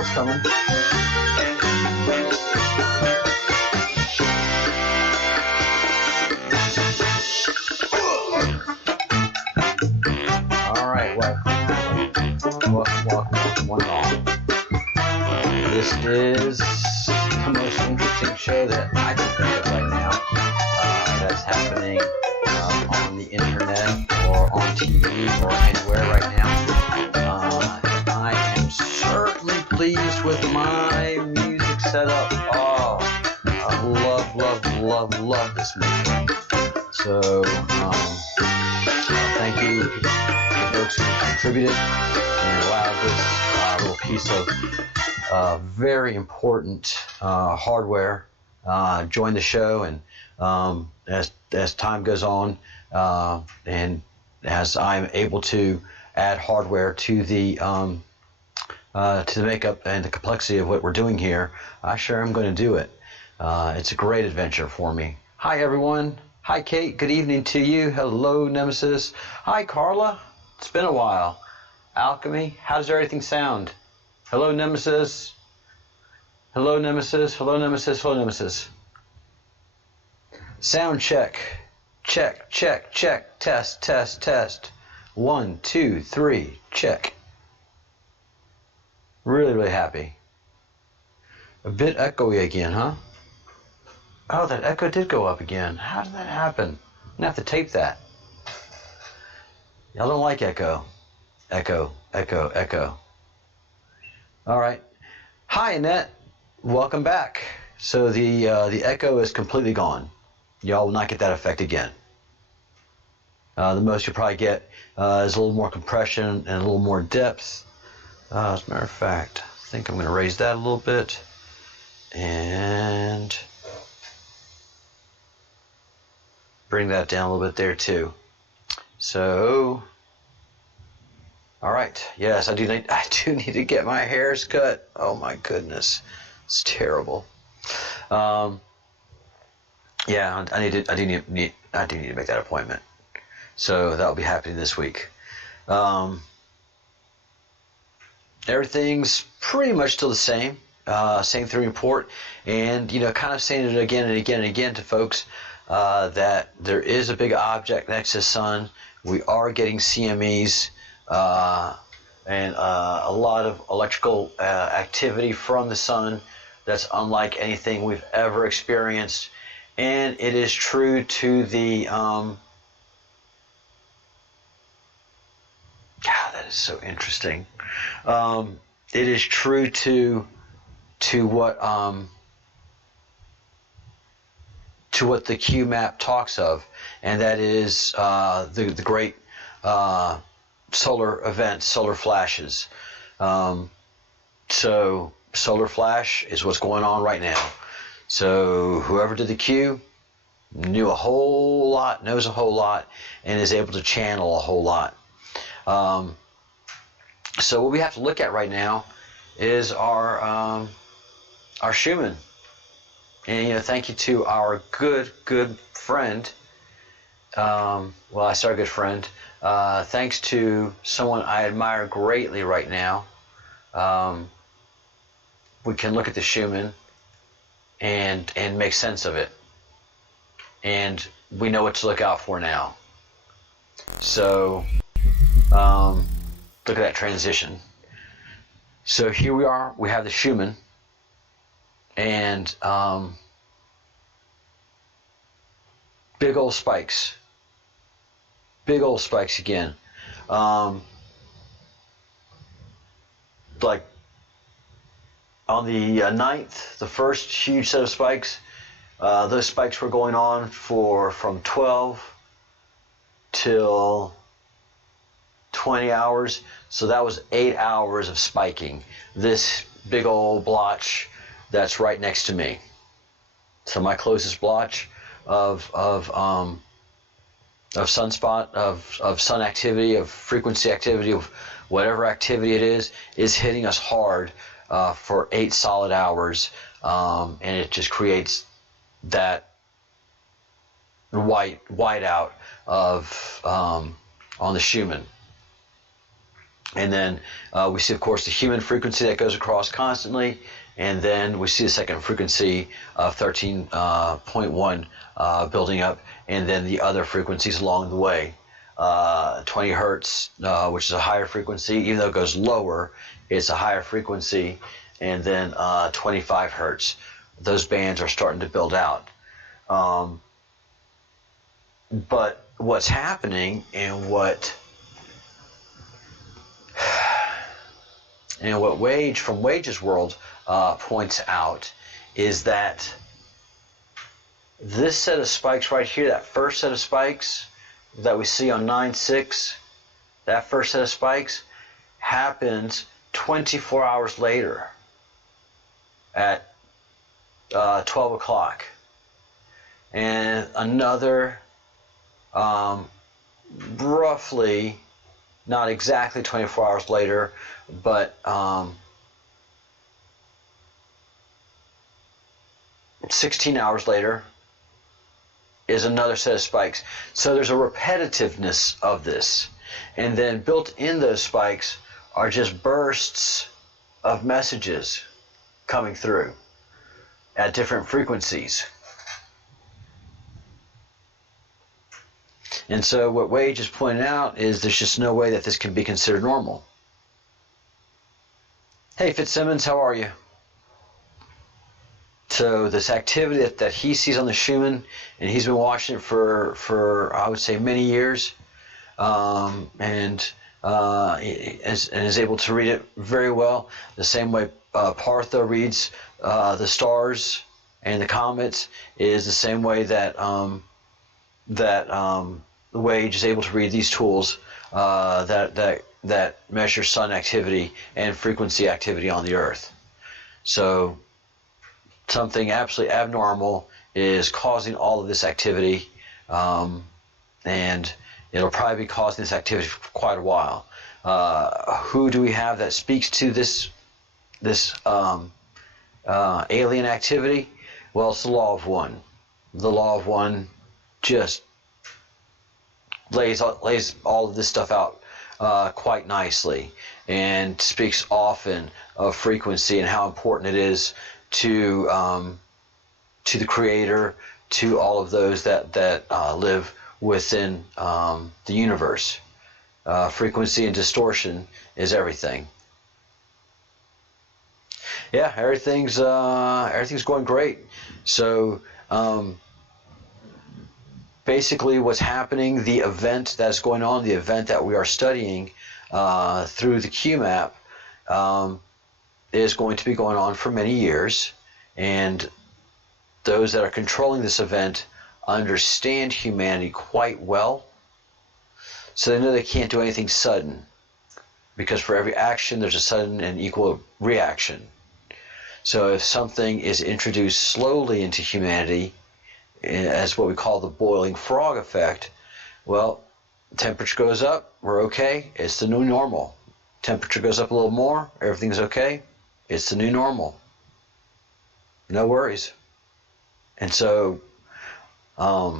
it's coming. All right, welcome one and all. This is the most interesting show that I can think of right now that's happening on the internet or on TV or anywhere right now. I am certainly pleased with my music setup. Oh, I love this music. So, thank you to folks who contributed and allowed this little piece of very important hardware join the show. And as time goes on, and as I'm able to add hardware to the makeup and the complexity of what we're doing here, I sure am going to do it. It's a great adventure for me. Hi everyone. Hi Kate. Good evening to you. Hello Nemesis. Hi Carla. It's been a while. Alchemy. How does everything sound? Hello Nemesis. Hello Nemesis. Hello Nemesis. Hello Nemesis. Sound check. Check, check, check. Test, test, test. 1, 2, 3. Check. Really happy. A bit echoey again, huh? Oh, that echo did go up again. How did that happen? I'm gonna have to tape that. Y'all don't like echo. Echo, echo, echo. All right. Hi, Annette. Welcome back. So the echo is completely gone. Y'all will not get that effect again. The most you'll probably get is a little more compression and a little more depth. As a matter of fact, I think I'm going to raise that a little bit and bring that down a little bit there too. So, all right. Yes, I do need to get my hairs cut. Oh my goodness, it's terrible. Yeah, I do need to make that appointment. So that'll be happening this week. Everything's pretty much still the same. Same thing report, and kind of saying it again and again and again to folks that there is a big object next to the sun. We are getting CMEs and a lot of electrical activity from the sun that's unlike anything we've ever experienced. And it is true to the God, that is so interesting. It is true to what the Q map talks of, and that is the great solar events, solar flashes. So solar flash is what's going on right now. So whoever did the Q knew a whole lot, knows a whole lot, and is able to channel a whole lot. So what we have to look at right now is our Schumann. And thank you to our good friend. Well, I say our good friend. Thanks to someone I admire greatly right now. We can look at the Schumann and make sense of it, and we know what to look out for now. So look at that transition. So here we are, we have the Schumann, and big old spikes again, like on the 9th, the first huge set of spikes. Those spikes were going on from 12 till 20 hours. So that was 8 hours of spiking. This big old blotch that's right next to me. So my closest blotch of sunspot, of sun activity, of frequency activity, of whatever activity it is hitting us hard for 8 solid hours, and it just creates that white out of on the Schumann. And then we see, of course, the human frequency that goes across constantly. And then we see the second frequency of 13.1 building up. And then the other frequencies along the way. 20 hertz, which is a higher frequency. Even though it goes lower, it's a higher frequency. And then 25 hertz. Those bands are starting to build out. But what's happening and what Wage from Wage's world points out is that this set of spikes right here, that first set of spikes that we see on 9-6, that first set of spikes happens 24 hours later at 12 o'clock. And another roughly, not exactly 24 hours later, but 16 hours later is another set of spikes. So there's a repetitiveness of this. And then built in those spikes are just bursts of messages coming through at different frequencies. And so what Wage is pointing out is there's just no way that this can be considered normal. Hey Fitzsimmons, how are you? So this activity that he sees on the Schumann, and he's been watching it for I would say many years, and is able to read it very well. The same way Partha reads the stars and the comets is the same way that Wage is able to read these tools that measure sun activity and frequency activity on the Earth. So something absolutely abnormal is causing all of this activity, and it'll probably be causing this activity for quite a while. Who do we have that speaks to this alien activity? Well, it's the Law of One. The Law of One just lays all of this stuff out quite nicely, and speaks often of frequency and how important it is to the Creator, to all of those that live within the universe. Frequency and distortion is everything. Yeah, everything's going great. So basically what's happening, the event that's going on, the event that we are studying through the QMAP is going to be going on for many years, and those that are controlling this event understand humanity quite well, so they know they can't do anything sudden, because for every action there's a sudden and equal reaction. So if something is introduced slowly into humanity as what we call the boiling frog effect, well, temperature goes up, we're okay, it's the new normal. Temperature goes up a little more, everything's okay, it's the new normal. No worries. And so, yeah,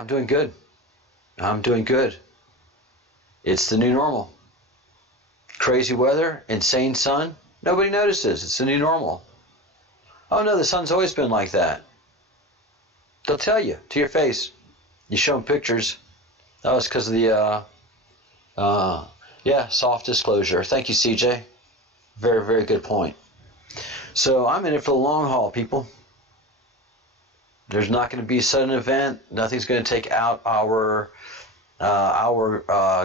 I'm doing good. I'm doing good. It's the new normal. Crazy weather, insane sun, nobody notices. It's the new normal. Oh no, the sun's always been like that. They'll tell you to your face. You show them pictures. That was because of the yeah, soft disclosure. Thank you, CJ. Very, very good point. So I'm in it for the long haul, people. There's not going to be a sudden event. Nothing's going to take out our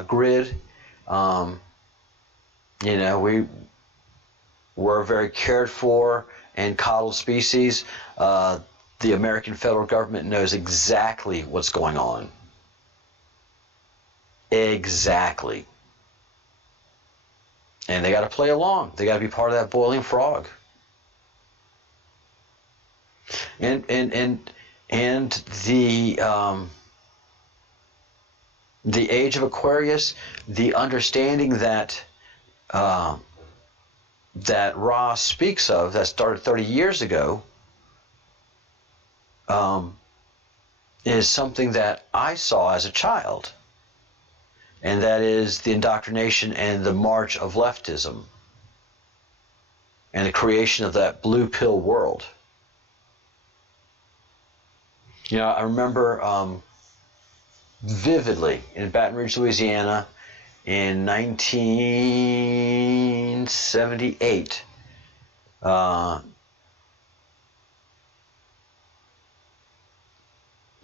grid. You know, we're a very cared for and coddled species. The American federal government knows exactly what's going on. Exactly. And they got to play along. They got to be part of that boiling frog. And the age of Aquarius, the understanding that that Ra speaks of, that started 30 years ago, is something that I saw as a child. and that is the indoctrination and the march of leftism and the creation of that blue pill world. You know, I remember vividly in Baton Rouge, Louisiana, in 1978.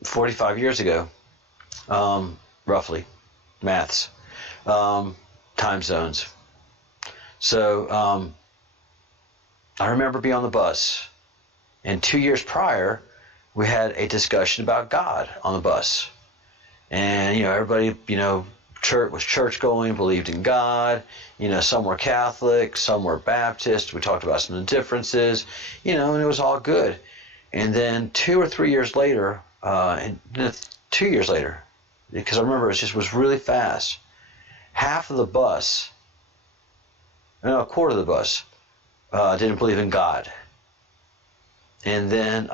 45 years ago, roughly, maths, time zones. So I remember being on the bus, and 2 years prior, we had a discussion about God on the bus. And, you know, everybody, you know, was church going, believed in God. You know, some were Catholic, some were Baptist. We talked about some of the differences, you know, and it was all good. And then 2 or 3 years later, 2 years later, because I remember it was really fast, half of the bus, no, a quarter of the bus, didn't believe in God. And then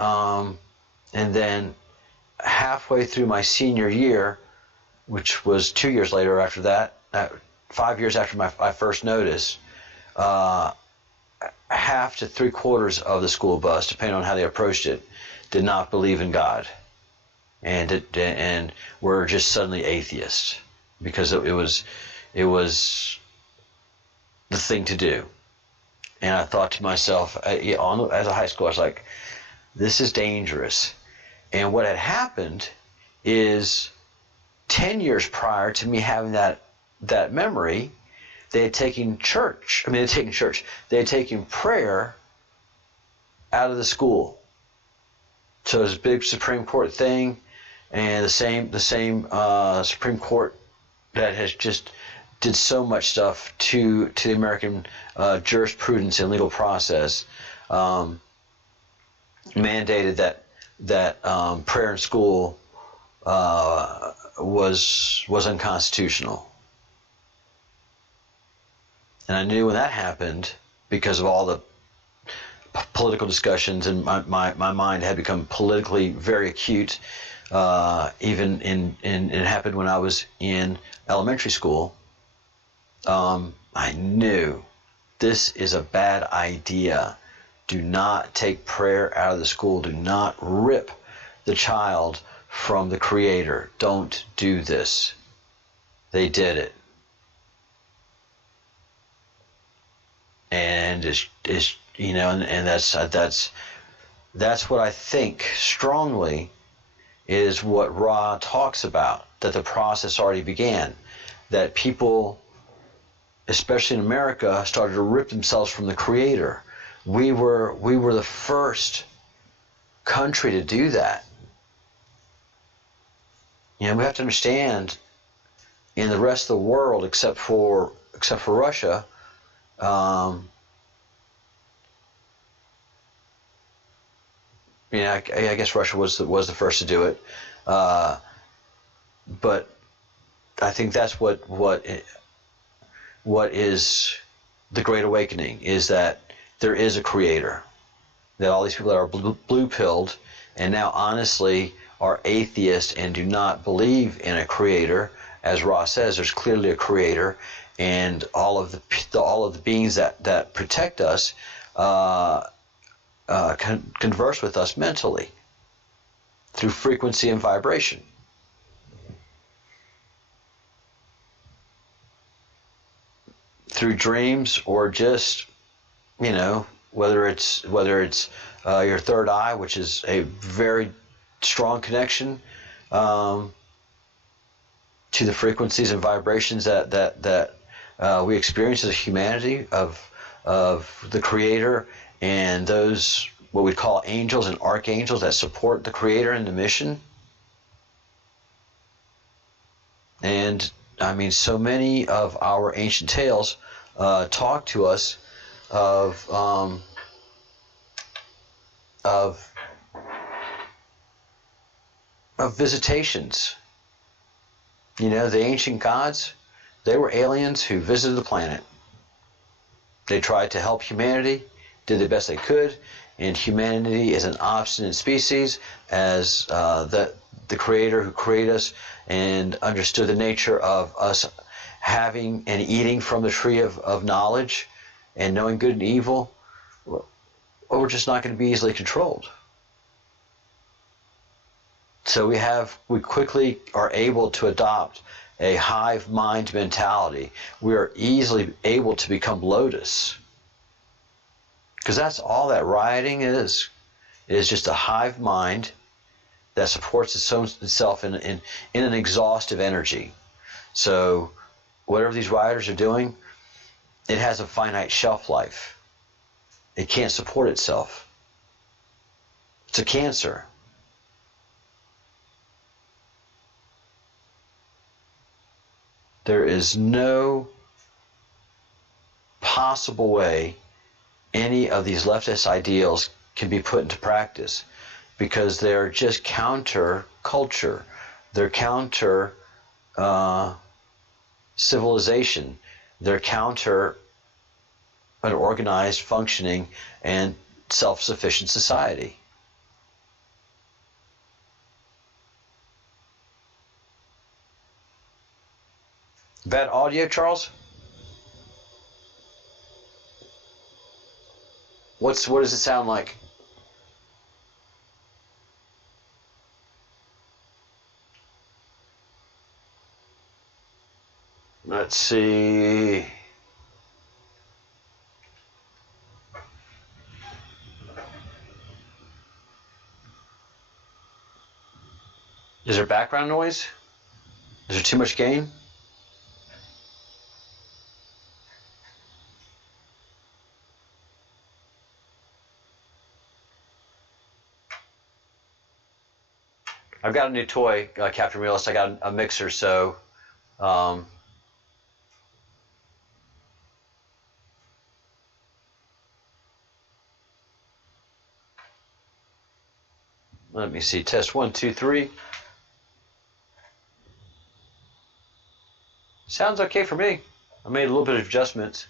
halfway through my senior year, which was 2 years later after that, 5 years after my first notice, half to 3/4 of the school bus, depending on how they approached it, did not believe in God, and were just suddenly atheists because it was the thing to do. And I thought to myself, as a high schooler, I was like, this is dangerous. And what had happened is 10 years prior to me having that memory, they had taken they had taken prayer out of the school. So it was a big Supreme Court thing, and the same Supreme Court that has just did so much stuff to the American jurisprudence and legal process, mandated that prayer in school was unconstitutional. And I knew when that happened, because of all the political discussions, and my mind had become politically very acute. Even it happened when I was in elementary school. I knew this is a bad idea. Do not take prayer out of the school. Do not rip the child from the Creator. Don't do this. They did it. And it's you know, and that's what I think strongly is what Ra talks about, that the process already began, that people, especially in America, started to rip themselves from the Creator. We were the first country to do that. You know, we have to understand, in the rest of the world, except for Russia, I guess Russia was the first to do it, but I think that's what is the Great Awakening, is that there is a Creator, that all these people that are blue-pilled and now honestly are atheists and do not believe in a Creator, as Ra says, there's clearly a Creator, and all of the beings that protect us converse with us mentally through frequency and vibration. Through dreams, or just, you know, whether it's your third eye, which is a very strong connection to the frequencies and vibrations that we experience as a humanity of the Creator, and those what we call angels and archangels that support the Creator and the mission. And I mean, so many of our ancient tales talk to us of visitations. You know, the ancient gods, they were aliens who visited the planet. They tried to help humanity, did the best they could, and humanity is an obstinate species, as the Creator who created us and understood the nature of us having and eating from the tree of knowledge and knowing good and evil, well, we're just not going to be easily controlled. So we quickly are able to adopt a hive mind mentality. We are easily able to become lotus. Because that's all that rioting is just a hive mind that supports itself in an exhaustive energy. So whatever these rioters are doing, it has a finite shelf life. It can't support itself. It's a cancer. There is no possible way any of these leftist ideals can be put into practice, because they're just counter culture. They're counter civilization. They're counter an organized, functioning, and self-sufficient society. Bad audio, Charles? What does it sound like? Let's see. Is there background noise? Is there too much gain? I've got a new toy, Captain Realist. I got a mixer, so let me see. Test 1, 2, 3. Sounds okay for me. I made a little bit of adjustments.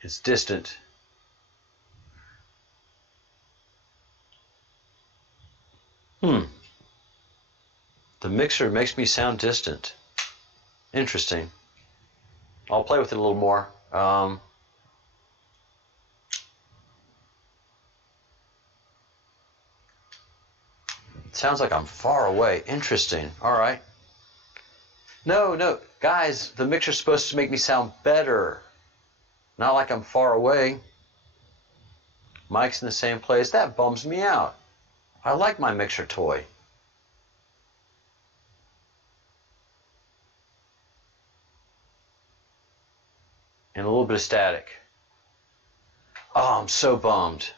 It's distant. The mixer makes me sound distant. Interesting. I'll play with it a little more. It sounds like I'm far away. Interesting. All right. No, guys, the mixer's supposed to make me sound better. Not like I'm far away. Mic's in the same place. That bums me out. I like my mixer toy. And a little bit of static. Oh, I'm so bummed.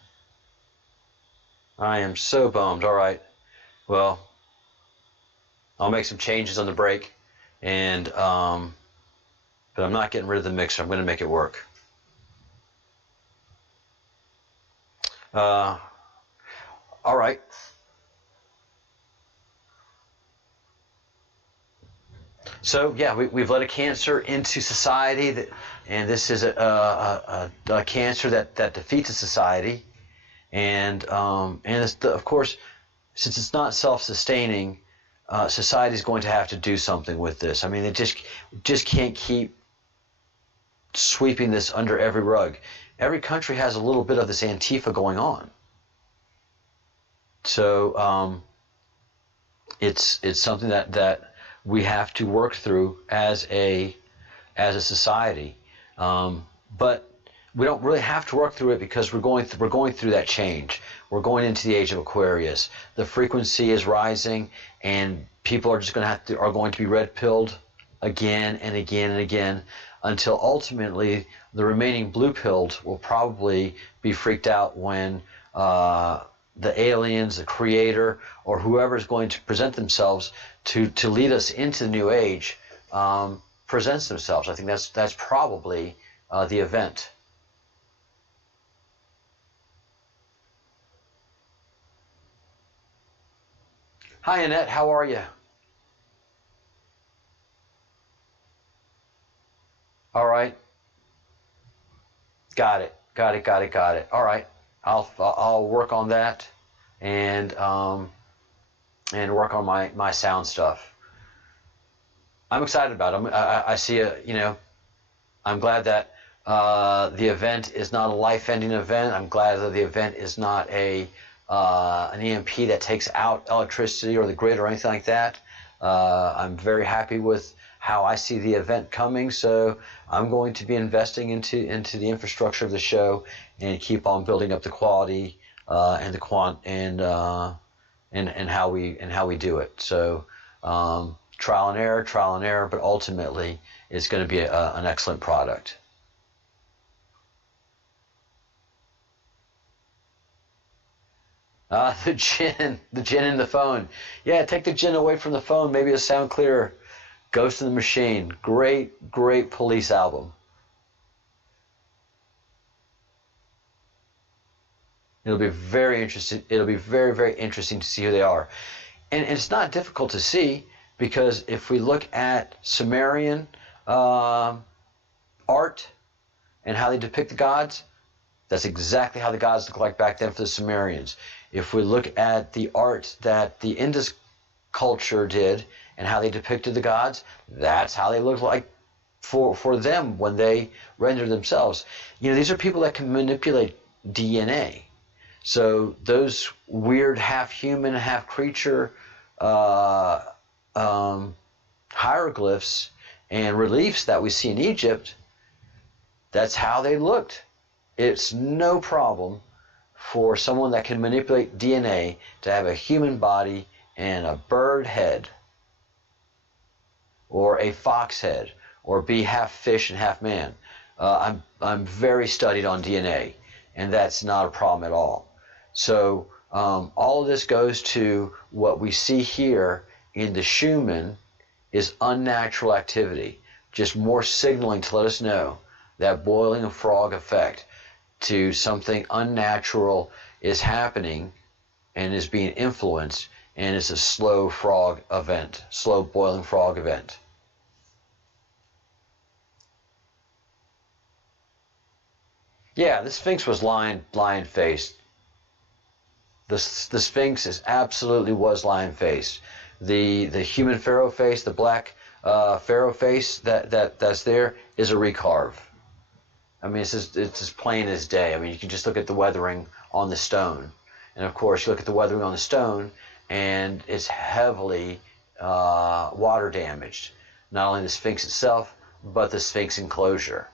I am so bummed. All right. Well, I'll make some changes on the break, and but I'm not getting rid of the mixer. I'm going to make it work. All right. So yeah, we've let a cancer into society, and this is a cancer that defeats a society, and it's of course, since it's not self-sustaining, society is going to have to do something with this. I mean, they just can't keep sweeping this under every rug. Every country has a little bit of this Antifa going on. So it's something that we have to work through as a society, but we don't really have to work through it because we're going through that change. We're going into the age of Aquarius. The frequency is rising, and people are just going to be red-pilled again and again and again, until ultimately the remaining blue-pilled will probably be freaked out when the aliens, the Creator, or whoever is going to present themselves to lead us into the new age presents themselves. I think that's probably the event. Hi, Annette. How are you? All right. Got it. All right. I'll work on that, and and work on my sound stuff. I'm excited about it. I see I'm glad that the event is not a life-ending event. I'm glad that the event is not an EMP that takes out electricity or the grid or anything like that. I'm very happy with how I see the event coming, so I'm going to be investing into the infrastructure of the show and keep on building up the quality and the quant and how we do it. So trial and error, but ultimately it's going to be an excellent product. The gin in the phone. Yeah, take the gin away from the phone. Maybe it'll sound clearer. Ghost in the Machine. Great Police album. It'll be very interesting. It'll be very interesting to see who they are. And it's not difficult to see, because if we look at Sumerian art and how they depict the gods, that's exactly how the gods look like back then for the Sumerians. If we look at the art that the Indus culture did and how they depicted the gods, that's how they look like for them when they render themselves. These are people that can manipulate DNA. So those weird half human, half creature hieroglyphs and reliefs that we see in Egypt, that's how they looked. It's no problem for someone that can manipulate DNA to have a human body and a bird head or a fox head or be half fish and half man. I'm very studied on DNA, and that's not a problem at all. So all of this goes to what we see here in the Schumann is unnatural activity, just more signaling to let us know that boiling a frog effect to something unnatural is happening and is being influenced, and it's a slow frog event, slow boiling frog event. Yeah, the Sphinx was lion-faced. The Sphinx absolutely was lion-faced. The human pharaoh face, the black pharaoh face that's there, is a recarve. I mean, it's as plain as day. I mean, you can just look at the weathering on the stone. And of course, you look at the weathering on the stone, and it's heavily water damaged. Not only the Sphinx itself, but the Sphinx enclosure.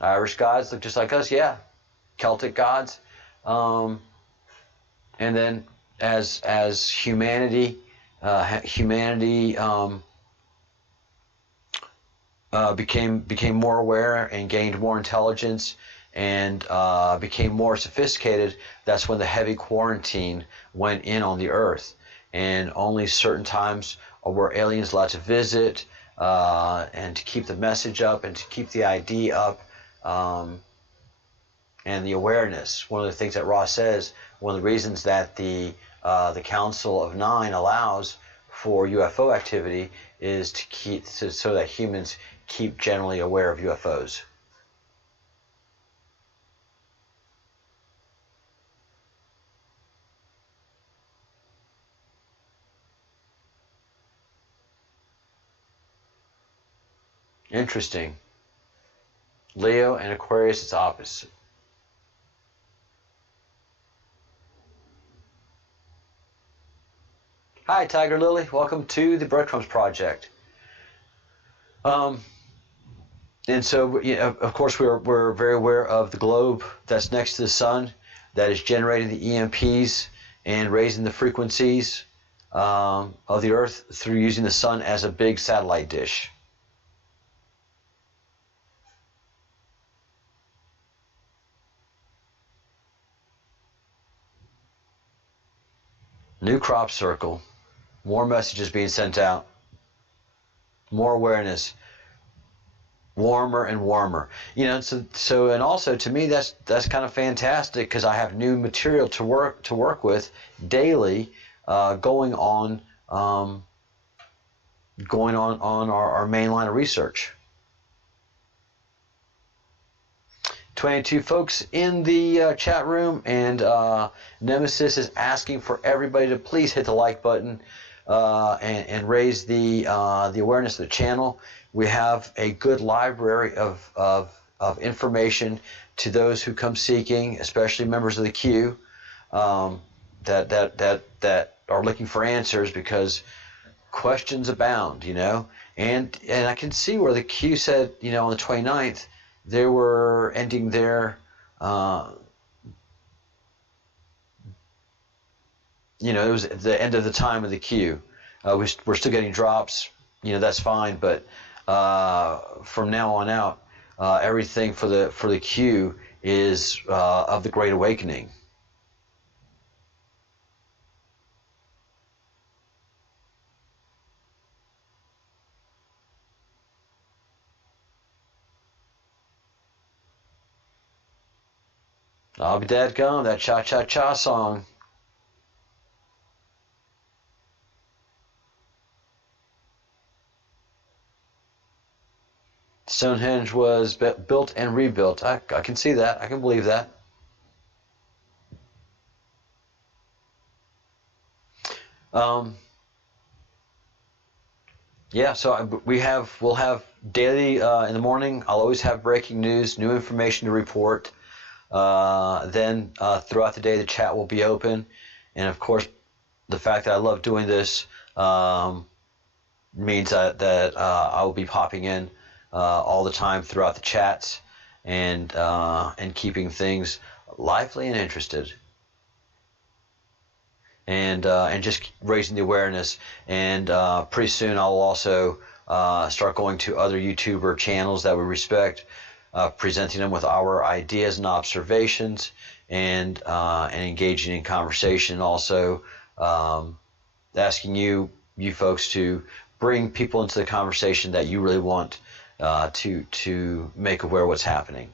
Irish gods look just like us, yeah. Celtic gods. And then as humanity became more aware and gained more intelligence and became more sophisticated, that's when the heavy quarantine went in on the earth, and only certain times were aliens allowed to visit, and to keep the message up and to keep the ID up, and the awareness. One of the things that Ross says, one of the reasons that the Council of Nine allows for UFO activity is to keep so that humans keep generally aware of UFOs. Interesting. Leo and Aquarius, it's opposite. Hi, Tiger Lily. Welcome to the Breadcrumbs Project. And so, of course, we're very aware of the globe that's next to the sun that is generating the EMPs and raising the frequencies of the Earth through using the sun as a big satellite dish. New crop circle, more messages being sent out, more awareness, warmer and warmer. So and also to me that's kind of fantastic, because I have new material to work with daily, going on our main line of research. 22 folks in the chat room, and Nemesis is asking for everybody to please hit the like button and raise the awareness of the channel. We have a good library of information to those who come seeking, especially members of the queue, that are looking for answers, because questions abound, and I can see where the queue said, on the 29th they were ending their it was the end of the time of the queue. We're still getting drops, that's fine, but from now on out, everything for the queue is of the Great Awakening. I'll be dadgum, that cha-cha-cha song. Stonehenge was built and rebuilt. I can see that. I can believe that. Yeah, so we'll have daily in the morning. I'll always have breaking news, new information to report. Then throughout the day, the chat will be open, and of course, the fact that I love doing this means that I will be popping in all the time throughout the chats, and keeping things lively and interested, and just raising the awareness. And pretty soon, I'll also start going to other YouTuber channels that we respect, presenting them with our ideas and observations, and engaging in conversation. Also, asking you folks to bring people into the conversation that you really want to make aware of what's happening.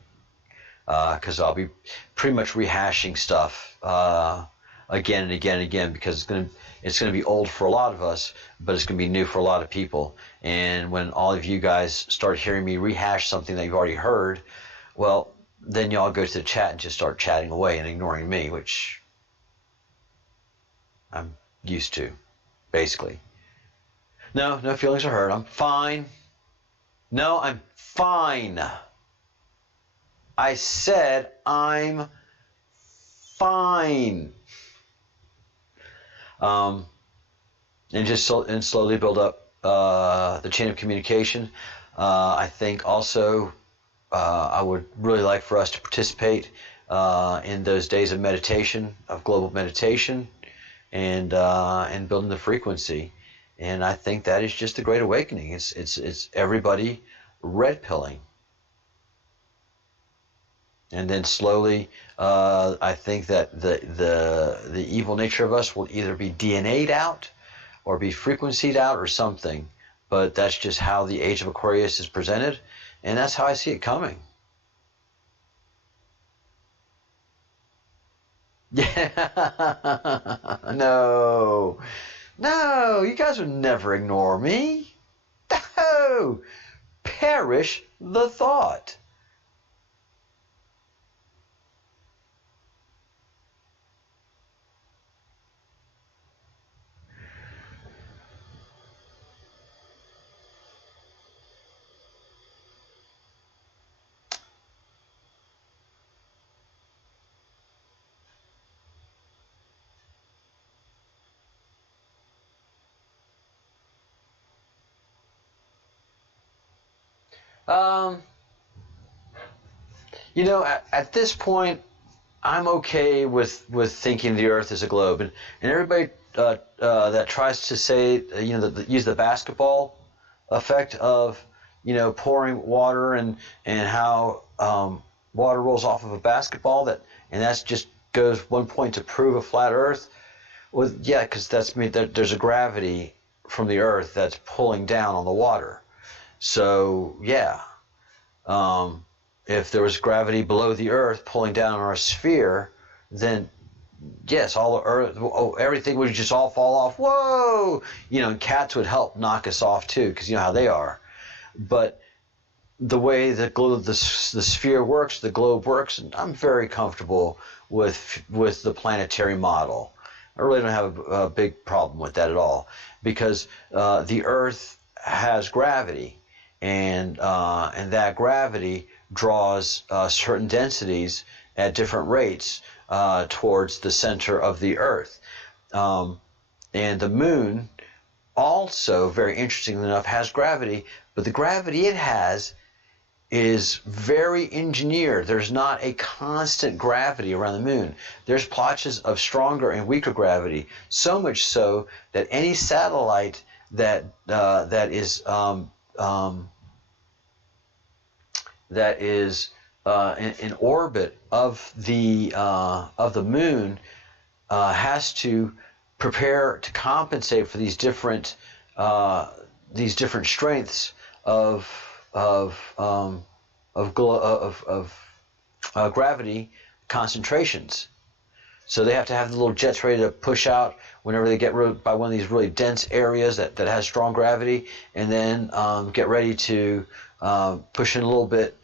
Because I'll be pretty much rehashing stuff again and again and again, because it's gonna be old for a lot of us, but it's gonna be new for a lot of people. And when all of you guys start hearing me rehash something that you've already heard, well, then y'all go to the chat and just start chatting away and ignoring me, which I'm used to, basically. No feelings are hurt. I'm fine. No, I'm fine. I said I'm fine. And slowly build up the chain of communication. I think also I would really like for us to participate in those days of meditation, of global meditation, and building the frequency. And I think that is just the Great Awakening. It's everybody red pilling. And then slowly, I think that the evil nature of us will either be DNA'd out, or be frequencied out, or something. But that's just how the Age of Aquarius is presented, and that's how I see it coming. Yeah. No, you guys would never ignore me. No, perish the thought. At this point, I'm okay with thinking the Earth is a globe, and everybody that tries to say, use the basketball effect of, pouring water and how water rolls off of a basketball, and that's just goes one point to prove a flat Earth. Well, yeah, because there's a gravity from the Earth that's pulling down on the water. So yeah, if there was gravity below the Earth pulling down on our sphere, then yes, all the Earth, everything would just all fall off. Whoa! And cats would help knock us off too, because you know how they are. But the way the globe, the sphere works, the globe works, and I'm very comfortable with the planetary model. I really don't have a big problem with that at all, because the Earth has gravity, and that gravity draws certain densities at different rates towards the center of the Earth. And the moon also, very interestingly enough, has gravity, but the gravity it has is very engineered. There's not a constant gravity around the moon. There's patches of stronger and weaker gravity, so much so that any satellite that is in orbit of the moon has to prepare to compensate for these different strengths of gravity concentrations. So they have to have the little jets ready to push out whenever they get by one of these really dense areas that has strong gravity, and then get ready to push in a little bit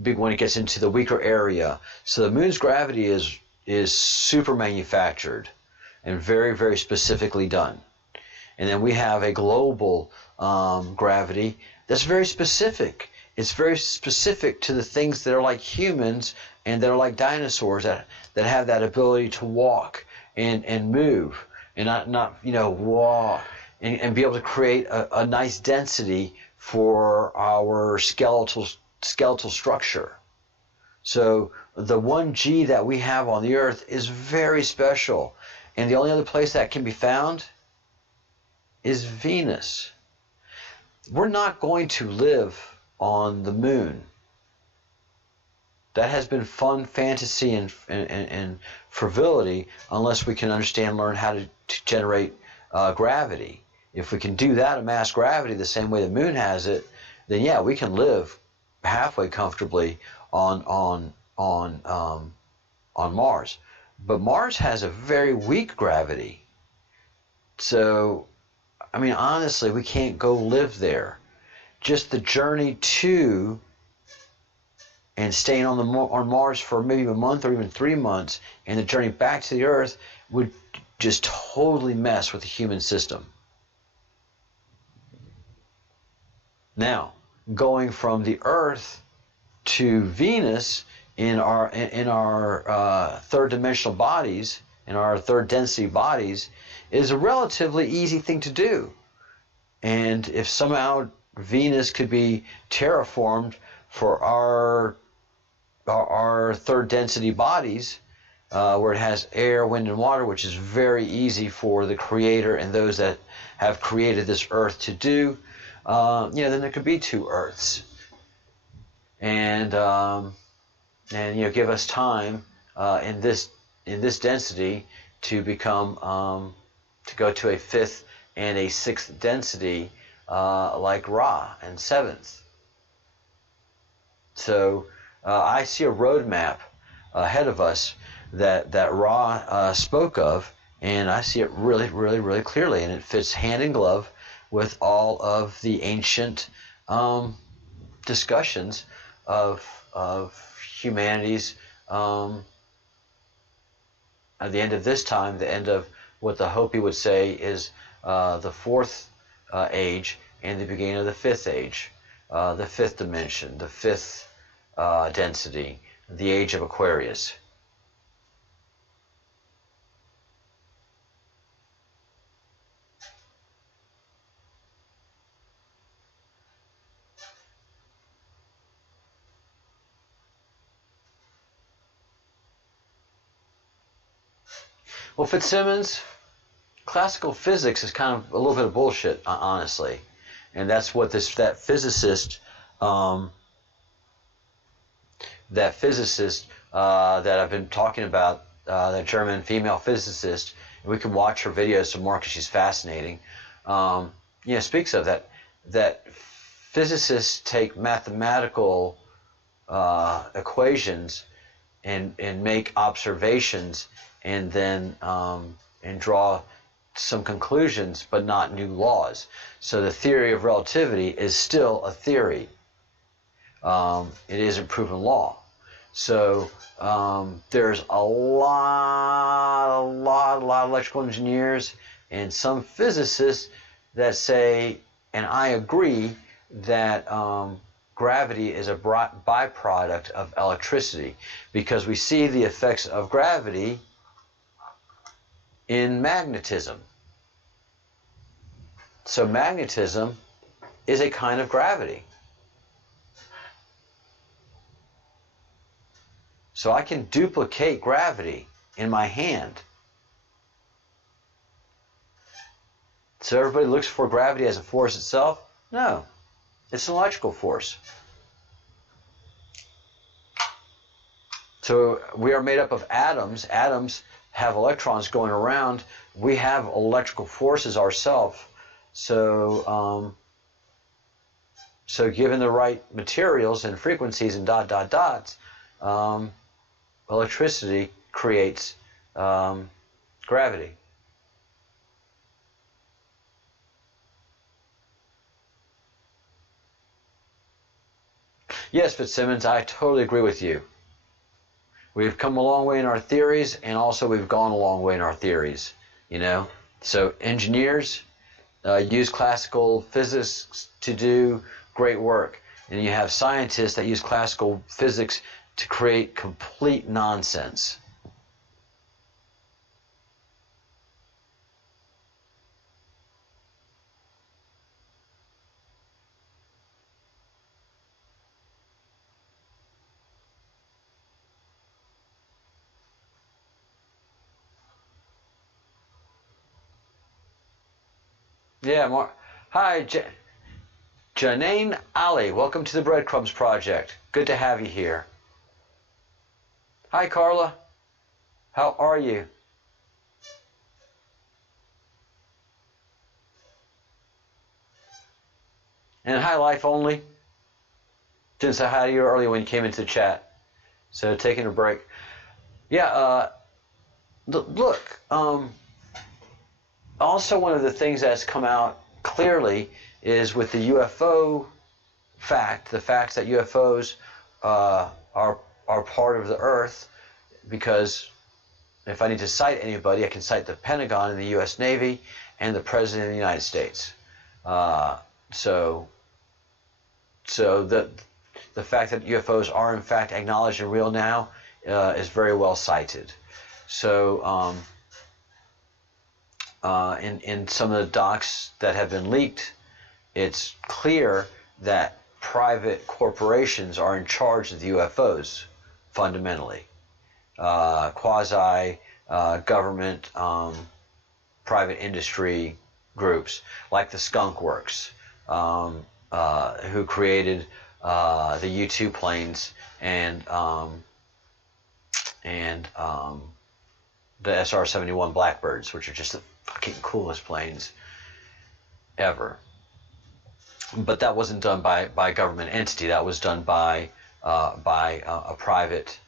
when it gets into the weaker area. So the moon's gravity is super manufactured and very, very specifically done. And then we have a global gravity that's very specific. It's very specific to the things that are like humans and that are like dinosaurs that have that ability to walk and move and not walk and be able to create a nice density for our skeletal structure. So the 1G that we have on the Earth is very special, and the only other place that can be found is Venus. We're not going to live on the moon. That has been fun fantasy and frivolity unless we can understand and learn how to generate gravity. If we can do that, amass gravity the same way the moon has it, then yeah, we can live halfway comfortably on Mars. But Mars has a very weak gravity. So, I mean, honestly, we can't go live there. Just the journey to and staying on Mars for maybe a month or even 3 months, and the journey back to the Earth would just totally mess with the human system. Now, going from the Earth to Venus in our third dimensional bodies, in our third density bodies, is a relatively easy thing to do. And if somehow Venus could be terraformed for our third density bodies, where it has air, wind, and water, which is very easy for the Creator and those that have created this Earth to do, then there could be 2 Earths, and give us time in this density to become to go to a 5th and a 6th density like Ra and 7th. So I see a roadmap ahead of us that Ra spoke of, and I see it really, really, really clearly, and it fits hand in glove with all of the ancient discussions of humanity's at the end of this time, the end of what the Hopi would say is the 4th age and the beginning of the 5th age, the 5th dimension, the 5th density, the age of Aquarius. Well, Fitzsimmons, classical physics is kind of a little bit of bullshit, honestly, and that's what that physicist that I've been talking about, that German female physicist, and we can watch her videos some more because she's fascinating. Speaks of that physicists take mathematical equations and make observations, and then and draw some conclusions, but not new laws. So the theory of relativity is still a theory. it isn't proven law. So there's a lot of electrical engineers and some physicists that say, and I agree, that gravity is a byproduct of electricity, because we see the effects of gravity in magnetism. So magnetism is a kind of gravity. So I can duplicate gravity in my hand. So everybody looks for gravity as a force itself? No, it's an electrical force. So we are made up of atoms. Atoms have electrons going around. We have electrical forces ourselves. So, so given the right materials and frequencies and dots, electricity creates gravity. Yes, Fitzsimmons, I totally agree with you. We've come a long way in our theories, and also we've gone a long way in our theories, you know. So engineers use classical physics to do great work, and you have scientists that use classical physics to create complete nonsense. Yeah, hi, Janine Ali. Welcome to the Breadcrumbs Project. Good to have you here. Hi, Carla. How are you? And hi, Life Only. Didn't say hi to you earlier when you came into the chat. So taking a break. Yeah, look, also one of the things that's come out clearly is with the UFO fact, the facts that UFOs are part of the Earth, because if I need to cite anybody, I can cite the Pentagon and the U.S. Navy and the President of the United States. So the fact that UFOs are in fact acknowledged and real now is very well cited. So in some of the docs that have been leaked, it's clear that private corporations are in charge of the UFOs fundamentally. Quasi government, private industry groups like the Skunk Works, who created the U-2 planes and the SR-71 Blackbirds, which are just the fucking coolest planes ever. But that wasn't done by a government entity. That was done by a private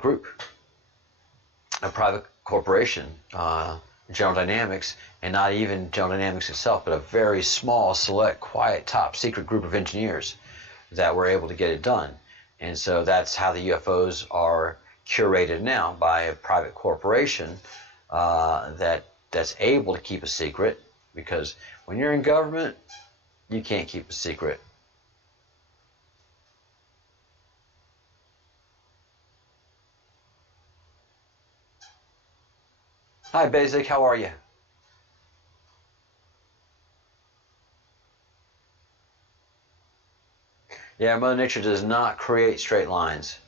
group, a private corporation, General Dynamics, and not even General Dynamics itself, but a very small, select, quiet, top secret group of engineers that were able to get it done. And so that's how the UFOs are curated now, by a private corporation that's able to keep a secret, because when you're in government, you can't keep a secret. Hi, Basic, how are you? Yeah, Mother Nature does not create straight lines.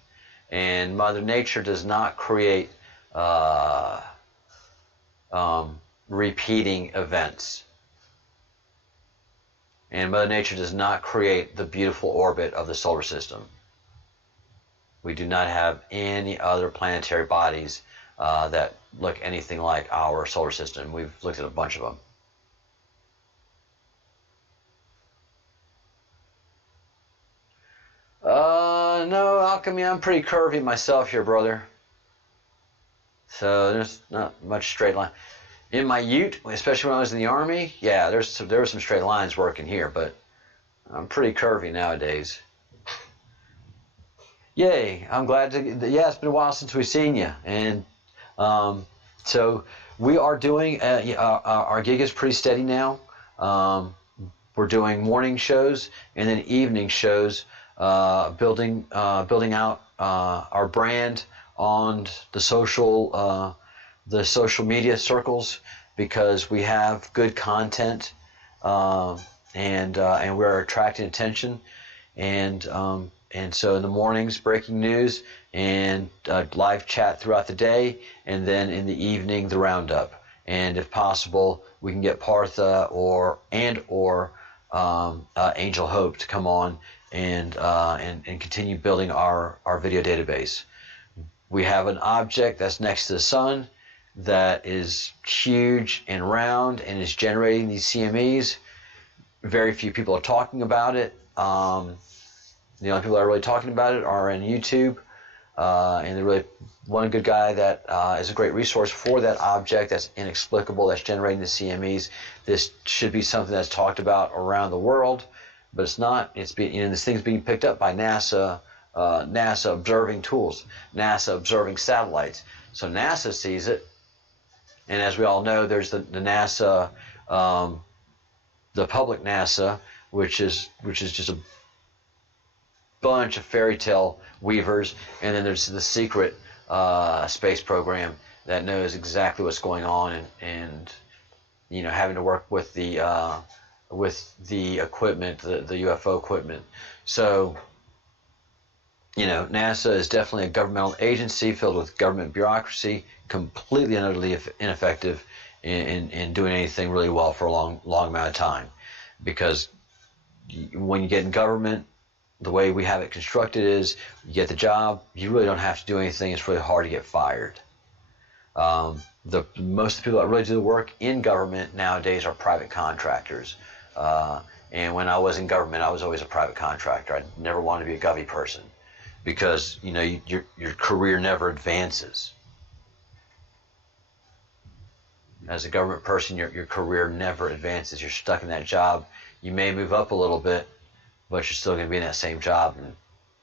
And Mother Nature does not create repeating events. And Mother Nature does not create the beautiful orbit of the solar system. We do not have any other planetary bodies that look anything like our solar system. We've looked at a bunch of them. No, Alchemy, I'm pretty curvy myself here, brother. So there's not much straight line. In my ute, especially when I was in the Army, yeah, there were some straight lines working here, but I'm pretty curvy nowadays. Yay! I'm glad to. Yeah, it's been a while since we've seen you, and so we are doing. Our gig is pretty steady now. We're doing morning shows and then evening shows, building out our brand on the social media circles, because we have good content, and we're attracting attention, and so in the mornings, breaking news and live chat throughout the day, and then in the evening, the roundup. And if possible, we can get Partha or Angel Hope to come on and continue building our video database. We have an object that's next to the sun that is huge and round and is generating these CMEs. Very few people are talking about it. The only people that are really talking about it are on YouTube, and they're really one good guy that is a great resource for that object that's inexplicable, that's generating the CMEs. This should be something that's talked about around the world, but it's not. It's being, this thing's being picked up by NASA, NASA observing tools, NASA observing satellites. So NASA sees it, and as we all know, there's the NASA, the public NASA, which is just a bunch of fairy tale weavers, and then there's the secret space program that knows exactly what's going on, and having to work with the equipment, the UFO equipment. So NASA is definitely a governmental agency filled with government bureaucracy, completely and utterly ineffective in doing anything really well for a long amount of time, because when you get in government, the way we have it constructed is you get the job, you really don't have to do anything. It's really hard to get fired. Most of the people that really do the work in government nowadays are private contractors. And when I was in government, I was always a private contractor. I never wanted to be a govy person, because your career never advances. As a government person, your career never advances. You're stuck in that job. You may move up a little bit, but you're still going to be in that same job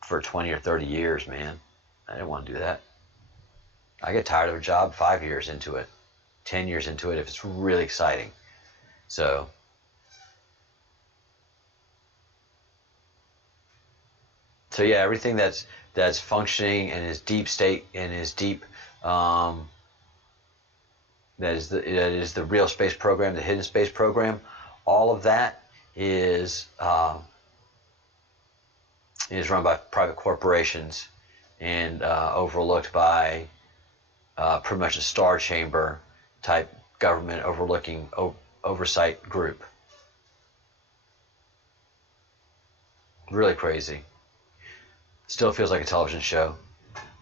for 20 or 30 years, man. I didn't want to do that. I get tired of a job 5 years into it, 10 years into it, if it's really exciting. So yeah, everything that's functioning and is deep state and is deep, that is the real space program, the hidden space program. All of that is run by private corporations and overlooked by pretty much a star chamber type government oversight group. Really crazy. Still feels like a television show.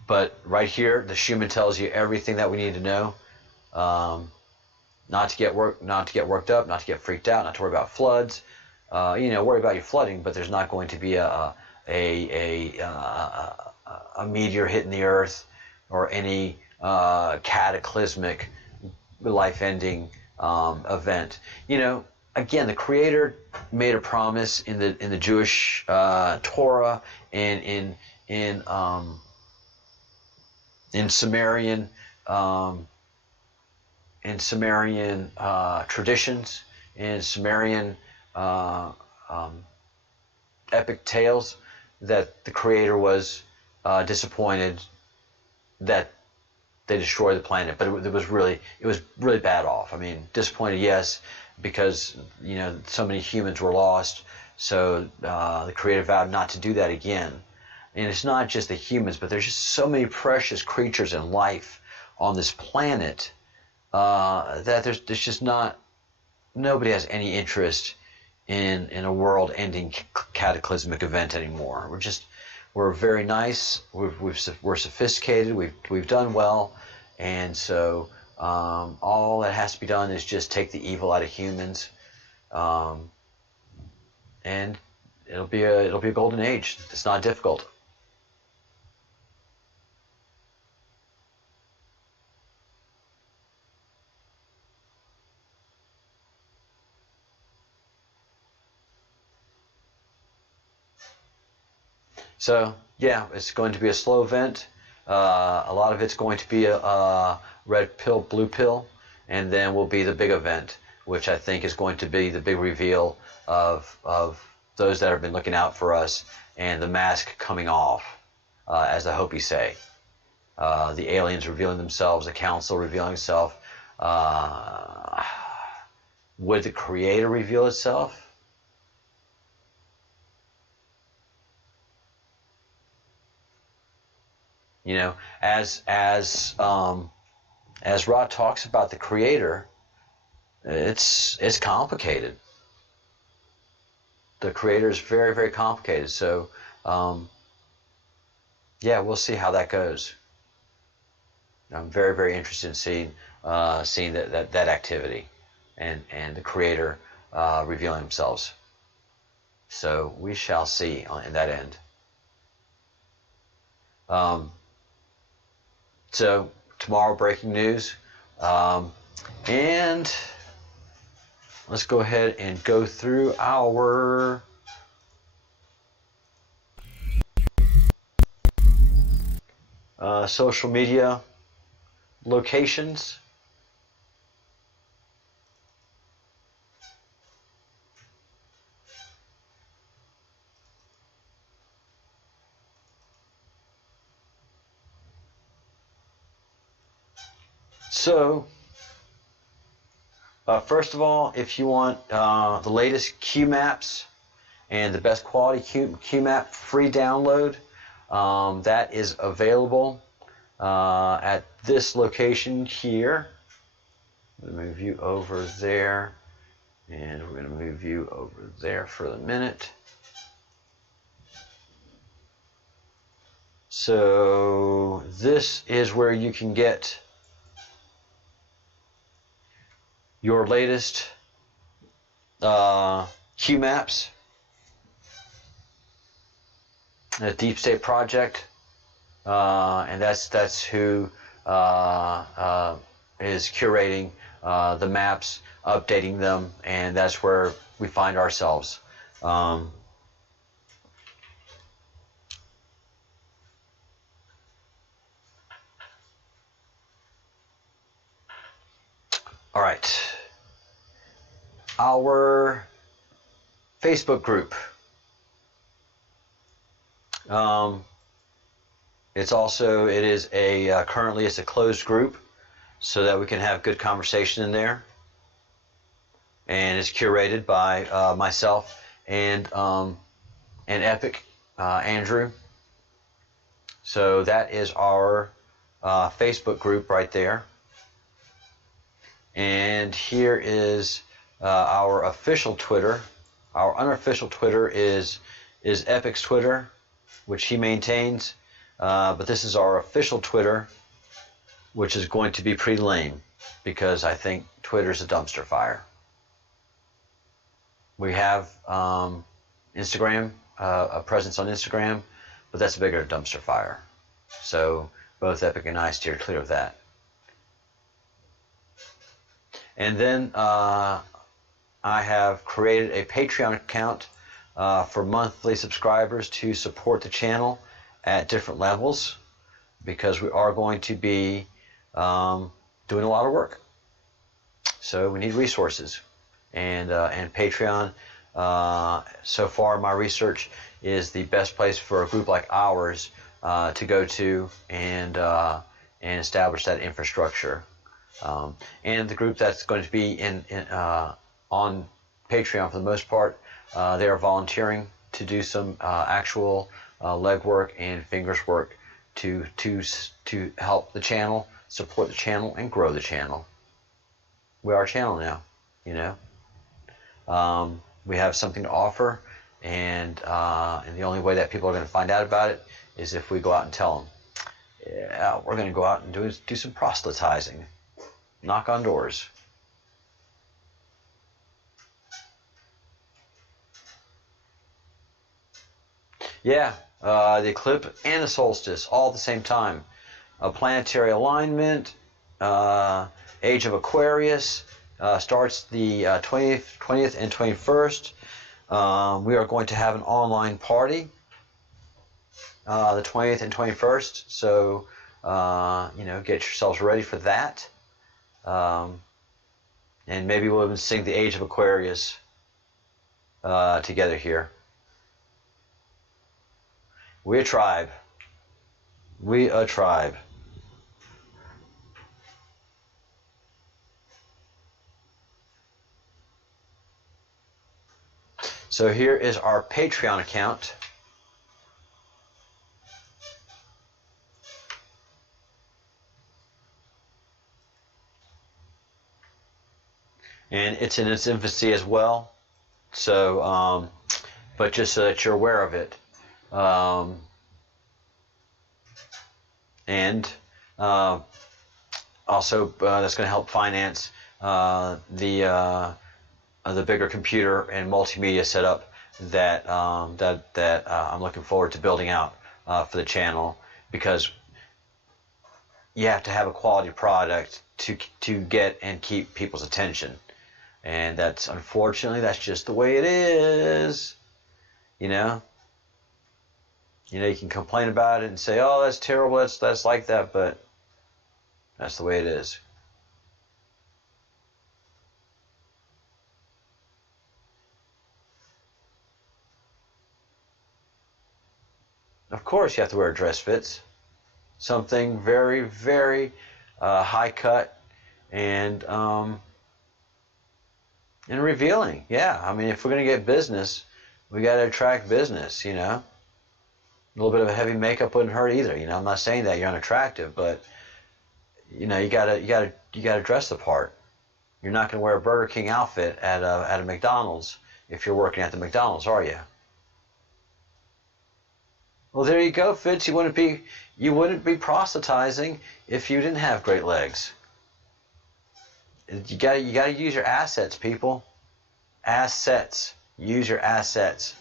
But right here, the Schumann tells you everything that we need to know. Not to get worked up, not to get freaked out, not to worry about floods. Worry about your flooding, but there's not going to be a meteor hitting the Earth or any cataclysmic, life-ending event. Again, the Creator made a promise in the Jewish Torah and in Sumerian traditions, in Sumerian epic tales, that the Creator was disappointed that they destroyed the planet, but it was really bad off. I mean, disappointed, yes, because so many humans were lost. So the Creator vowed not to do that again. And it's not just the humans, but there's just so many precious creatures and life on this planet that there's just nobody has any interest in a world-ending cataclysmic event anymore. We're very nice. We're sophisticated. We've done well, and so all that has to be done is just take the evil out of humans, and it'll be a golden age. It's not difficult. So yeah, it's going to be a slow event. A lot of it's going to be a red pill, blue pill, and then will be the big event, which I think is going to be the big reveal of those that have been looking out for us, and the mask coming off, as the Hopi say. The aliens revealing themselves, the council revealing itself. Would the Creator reveal itself? You know, as Ra talks about the Creator, it's complicated. The Creator is very, very complicated. So, yeah, we'll see how that goes. I'm very, very interested in seeing that activity, and the Creator revealing themselves. So we shall see in that end. So tomorrow, breaking news, and let's go ahead and go through our social media locations. So, first of all, if you want the latest QMaps and the best quality QMap free download, that is available at this location here. I'm going to move you over there, and we're going to move you over there for the minute. So this is where you can get your latest QMaps, the Deep State Project, and that's who is curating the maps, updating them, and that's where we find ourselves. All right, our Facebook group. Currently it's a closed group, so that we can have good conversation in there, and it's curated by myself and Epic Andrew. So that is our Facebook group right there. And here is our official Twitter. Our unofficial Twitter is Epic's Twitter, which he maintains. But this is our official Twitter, which is going to be pretty lame, because I think Twitter's a dumpster fire. We have Instagram, a presence on Instagram, but that's a bigger dumpster fire. So both Epic and I steer clear of that. And then I have created a Patreon account for monthly subscribers to support the channel at different levels, because we are going to be doing a lot of work. So we need resources. And Patreon, so far my research, is the best place for a group like ours to go to and establish that infrastructure. And the group that's going to be on Patreon, for the most part, they are volunteering to do some actual legwork and fingers work to help the channel, support the channel, and grow the channel. We are a channel now, you know. We have something to offer, and the only way that people are going to find out about it is if we go out and tell them. Yeah, we're going to go out and do some proselytizing. Knock on doors. Yeah, the eclipse and the solstice all at the same time. A planetary alignment, age of Aquarius, starts the 20th and 21st. We are going to have an online party. the 20th and 21st. So, get yourselves ready for that. And maybe we'll even sing the Age of Aquarius together here. We a tribe. We a tribe. So here is our Patreon account. And it's in its infancy as well. So, but just so that you're aware of it. And also that's going to help finance the bigger computer and multimedia setup that I'm looking forward to building out for the channel, because you have to have a quality product to get and keep people's attention, and unfortunately that's just the way it is. You can complain about it and say, oh, that's terrible, that's like that, but that's the way it is. Of course you have to wear a dress fits. Something very, very high cut and revealing. Yeah, I mean, if we're going to get business, we got to attract business, A little bit of a heavy makeup wouldn't hurt either. I'm not saying that you're unattractive, but you gotta dress the part. You're not going to wear a Burger King outfit at a McDonald's if you're working at the McDonald's, are you? Well, there you go, Fitz. You wouldn't be proselytizing if you didn't have great legs. You gotta use your assets, people. Assets. Use your assets.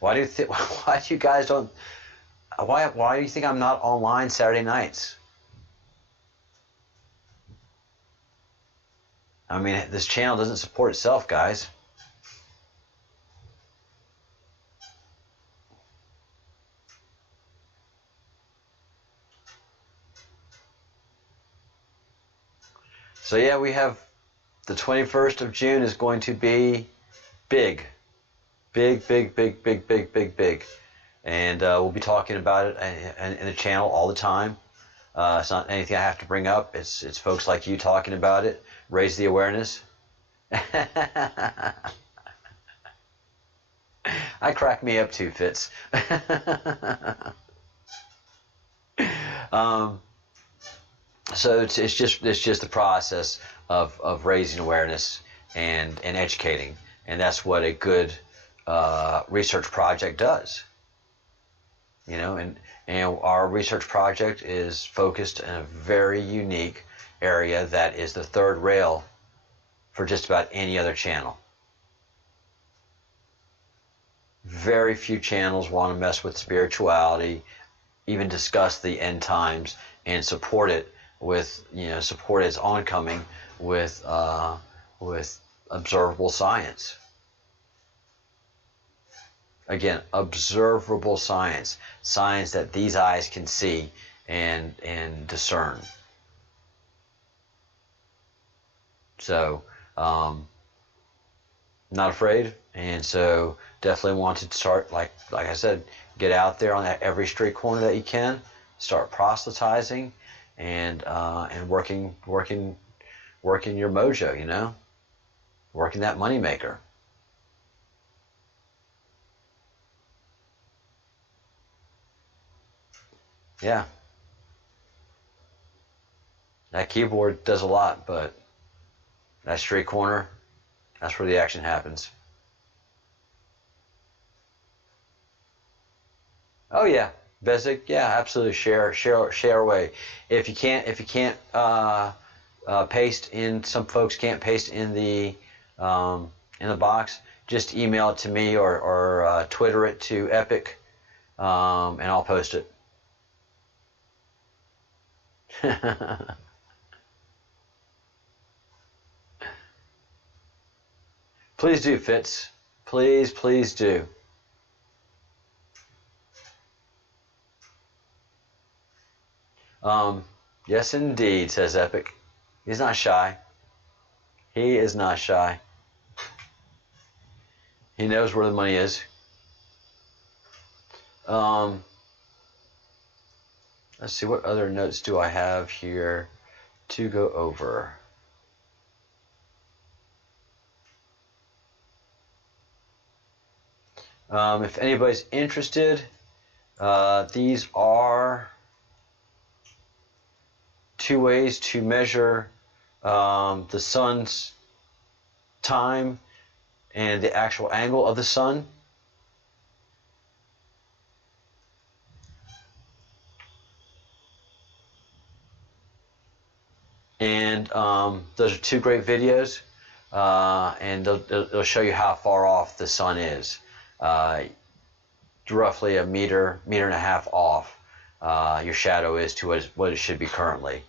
Why do you think I'm not online Saturday nights? I mean, this channel doesn't support itself, guys. So yeah, we have the 21st of June is going to be big. Big, big, big, big, big, big, big. And we'll be talking about it in the channel all the time. It's not anything I have to bring up. It's folks like you talking about it. Raise the awareness. I crack me up too, Fitz. So it's just the process of raising awareness and educating, and that's what a good research project does. And our research project is focused in a very unique area that is the third rail for just about any other channel. Very few channels want to mess with spirituality, even discuss the end times and support it with, support its oncoming with observable science. Again, observable science, science that these eyes can see and discern. So, not afraid, and so definitely want to start, like I said, get out there on every street corner that you can, start proselytizing, and working your mojo, working that money maker. Yeah. That keyboard does a lot, but that street corner, that's where the action happens. Oh yeah, basic, yeah, absolutely. Share away. If you can't paste in, some folks can't paste in the box, just email it to me or Twitter it to Epic, and I'll post it. Please do, Fitz. Please, please do. Yes, indeed, says Epic. He's not shy. He is not shy. He knows where the money is. Let's see, what other notes do I have here to go over? If anybody's interested, these are 2 ways to measure the sun's time and the actual angle of the sun. And those are 2 great videos, and they'll show you how far off the sun is. Roughly a meter and a half off your shadow is to what it should be currently.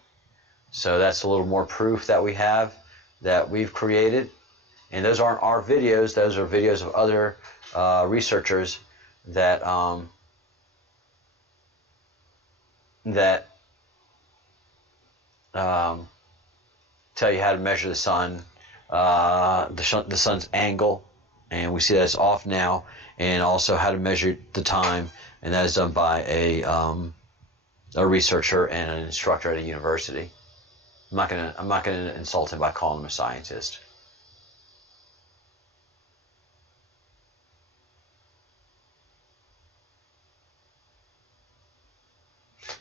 So that's a little more proof that we have, that we've created. And those aren't our videos, those are videos of other researchers that tell you how to measure the sun, the sun's angle, and we see that it's off now, and also how to measure the time, and that is done by a researcher and an instructor at a university. I'm not gonna insult him by calling him a scientist.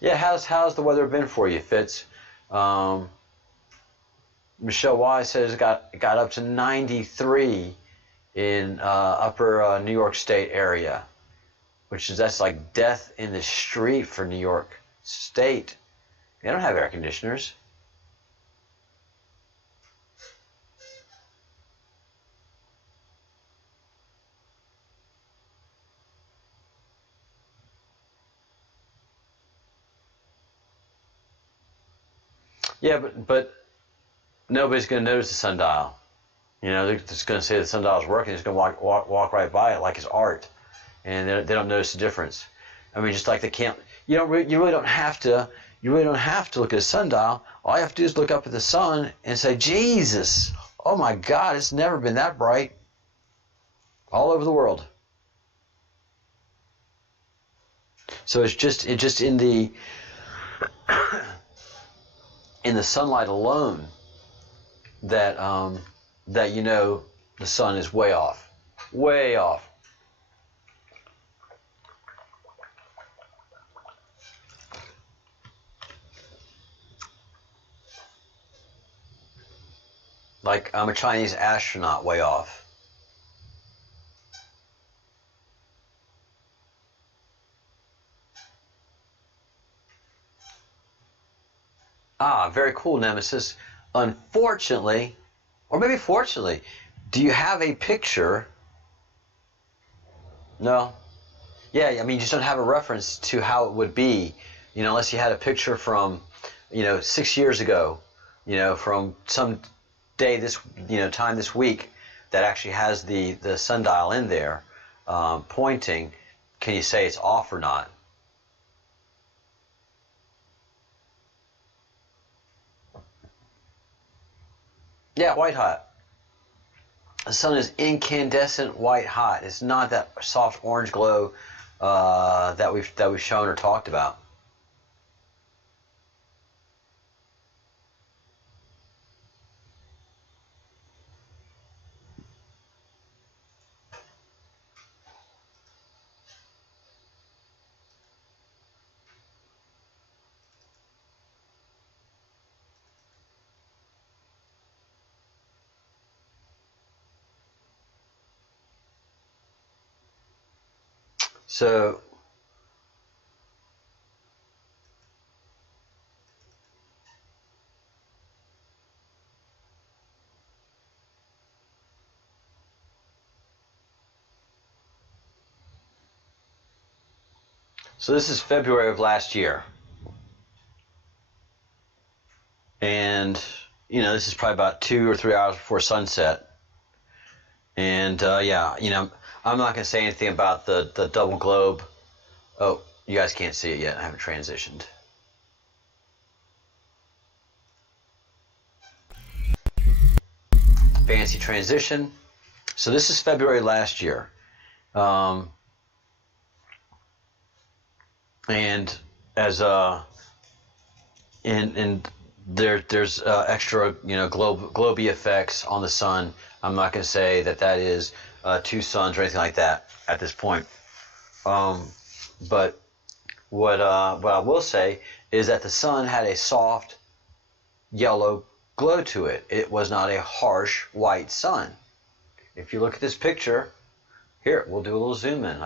Yeah, how's the weather been for you, Fitz? Michelle Wise says it got up to 93 in upper New York State area, that's like death in the street for New York State. They don't have air conditioners. Yeah, but nobody's going to notice the sundial. You know, they're just going to say the sundial's working. They're just going to walk right by it like it's art, and they don't notice the difference. I mean, just like they can't. You really don't have to. You really don't have to look at a sundial. All you have to do is look up at the sun and say, Jesus, oh my God, it's never been that bright. All over the world. So it's just in the sunlight alone that you know the sun is way off. Way off. Like I'm a Chinese astronaut way off. Ah, very cool, Nemesis. Unfortunately, or maybe fortunately, do you have a picture? No. Yeah, I mean, you just don't have a reference to how it would be, unless you had a picture from, 6 years ago, from some day time this week that actually has the sundial in there pointing. Can you say it's off or not? Yeah, white hot. The sun is incandescent white hot. It's not that soft orange glow that we've shown or talked about. So this is February of last year. And, this is probably about 2 or 3 hours before sunset. And yeah, you know, I'm not going to say anything about the double globe. Oh, you guys can't see it yet. I haven't transitioned. Fancy transition. So this is February last year. And as and there's extra, you know, globy effects on the sun. I'm not going to say that that is two suns or anything like that at this point. But what I will say is that the sun had a soft yellow glow to it. It was not a harsh white sun. If you look at this picture, here, we'll do a little zoom in.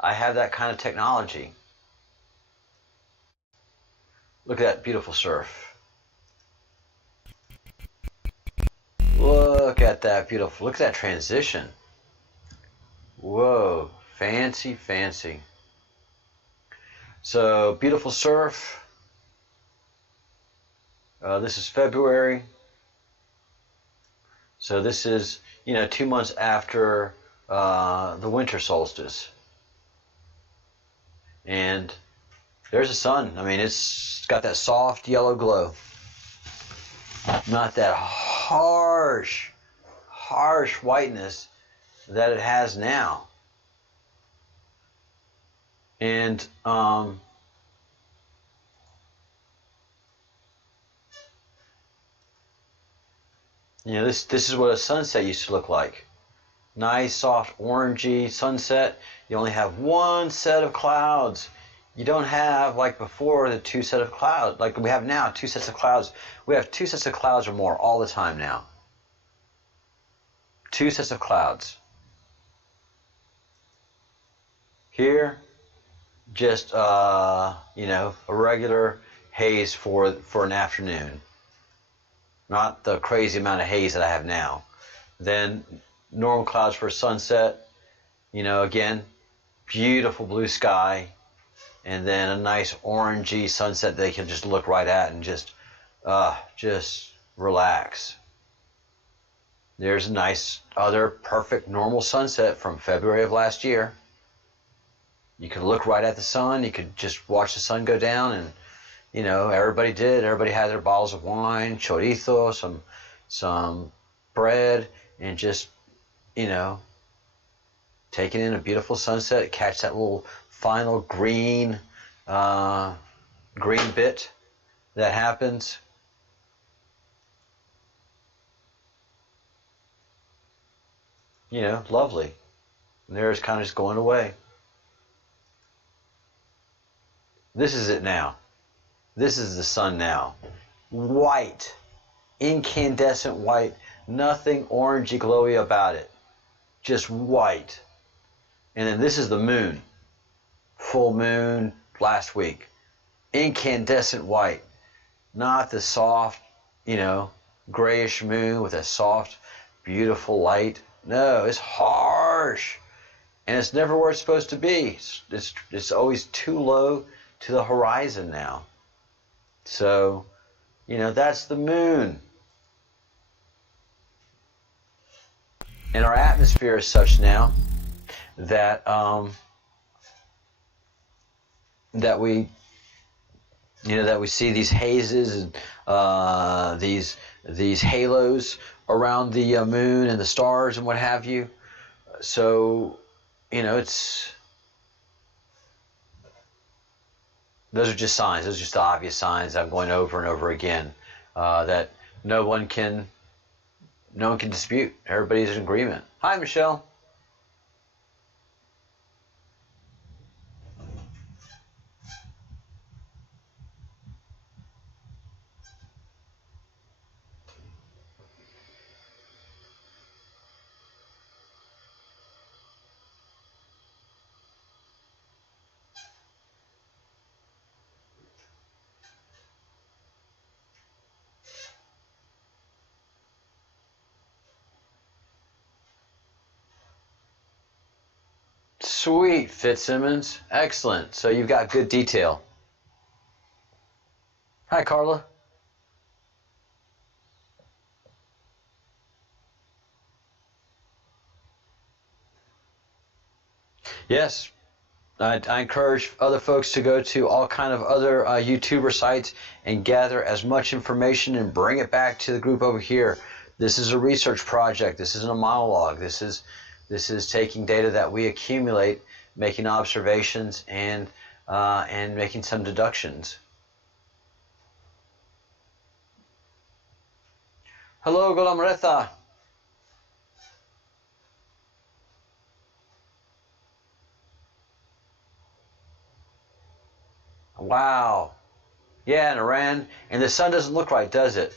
I have that kind of technology. Look at that beautiful surf. Look at that beautiful, look at that transition. Whoa, fancy, fancy. So, beautiful surf. This is February. So this is, you know, 2 months after the winter solstice. And there's the sun. I mean, it's got that soft yellow glow. Not that harsh whiteness that it has now. And you know, this is what a sunset used to look like. Nice, soft, orangey sunset. You only have one set of clouds. You don't have, like before, the two set of clouds. Like we have now, two sets of clouds. We have two sets of clouds or more all the time now. Two sets of clouds. Here, just, you know, a regular haze for an afternoon. Not the crazy amount of haze that I have now. Then normal clouds for sunset. You know, again, beautiful blue sky. And then a nice orangey sunset that you can just look right at and just relax. There's a nice other perfect normal sunset from February of last year. You could look right at the sun. You could just watch the sun go down, and you know, everybody did. Everybody had their bottles of wine, chorizo, some bread, and just, you know, taking in a beautiful sunset. Catch that little final green bit that happens. You know, lovely. And there it's kind of just going away. This is it now. This is the sun now. White, incandescent white, nothing orangey glowy about it. Just white. And then this is the moon. Full moon last week. Incandescent white. Not the soft, you know, grayish moon with a soft, beautiful light. No, it's harsh. And it's never where it's supposed to be. It's always too low to the horizon now. So, you know, that's the moon. And our atmosphere is such now that that we see these hazes and these halos around the moon and the stars and what have you. So, you know, those are just signs. Those are just the obvious signs I'm going over and over again that no one can dispute. Everybody's in agreement. Hi, Michelle. Sweet, Fitzsimmons. Excellent. So you've got good detail. Hi, Carla. Yes, I encourage other folks to go to all kind of other YouTuber sites and gather as much information and bring it back to the group over here. This is a research project. This isn't a monologue. This is taking data that we accumulate, making observations, and making some deductions. Hello, Golam Retha. Wow. Yeah, in Iran. And the sun doesn't look right, does it?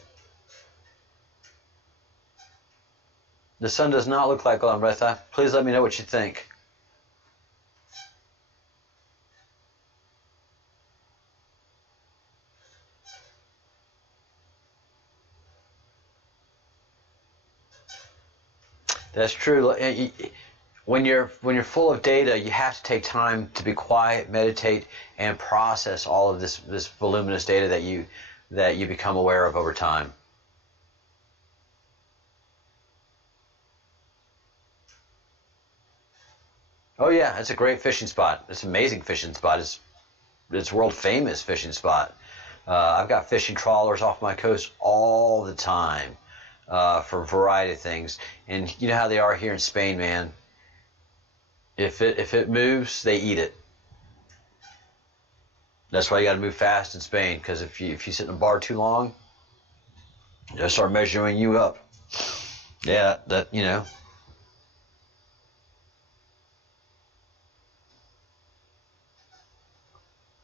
The sun does not look like Golam Retha. Please let me know what you think. That's true. When you're full of data, you have to take time to be quiet, meditate, and process all of this voluminous data that you become aware of over time. Oh yeah, it's a great fishing spot. It's an amazing fishing spot. It's world famous fishing spot. I've got fishing trawlers off my coast all the time for a variety of things. And you know how they are here in Spain, man. If it moves, they eat it. That's why you got to move fast in Spain, because if you sit in a bar too long, they'll start measuring you up. Yeah, that you know.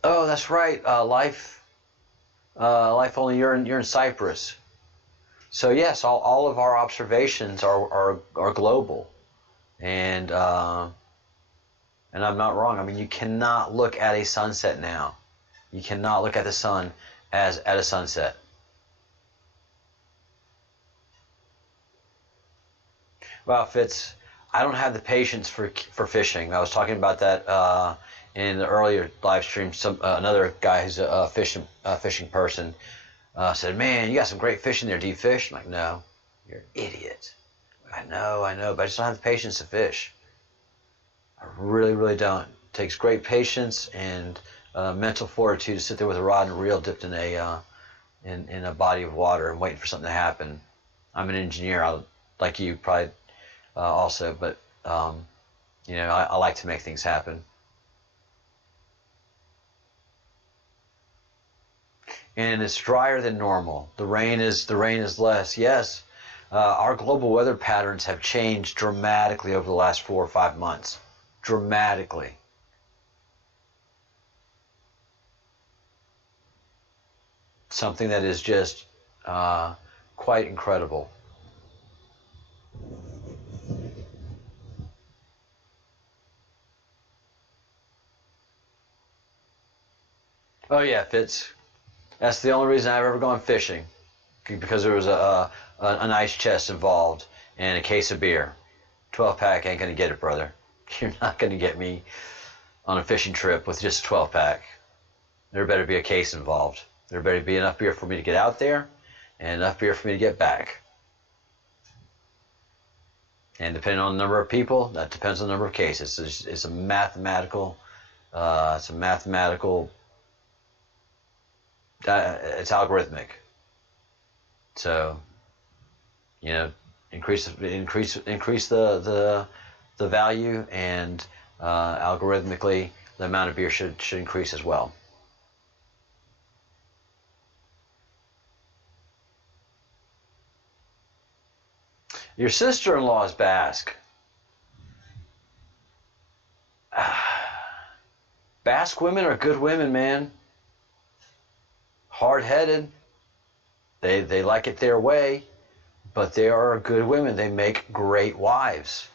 Oh, that's right. Life only you're in Cyprus. So yes, all of our observations are global, and I'm not wrong. I mean, you cannot look at a sunset now. You cannot look at the sun as at a sunset. Well, Fitz, I don't have the patience for fishing. I was talking about that in the earlier live stream. Another guy who's a fishing person said, "Man, you got some great fish in there. Do you fish?" I'm like, "No, you're an idiot." I know, but I just don't have the patience to fish. I really, really don't. It takes great patience and mental fortitude to sit there with a rod and reel dipped in a body of water and waiting for something to happen. I'm an engineer, like you probably also, but I like to make things happen. And it's drier than normal. The rain is less. Yes, our global weather patterns have changed dramatically over the last 4 or 5 months. Dramatically. Something that is just quite incredible. Oh yeah, Fitz. That's the only reason I've ever gone fishing, because there was an ice chest involved and a case of beer. 12-pack ain't gonna get it, brother. You're not gonna get me on a fishing trip with just a 12-pack. There better be a case involved. There better be enough beer for me to get out there and enough beer for me to get back. And depending on the number of people, that depends on the number of cases. It's a mathematical, it's algorithmic. So, increase the value, and algorithmically the amount of beer should increase as well. Your sister-in-law is Basque. Basque women are good women, man. Hard-headed. They like it their way, but they are good women. They make great wives.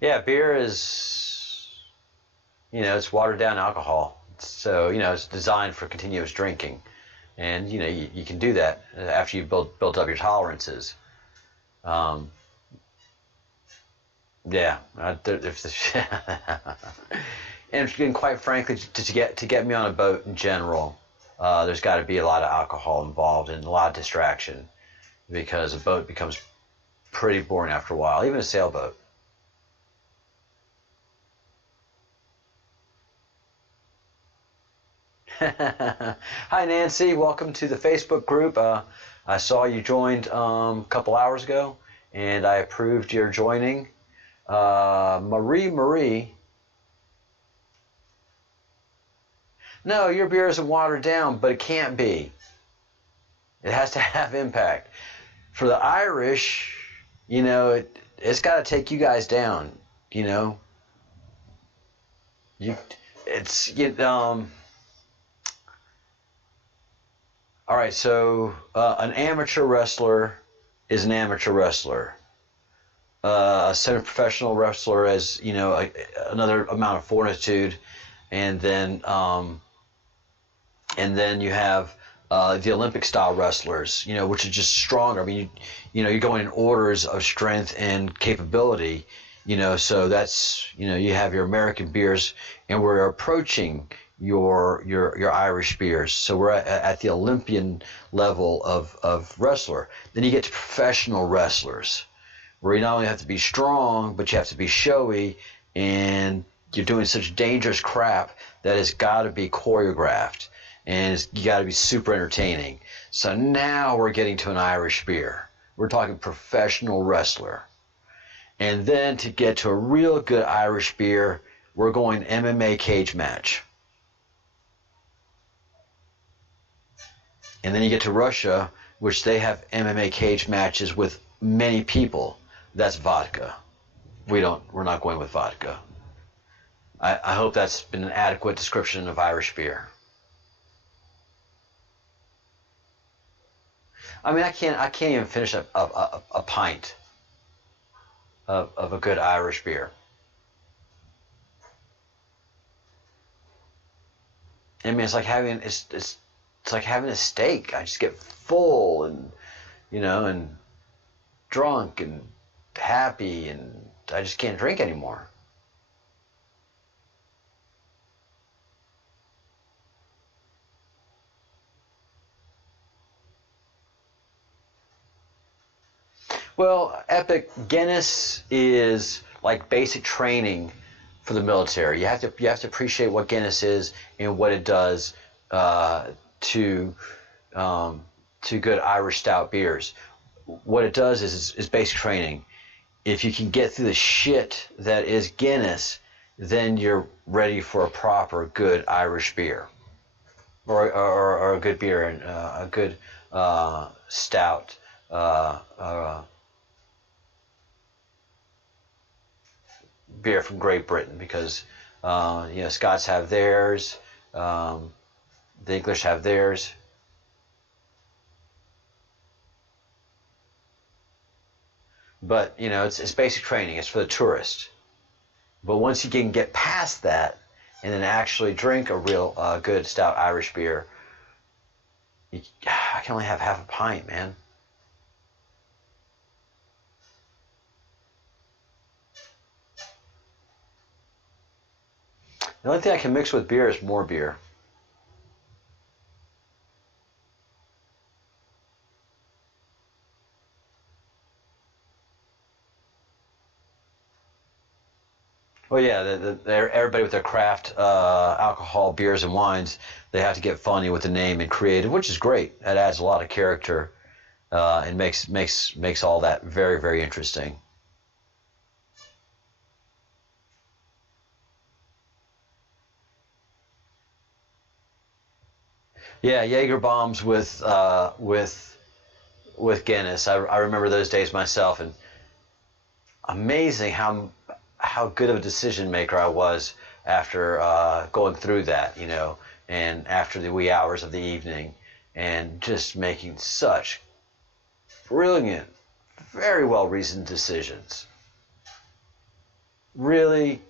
Yeah, beer is, it's watered down alcohol. So, it's designed for continuous drinking. And, you can do that after you've built up your tolerances. Yeah. And quite frankly, to get me on a boat in general, there's got to be a lot of alcohol involved and a lot of distraction, because a boat becomes pretty boring after a while, even a sailboat. Hi Nancy, welcome to the Facebook group. I saw you joined a couple hours ago, and I approved your joining. Marie. No, your beer isn't watered down, but it can't be. It has to have impact. For the Irish, you know, it's got to take you guys down. You know, All right, so an amateur wrestler is an amateur wrestler. A semi-professional wrestler has, you know, another amount of fortitude, and then you have the Olympic-style wrestlers, you know, which is just stronger. I mean, you're going in orders of strength and capability, you know. So that's, you know, you have your American beers, and we're approaching your Irish beers. So we're at the Olympian level of wrestler. Then you get to professional wrestlers, where you not only have to be strong, but you have to be showy, and you're doing such dangerous crap that it's got to be choreographed, and you got to be super entertaining. So now we're getting to an Irish beer. We're talking professional wrestler. And then to get to a real good Irish beer, we're going MMA cage match. And then you get to Russia, which they have MMA cage matches with many people. That's vodka. We're not going with vodka. I hope that's been an adequate description of Irish beer. I mean, I can't even finish a pint of a good Irish beer. I mean, it's like having it's like having a steak. I just get full and, you know, and drunk and happy, and I just can't drink anymore. Well, Epic, Guinness is like basic training for the military. You have to appreciate what Guinness is and what it does to good Irish stout beers. What it does is basic training. If you can get through the shit that is Guinness, then you're ready for a proper good Irish beer, or a good beer, and a good stout. Beer from Great Britain, because you know, Scots have theirs, the English have theirs. But you know, it's basic training. It's for the tourist. But once you can get past that and then actually drink a real good stout Irish beer, I can only have half a pint, man. The only thing I can mix with beer is more beer. Well, yeah, everybody with their craft alcohol, beers, and wines, they have to get funny with the name and creative, which is great. That adds a lot of character and makes all that very, very interesting. Yeah, Jaeger bombs with Guinness. I remember those days myself, and amazing how good of a decision maker I was after going through that, you know, and after the wee hours of the evening, and just making such brilliant, very well reasoned decisions. Really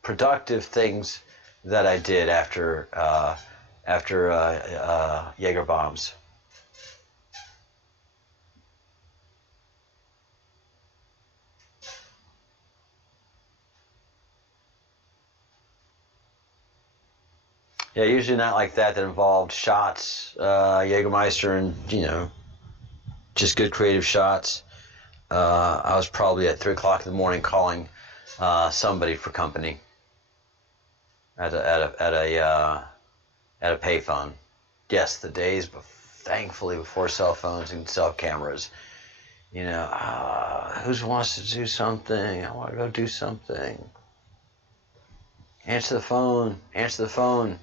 productive things that I did after Jaeger bombs. Yeah, usually not like that. That involved shots, Jägermeister, and you know, just good creative shots. I was probably at 3 o'clock in the morning calling somebody for company at a payphone. Yes, the days, thankfully, before cell phones and cell cameras. You know, who wants to do something? I want to go do something. Answer the phone. Answer the phone.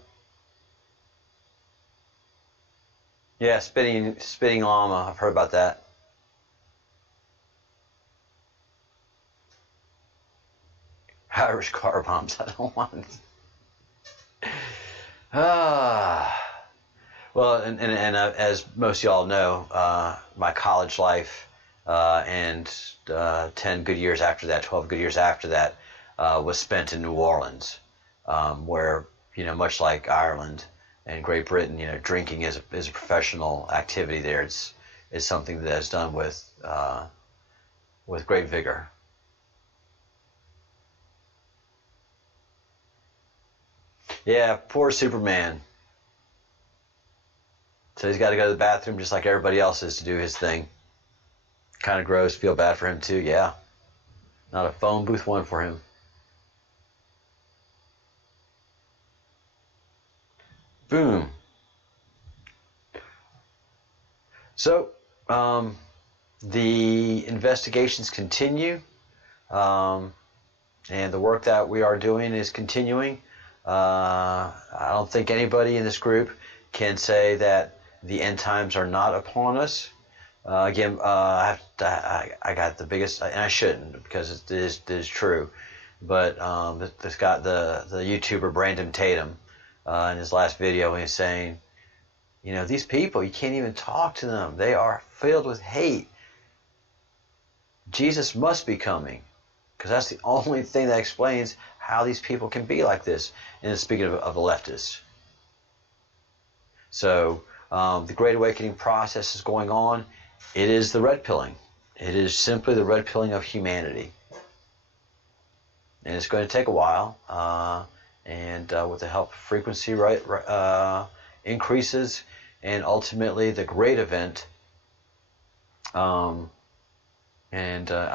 Yeah, spitting llama. I've heard about that. Irish car bombs. I don't want. Well, and as most of y'all know, my college life and 10 good years after that, 12 good years after that, was spent in New Orleans, where, you know, much like Ireland and Great Britain, you know, drinking is a professional activity there. It's something that is done with great vigor. Yeah, poor Superman. So he's got to go to the bathroom just like everybody else is to do his thing. Kind of gross. Feel bad for him too. Yeah. Not a phone booth one for him. Boom. So the investigations continue, and the work that we are doing is continuing. I don't think anybody in this group can say that the end times are not upon us. Again, I got the biggest, and I shouldn't because it is true. But this got the YouTuber Brandon Tatum in his last video, he's saying, you know, these people, you can't even talk to them. They are filled with hate. Jesus must be coming, because that's the only thing that explains how these people can be like this. And speaking of the leftists. So the Great Awakening process is going on. It is the red pilling. It is simply the red pilling of humanity. And it's going to take a while. And with the help of frequency increases, and ultimately the great event. I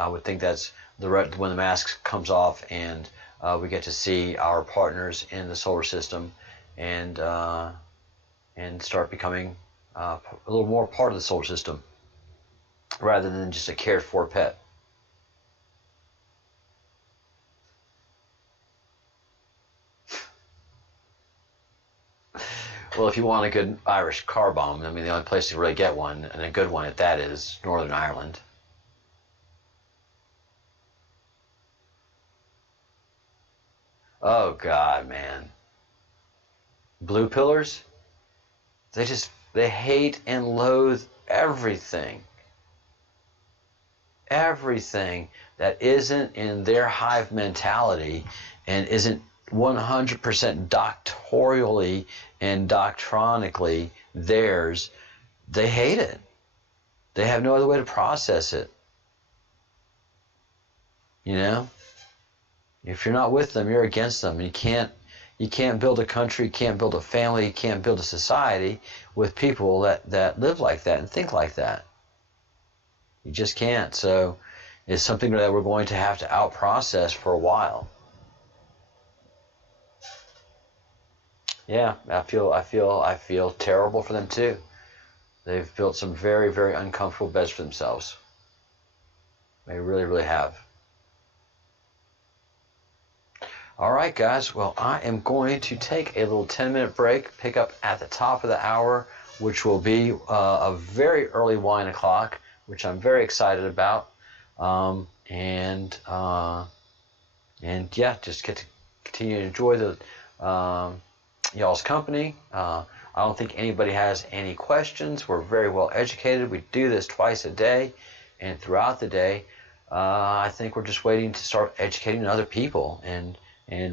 would think that's when the mask comes off and we get to see our partners in the solar system and start becoming a little more part of the solar system rather than just a cared for pet. Well, if you want a good Irish car bomb, I mean, the only place to really get one, and a good one at that, is Northern Ireland. Oh, God, man. Blue pillars? They hate and loathe everything. Everything that isn't in their hive mentality and isn't 100% doctorially and doctronically theirs, they hate it. They have no other way to process it. You know? If you're not with them, you're against them. You can't build a country, you can't build a family, you can't build a society with people that live like that and think like that. You just can't. So it's something that we're going to have to out-process for a while. Yeah, I feel terrible for them too. They've built some very, very uncomfortable beds for themselves. They really, really have. All right, guys. Well, I am going to take a little 10-minute break, pick up at the top of the hour, which will be a very early wine o'clock, which I'm very excited about. And yeah, just get to continue to enjoy the y'all's company. I don't think anybody has any questions. We're very well educated. We do this twice a day, and throughout the day, I think we're just waiting to start educating other people and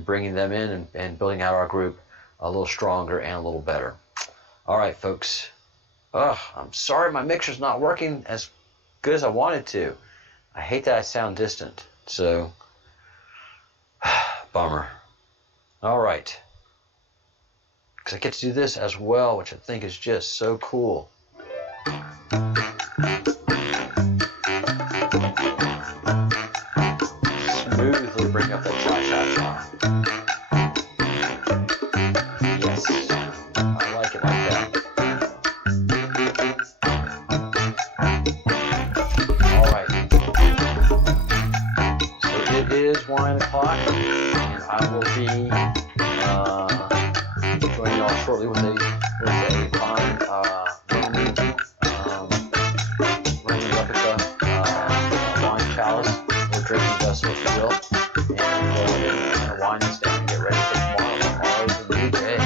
bringing them in and building out our group a little stronger and a little better. All right, folks. I'm sorry my mixer's not working as good as I wanted to. I hate that I sound distant. So, bummer. All right. Because I get to do this as well, which I think is just so cool. join y'all shortly with a fine Roman replica wine chalice or drinking vessel, if you will, and go ahead and kind of wind this down and get ready for tomorrow. Tomorrow's a new day.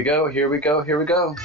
we go, here we go, here we go.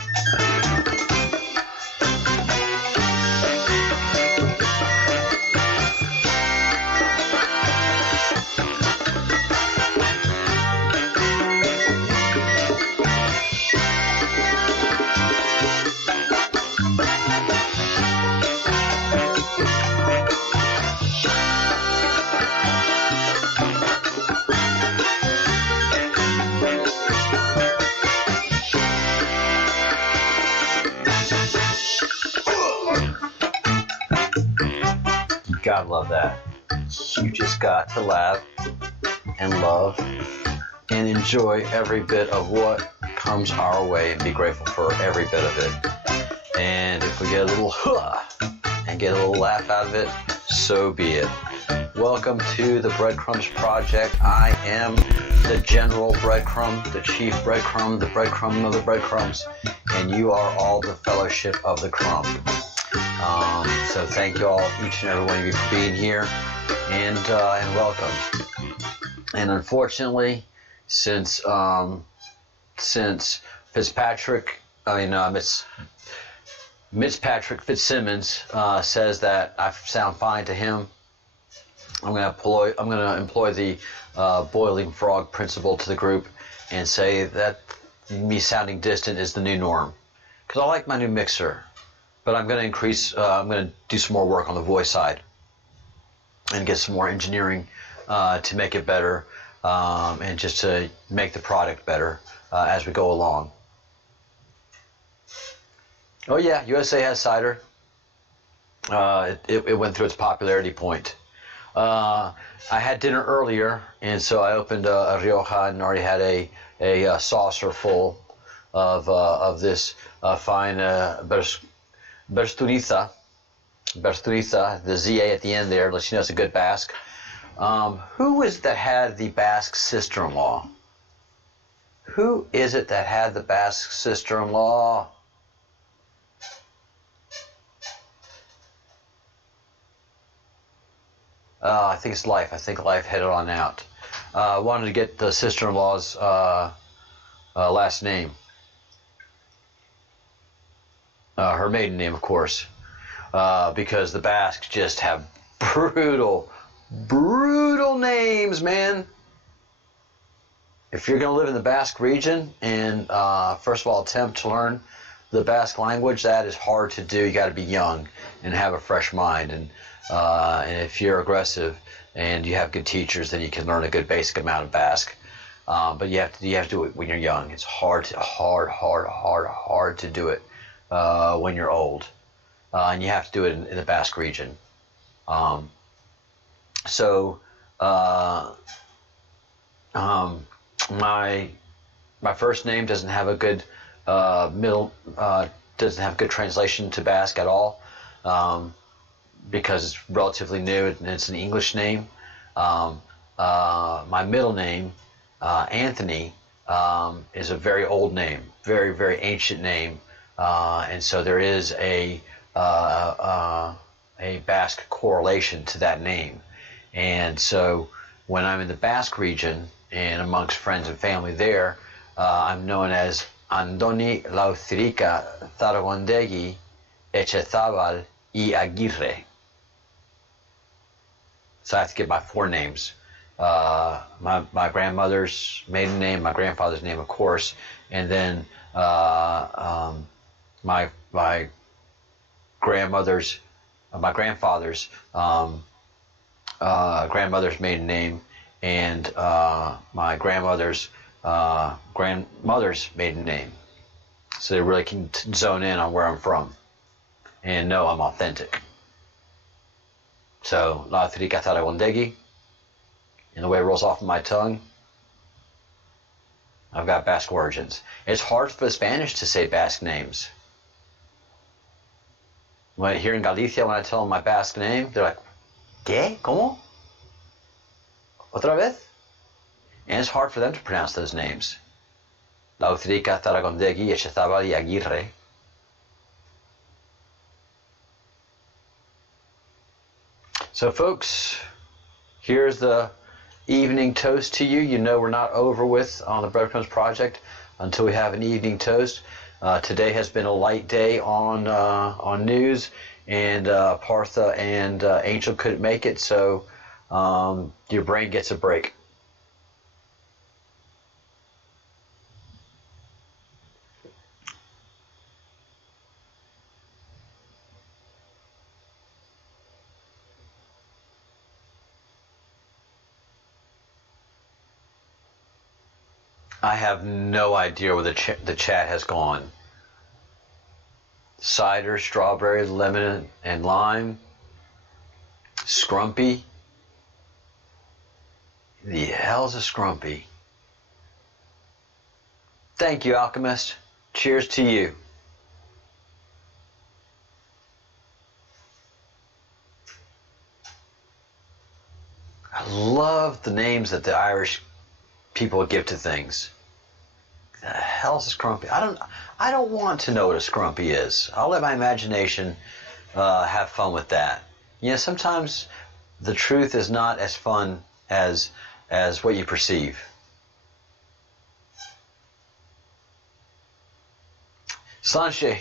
Gotta love that. You just got to laugh and love and enjoy every bit of what comes our way and be grateful for every bit of it. And if we get a little and get a little laugh out of it, so be it. Welcome to the Breadcrumbs Project. I am the General Breadcrumb, the Chief Breadcrumb, the Breadcrumb of the Breadcrumbs, and you are all the Fellowship of the Crumb. So thank you all, each and every one of you, for being here, and welcome. And unfortunately, since Fitzpatrick, Fitzpatrick Fitzsimmons says that I sound fine to him, I'm going to employ the boiling frog principle to the group and say that me sounding distant is the new norm, because I like my new mixer. But I'm going to I'm going to do some more work on the voice side and get some more engineering to make it better and just to make the product better as we go along. Oh yeah, USA has cider. It went through its popularity point. I had dinner earlier, and so I opened a Rioja and already had a saucer full of this fine Bersturiza, the ZA at the end there lets you know it's a good Basque. Who was that had the Basque sister-in-law? Who is it that had the Basque sister-in-law? I think it's Life. I think Life headed on out. Wanted to get the sister-in-law's last name. Her maiden name, of course, because the Basques just have brutal names, man. If you're going to live in the Basque region and, first of all, attempt to learn the Basque language, that is hard to do. You got to be young and have a fresh mind. And if you're aggressive and you have good teachers, then you can learn a good basic amount of Basque. But you have to do it when you're young. It's hard to do it when you're old, and you have to do it in the Basque region. My first name doesn't have a good doesn't have good translation to Basque at all, because it's relatively new and it's an English name. My middle name, Anthony, is a very old name, very ancient name. And so there is a Basque correlation to that name. And so when I'm in the Basque region and amongst friends and family there, I'm known as Andoni Lauthirica Zaragondegui Echezabal y Aguirre. So I have to get my four names. My grandmother's maiden name, my grandfather's name, of course, and then my grandfather's grandmother's maiden name, and my grandmother's grandmother's maiden name, so they really can zone in on where I'm from and know I'm authentic. So Lauthirica Zaragondegui, and the way it rolls off of my tongue, I've got Basque origins. It's hard for the Spanish to say Basque names. Here in Galicia, when I tell them my Basque name, they're like, ¿Qué? ¿Cómo? ¿Otra vez? And it's hard for them to pronounce those names. Lauthirica Zaragondegui Echezabal y Aguirre. So folks, here's the evening toast to you. You know we're not over with on the Breadcrumbs Project. until we have an evening toast. Today has been a light day on news, and Partha and Angel couldn't make it, so your brain gets a break. I have no idea where the chat has gone. Cider, strawberry, lemon, and lime. Scrumpy. The hell's a scrumpy? Thank you, Alchemist. Cheers to you. I love the names that the Irish people give to things. The hell's a scrumpy? I don't want to know what a scrumpy is. I'll let my imagination have fun with that. You know, sometimes the truth is not as fun as what you perceive. Sanche,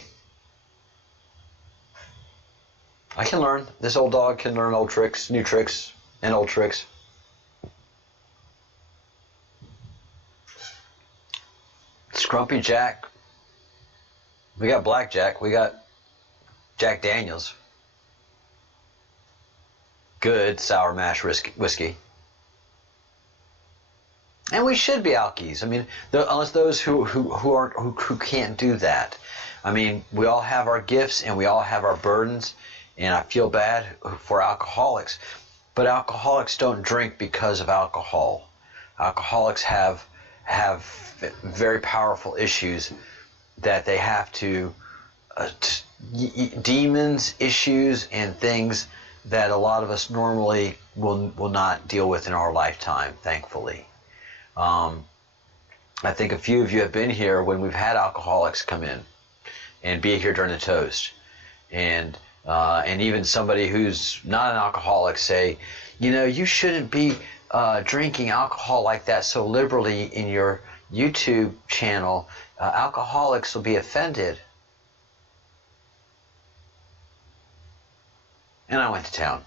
I can learn. This old dog can learn old tricks, new tricks, and old tricks. Scrumpy Jack. We got Blackjack. We got Jack Daniels. Good sour mash whiskey. And we should be alkies. I mean, unless those who can't do that. I mean, we all have our gifts and we all have our burdens, and I feel bad for alcoholics. But alcoholics don't drink because of alcohol. Alcoholics have very powerful issues that they have to demons, issues, and things that a lot of us normally will not deal with in our lifetime, thankfully. I think a few of you have been here when we've had alcoholics come in and be here during the toast, and even somebody who's not an alcoholic say, you know, you shouldn't be drinking alcohol like that so liberally in your YouTube channel. Alcoholics will be offended. And I went to town.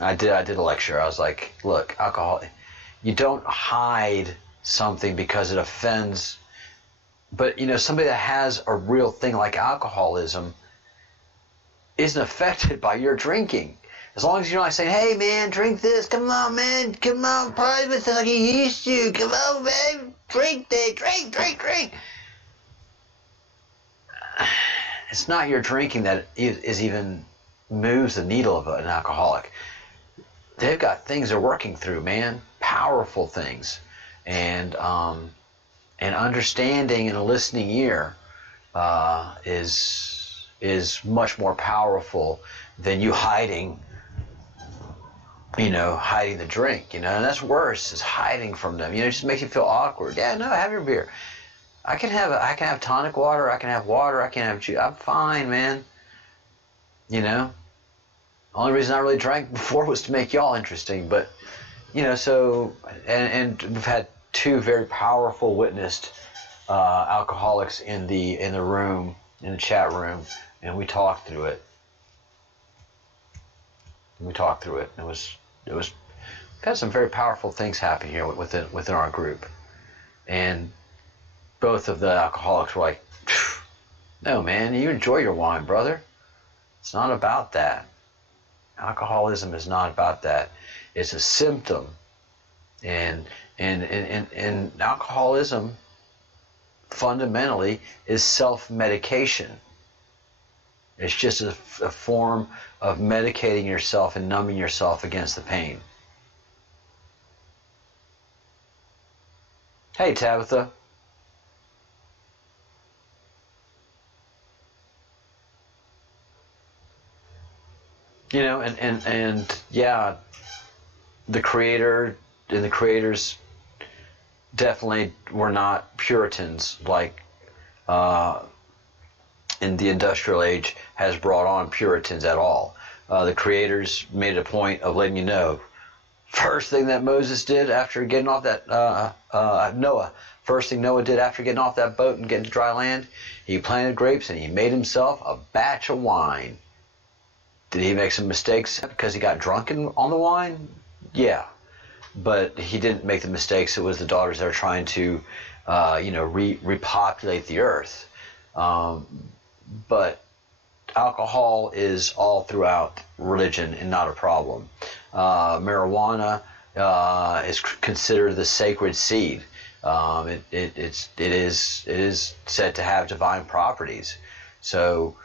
I did a lecture. I was like, look, alcohol, you don't hide something because it offends. But, you know, somebody that has a real thing like alcoholism isn't affected by your drinking. As long as you're not saying, hey, man, drink this. Come on, man. Come on, party with us like you used to. Come on, man. Drink that. Drink. It's not your drinking that is even moves the needle of an alcoholic. They've got things they're working through, man. Powerful things. And understanding and a listening ear is much more powerful than you hiding the drink, and that's worse, is hiding from them. It just makes you feel awkward. Yeah, no, have your beer. I can have tonic water, I can have water, I can have juice. I'm fine, man. Only reason I really drank before was to make y'all interesting, but so and we've had two very powerful witnessed alcoholics in the room, in the chat room, and we talked through it. It was we've had some very powerful things happen here within our group, and both of the alcoholics were like, no, man, you enjoy your wine, brother. It's not about that. Alcoholism is not about that. It's a symptom, and alcoholism fundamentally is self-medication. It's just a form of medicating yourself and numbing yourself against the pain. Hey, Tabitha. And yeah, the creator and the creators definitely were not Puritans like in the industrial age has brought on Puritans at all. The creators made a point of letting you know, first thing that Moses did after getting off that, Noah, First thing Noah did after getting off that boat and getting to dry land, he planted grapes and he made himself a batch of wine. Did he make some mistakes because he got drunk on the wine? Yeah. But he didn't make the mistakes. It was the daughters that are trying to, repopulate the earth. But alcohol is all throughout religion and not a problem. Marijuana is considered the sacred seed. It is said to have divine properties. So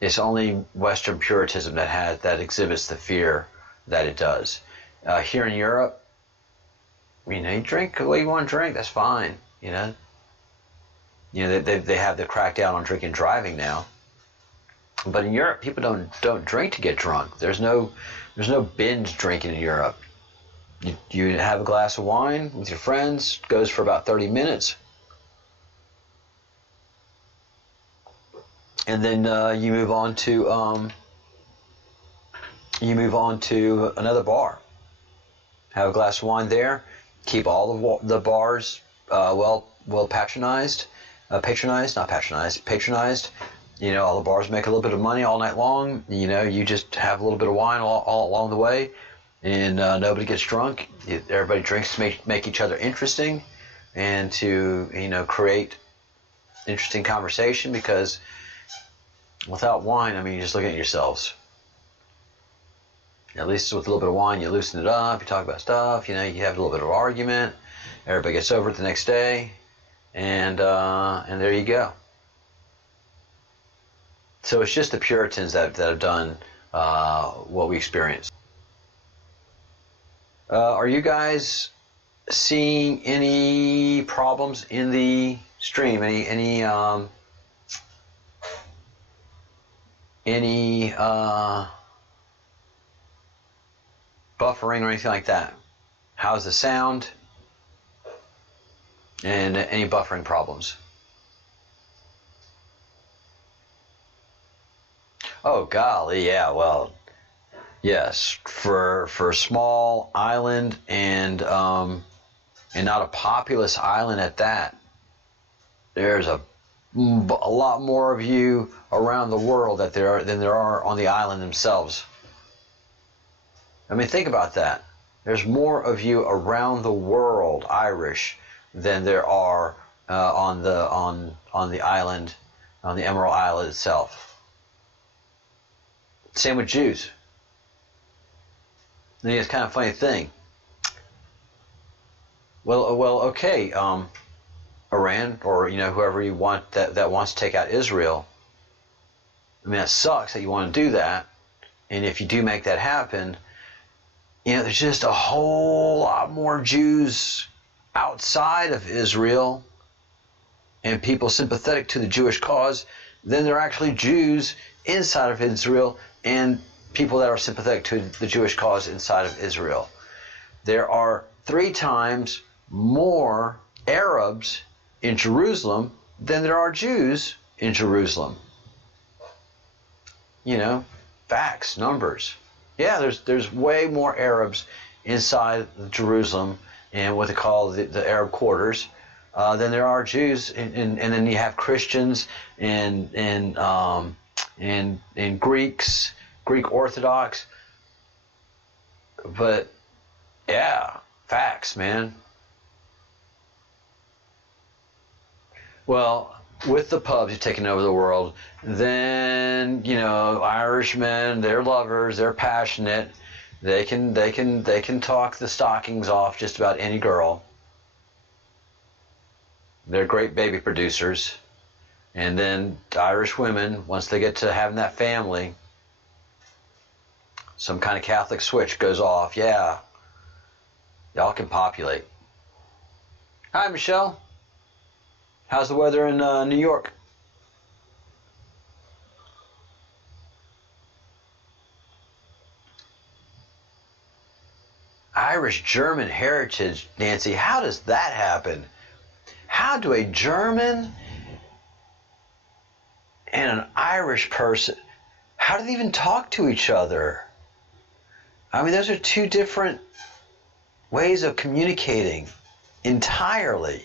it's only Western Puritanism that exhibits the fear that it does. Here in Europe, you drink the way you want to drink. That's fine. They have the crackdown on drinking and driving now. But in Europe, people don't drink to get drunk. There's no binge drinking in Europe. You have a glass of wine with your friends. Goes for about 30 minutes. And then you move on to another bar. Have a glass of wine there. Keep all the bars well patronized. Patronized. All the bars make a little bit of money all night long. You just have a little bit of wine all along the way, and nobody gets drunk. Everybody drinks to make each other interesting, and to create interesting conversation, because without wine, you're just looking at yourselves. At least with a little bit of wine, you loosen it up, you talk about stuff, you have a little bit of argument, everybody gets over it the next day, and there you go. So it's just the Puritans that have done what we experienced. Are you guys seeing any problems in the stream? Any buffering or anything like that? How's the sound? And any buffering problems? Oh golly, yeah. Well, yes. For a small island and not a populous island at that, there's a lot more of you around the world than there are on the island themselves. Think about that. There's more of you around the world, Irish, than there are on the island, on the Emerald Isle itself. Same with Jews. I think it's kind of a funny thing. Well, okay, Iran, or whoever you want that wants to take out Israel. That sucks that you want to do that. And if you do make that happen, there's just a whole lot more Jews outside of Israel and people sympathetic to the Jewish cause than there are actually Jews inside of Israel and people that are sympathetic to the Jewish cause inside of Israel. There are 3 times more Arabs in Jerusalem than there are Jews in Jerusalem. Facts, numbers. Yeah, there's way more Arabs inside Jerusalem and what they call the Arab quarters than there are Jews, and then you have Christians and Greeks, Greek Orthodox. But yeah, facts, man. Well, with the pubs taking over the world, then Irishmen, they're lovers, they're passionate, they can talk the stockings off just about any girl. They're great baby producers. And then the Irish women, once they get to having that family, some kind of Catholic switch goes off. Yeah, y'all can populate. Hi, Michelle. How's the weather in New York? Irish-German heritage, Nancy. How does that happen? How do a German and an Irish person, how do they even talk to each other? Those are 2 different ways of communicating entirely.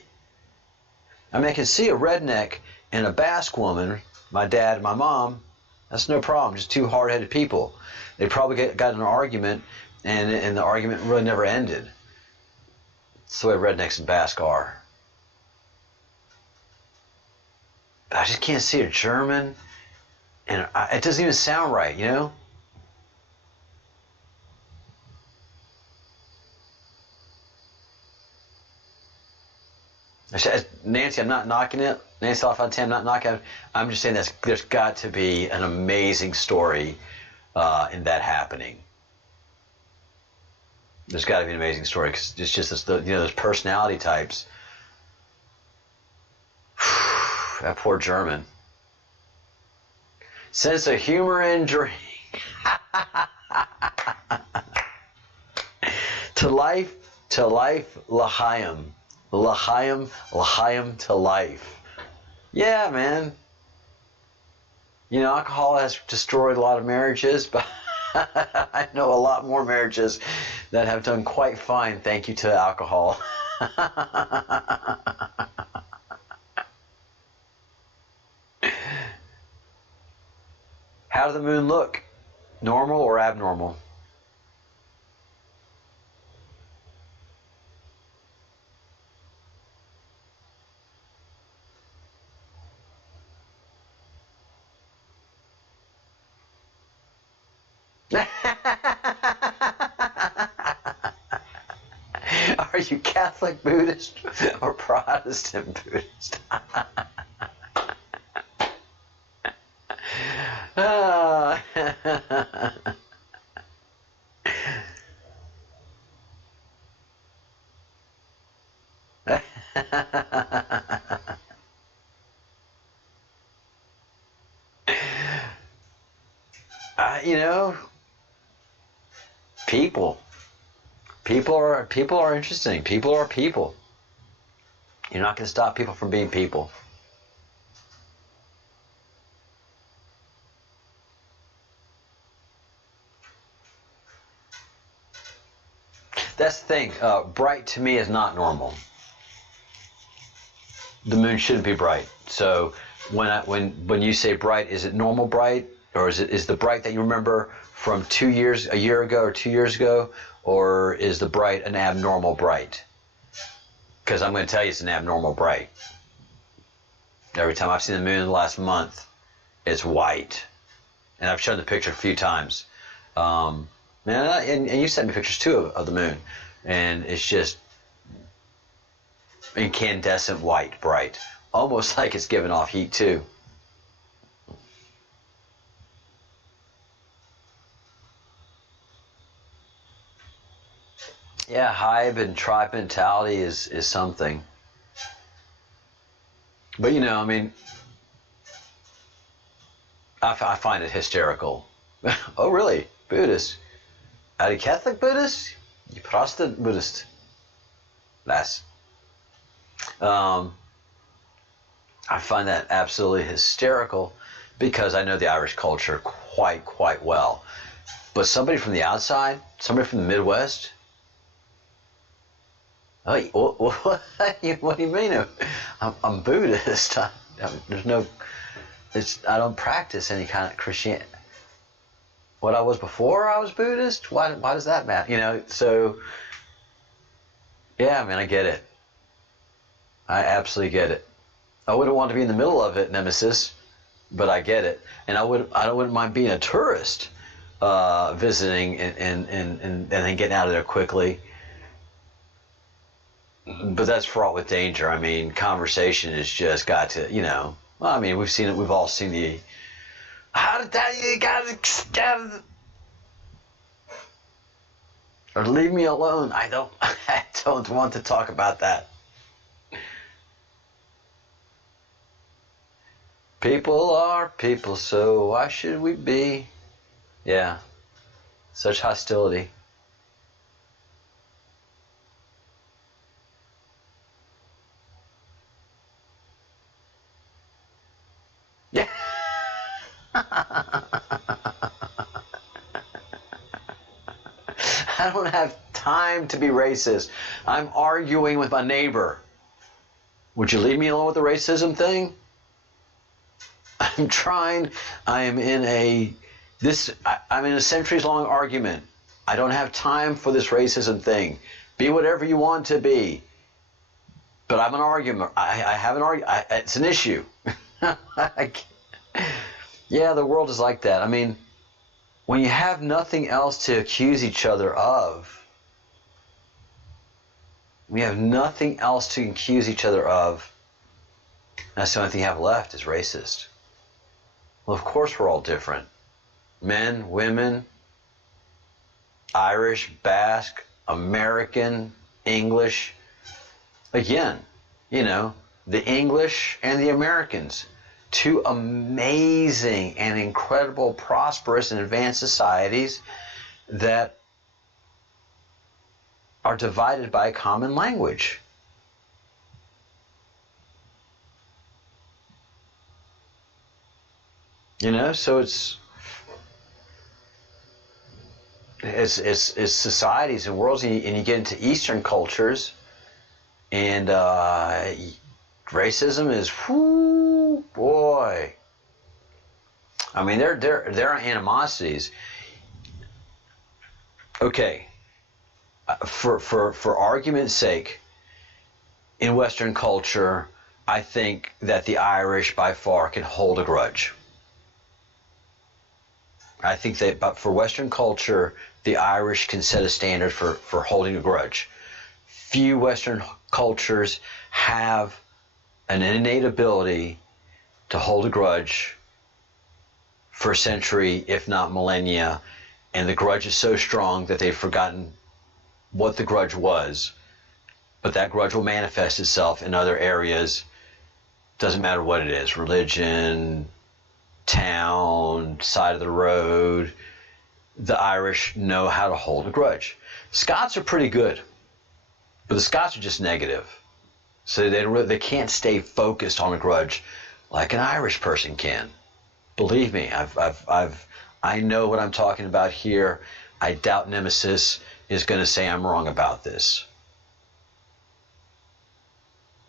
I mean, I can see a redneck and a Basque woman, my dad and my mom, that's no problem, just two hard-headed people. They probably got in an argument, and the argument really never ended. That's the way rednecks and Basque are. But I just can't see a German, and it doesn't even sound right, you know? Nancy, I'm not knocking it. Nancy LaFontaine, I'm not knocking it. I'm just saying there's got to be an amazing story in that happening. There's got to be an amazing story because it's just this, those personality types. That poor German. Sense of humor and drink. To life, l'chaim. L'chaim to life. Yeah, man. You know, alcohol has destroyed a lot of marriages, but I know a lot more marriages that have done quite fine, thank you to alcohol. How does the moon look? Normal or abnormal? Are you Catholic Buddhist or Protestant Buddhist? You know, people are interesting. People are people. You're not going to stop people from being people. That's the thing. Bright to me is not normal. The moon shouldn't be bright. So when you say bright, is it normal bright, or is the bright that you remember from a year ago or 2 years ago, or is the bright an abnormal bright? Because I'm going to tell you it's an abnormal bright. Every time I've seen the moon in the last month, it's white, and I've shown the picture a few times. And you sent me pictures too of the moon, and it's just incandescent white, bright, almost like it's giving off heat too. Yeah, hive and tribe mentality is something. But I mean, I find it hysterical. Oh, really? Buddhist? Are you Catholic Buddhist? You Protestant Buddhist? That's. I find that absolutely hysterical because I know the Irish culture quite well. But somebody from the outside, somebody from the Midwest. Oh, what do you mean? I'm Buddhist. I don't practice any kind of Christianity. What I was before I was Buddhist? Why does that matter? So yeah, I mean, I get it. I absolutely get it. I wouldn't want to be in the middle of it, Nemesis, but I get it. And I wouldn't mind being a tourist, visiting and then getting out of there quickly. But that's fraught with danger. I mean, conversation has just got to, well, I mean, we've seen it. We've all seen the, how did that, you gotta, or leave me alone. I don't want to talk about that. People are people, so why should we be? Yeah, such hostility. Yeah. I don't have time to be racist. I'm arguing with my neighbor. Would you leave me alone with the racism thing? I'm trying. I'm in a centuries-long argument. I don't have time for this racism thing. Be whatever you want to be. But I'm an argument. I have an argument. It's an issue. Yeah, the world is like that. I mean, when you have nothing else to accuse each other of, we have nothing else to accuse each other of, that's the only thing you have left is racist. Well, of course we're all different. Men, women, Irish, Basque, American, English. Again, the English and the Americans. Two amazing and incredible, prosperous and advanced societies that are divided by a common language. So it's societies and worlds, and you get into Eastern cultures, and racism is, whoo, boy. I mean, there are animosities. Okay, for argument's sake, in Western culture, I think that the Irish by far can hold a grudge. I think that, but for Western culture, the Irish can set a standard for holding a grudge. Few Western cultures have an innate ability to hold a grudge for a century, if not millennia, and the grudge is so strong that they've forgotten what the grudge was. But that grudge will manifest itself in other areas. Doesn't matter what it is, religion, town, side of the road. The Irish know how to hold a grudge. Scots are pretty good, but the Scots are just negative. So they can't stay focused on a grudge like an Irish person can. Believe me, I know what I'm talking about here. I doubt Nemesis is going to say I'm wrong about this.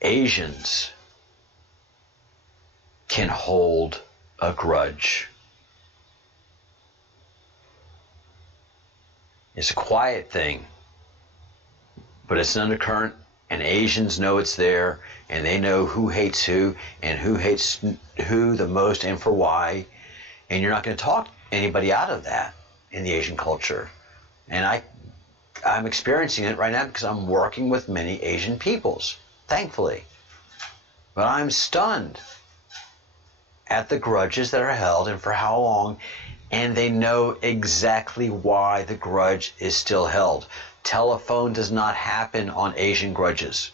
Asians can hold a grudge. It's a quiet thing, but it's an undercurrent, and Asians know it's there, and they know who hates who, and who hates who the most and for why, and you're not going to talk anybody out of that in the Asian culture. And I'm experiencing it right now because I'm working with many Asian peoples, thankfully. But I'm stunned at the grudges that are held and for how long, and they know exactly why the grudge is still held. Telephone does not happen on Asian grudges.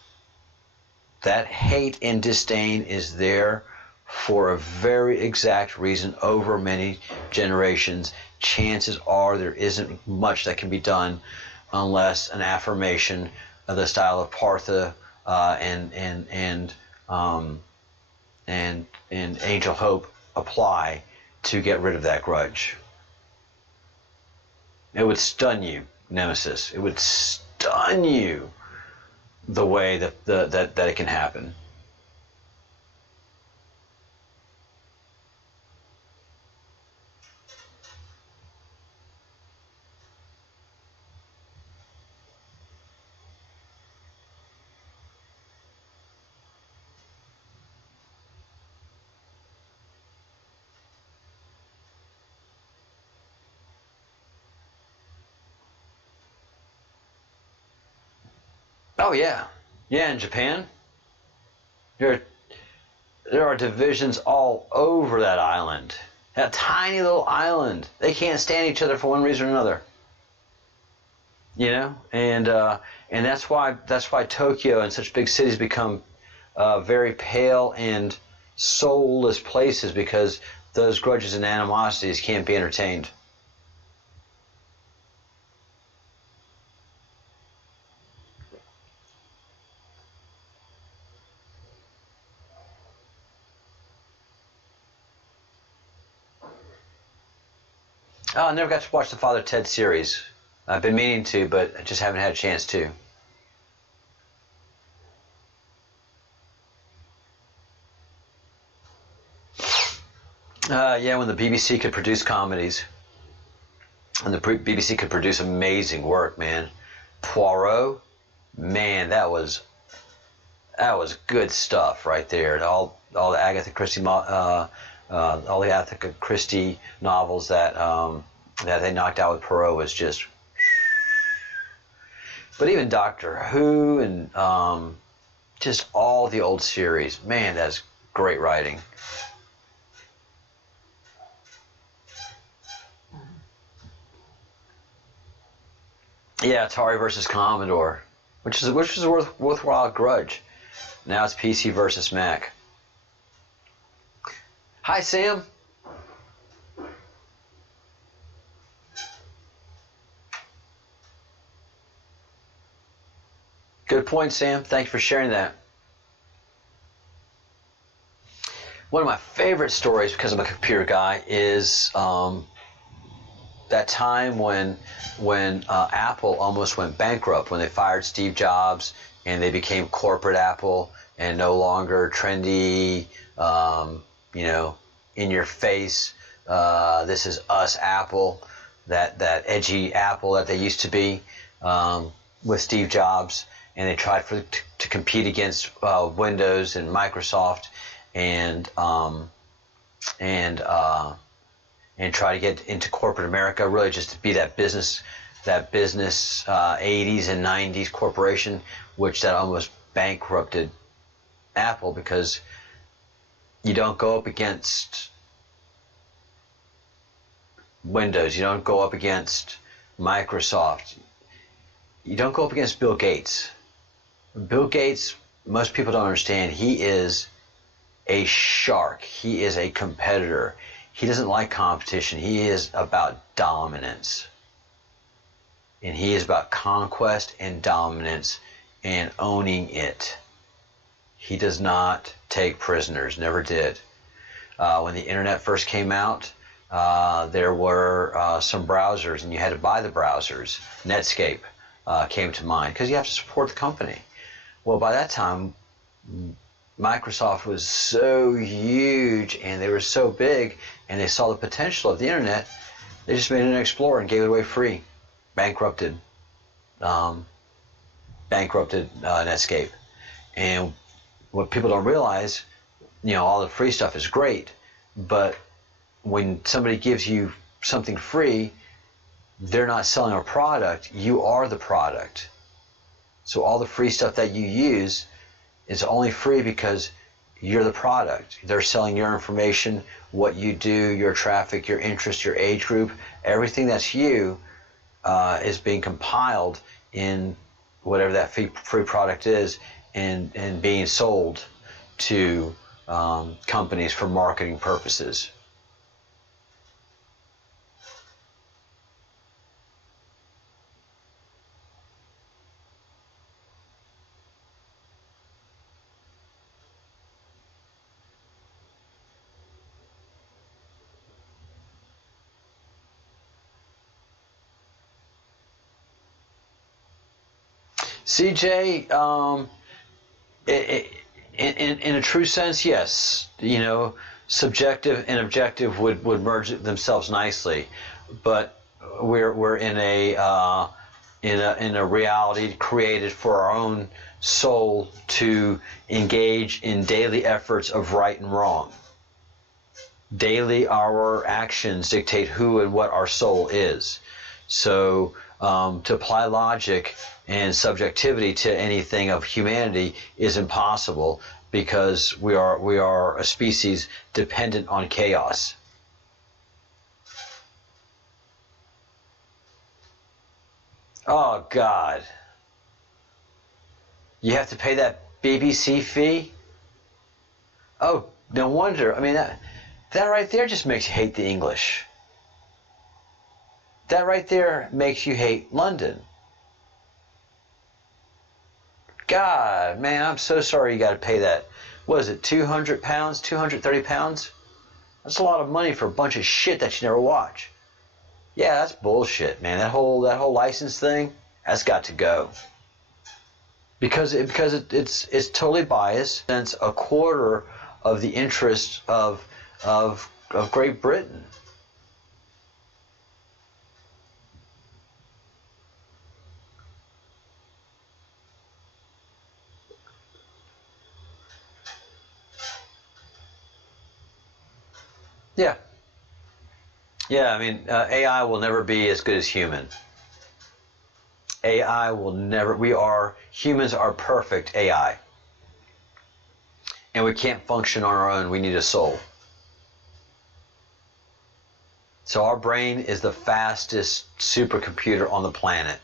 That hate and disdain is there for a very exact reason over many generations. Chances are there isn't much that can be done unless an affirmation of the style of Partha and Angel Hope apply to get rid of that grudge. It would stun you, Nemesis. It would stun you the way that it can happen. Oh yeah, in Japan, there are divisions all over that island. That tiny little island. They can't stand each other for one reason or another. And that's why Tokyo and such big cities become very pale and soulless places, because those grudges and animosities can't be entertained. Oh, I never got to watch the Father Ted series. I've been meaning to, but I just haven't had a chance to. Yeah, when the BBC could produce comedies, and the BBC could produce amazing work, man. Poirot, man, that was good stuff right there. All the Agatha Christie novels that they knocked out with Poirot was just. But even Doctor Who and just all the old series, man, that's great writing. Yeah, Atari versus Commodore, which was a worthwhile grudge. Now it's PC versus Mac. Hi, Sam. Good point, Sam. Thanks for sharing that. One of my favorite stories, because I'm a computer guy, is that time when Apple almost went bankrupt, when they fired Steve Jobs and they became corporate Apple and no longer trendy, in your face, this is us Apple, that edgy Apple that they used to be with Steve Jobs, and they tried to compete against Windows and Microsoft and try to get into corporate America, really just to be that business 80s and 90s corporation, which that almost bankrupted Apple, because you don't go up against Windows, you don't go up against Microsoft, you don't go up against Bill Gates. Bill Gates, most people don't understand, he is a shark, he is a competitor. He doesn't like competition. He is about dominance. And he is about conquest and dominance and owning it. He does not take prisoners, never did. When the internet first came out, there were some browsers, and you had to buy the browsers. Netscape came to mind, because you have to support the company. Well, by that time, Microsoft was so huge and they were so big and they saw the potential of the internet, they just made an Explorer and gave it away free. Bankrupted Netscape. And what people don't realize, all the free stuff is great, but when somebody gives you something free, they're not selling a product, you are the product. So all the free stuff that you use is only free because you're the product. They're selling your information, what you do, your traffic, your interest, your age group, everything that's you is being compiled in whatever that free product is and being sold to companies for marketing purposes. CJ, in a true sense, yes. Subjective and objective would merge themselves nicely, but we're in a reality created for our own soul to engage in daily efforts of right and wrong. Daily, our actions dictate who and what our soul is. So to apply logic and subjectivity to anything of humanity is impossible, because we are a species dependent on chaos. Oh God. You have to pay that BBC fee? Oh, no wonder. I mean, that right there just makes you hate the English. That right there makes you hate London. God, man, I'm so sorry you got to pay that. What is it, £200, £230? That's a lot of money for a bunch of shit that you never watch. Yeah, that's bullshit, man. That whole license thing, that's got to go. Because it's totally biased. Since a quarter of the interest of Great Britain. Yeah. Yeah, I mean, AI will never be as good as human. AI will never, humans are perfect AI. And we can't function on our own, we need a soul. So our brain is the fastest supercomputer on the planet.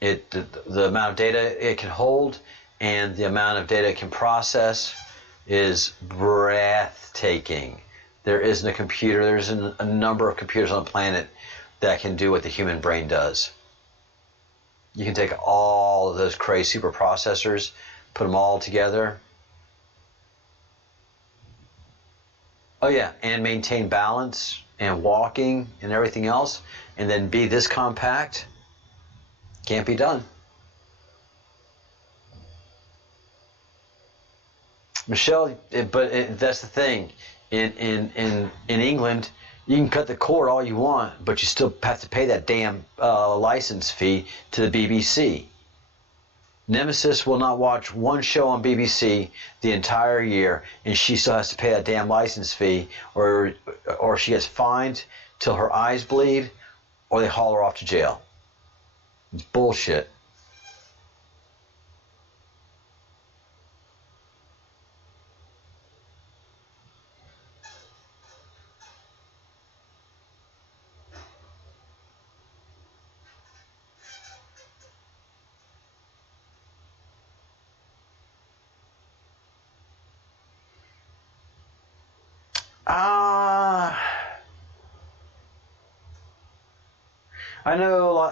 The amount of data it can hold and the amount of data it can process is breathtaking. There isn't a computer, there isn't a number of computers on the planet that can do what the human brain does. You can take all of those crazy super processors, put them all together. Oh yeah, and maintain balance and walking and everything else, and then be this compact. Can't be done. Michelle, that's the thing. In England, you can cut the cord all you want, but you still have to pay that damn license fee to the BBC. Nemesis will not watch one show on BBC the entire year, and she still has to pay that damn license fee, or she gets fined till her eyes bleed, or they haul her off to jail. It's bullshit.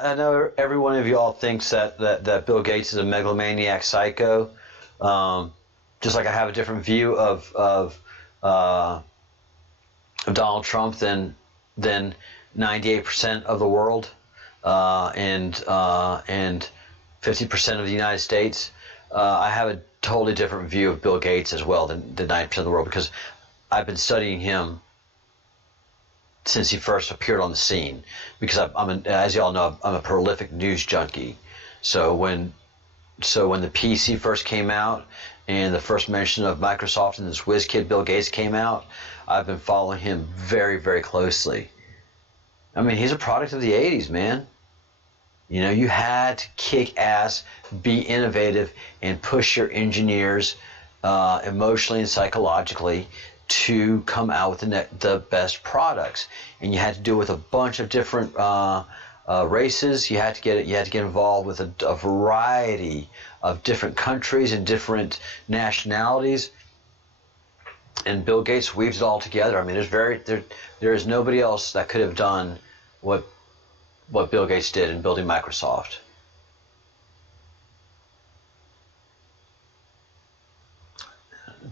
I know every one of y'all thinks that Bill Gates is a megalomaniac psycho. Just like I have a different view of Donald Trump than 98% of the world, and 50% of the United States. I have a totally different view of Bill Gates as well than 90% of the world, because I've been studying him since he first appeared on the scene, because as y'all know, I'm a prolific news junkie. So when the PC first came out and the first mention of Microsoft and this whiz kid Bill Gates came out, I've been following him very, very closely. I mean, he's a product of the 80s, man. You know, you had to kick ass, be innovative, and push your engineers emotionally and psychologically to come out with the best products, and you had to do it with a bunch of different races. You had to get involved with a variety of different countries and different nationalities. And Bill Gates weaves it all together. I mean, there is nobody else that could have done what Bill Gates did in building Microsoft.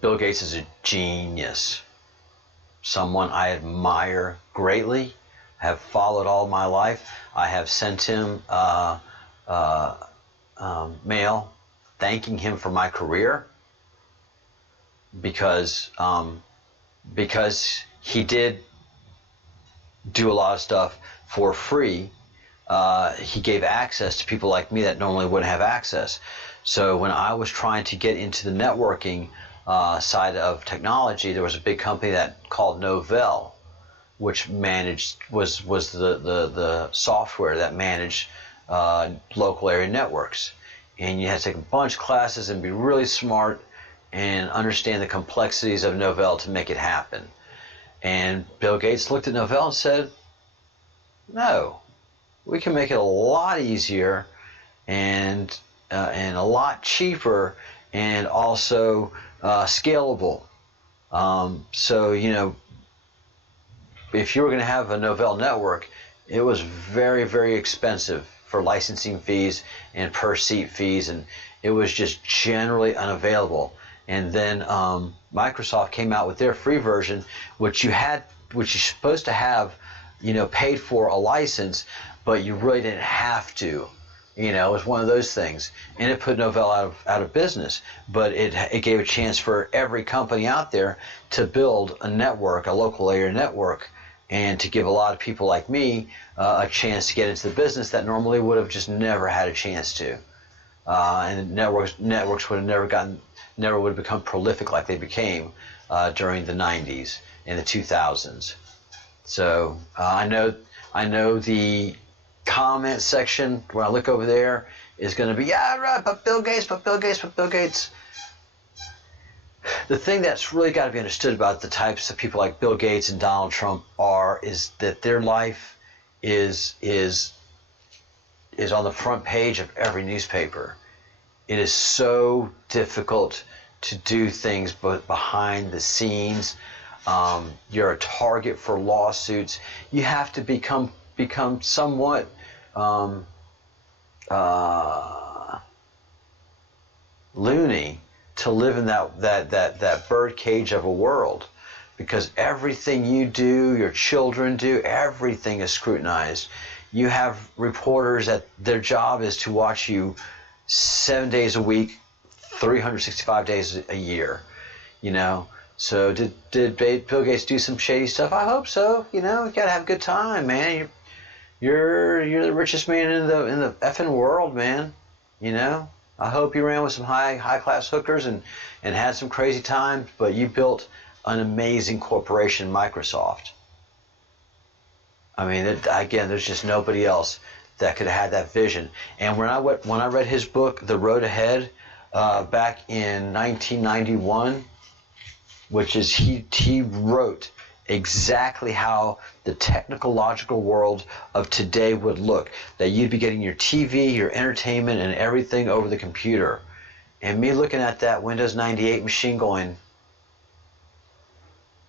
Bill Gates is a genius, someone I admire greatly, have followed all my life. I have sent him mail thanking him for my career, because he did do a lot of stuff for free. He gave access to people like me that normally wouldn't have access. So when I was trying to get into the networking side of technology, there was a big company that called Novell, which was the software that managed local area networks. And you had to take a bunch of classes and be really smart and understand the complexities of Novell to make it happen. And Bill Gates looked at Novell and said, no, we can make it a lot easier and a lot cheaper, and also scalable. So, you know, if you were going to have a Novell network, it was very, very expensive for licensing fees and per seat fees, and it was just generally unavailable. And then Microsoft came out with their free version, which you're supposed to have, you know, paid for a license, but you really didn't have to. You know, it was one of those things, and it put Novell out of business. But it gave a chance for every company out there to build a network, a local area network, and to give a lot of people like me a chance to get into the business that normally would have just never had a chance to. And networks would have never would have become prolific like they became during the 90s and the 2000s. So I know the comment section when I look over there is going to be, yeah, right, but Bill Gates. The thing that's really got to be understood about the types of people like Bill Gates and Donald Trump is that their life is on the front page of every newspaper. It is so difficult to do things but behind the scenes. You're a target for lawsuits. You have to become somewhat loony to live in that bird cage of a world, because everything you do, your children do, everything is scrutinized. You have reporters that their job is to watch you 7 days a week, 365 days a year, you know. So did Bill Gates do some shady stuff? I hope so. You know, you gotta have a good time, man. You're the richest man in the effing world, man. You know. I hope you ran with some high class hookers and had some crazy times, but you built an amazing corporation, Microsoft. I mean, again, there's just nobody else that could have had that vision. And when I read his book, The Road Ahead, back in 1991, which is he wrote exactly how the technological world of today would look, that you'd be getting your TV, your entertainment, and everything over the computer. And me looking at that Windows 98 machine going,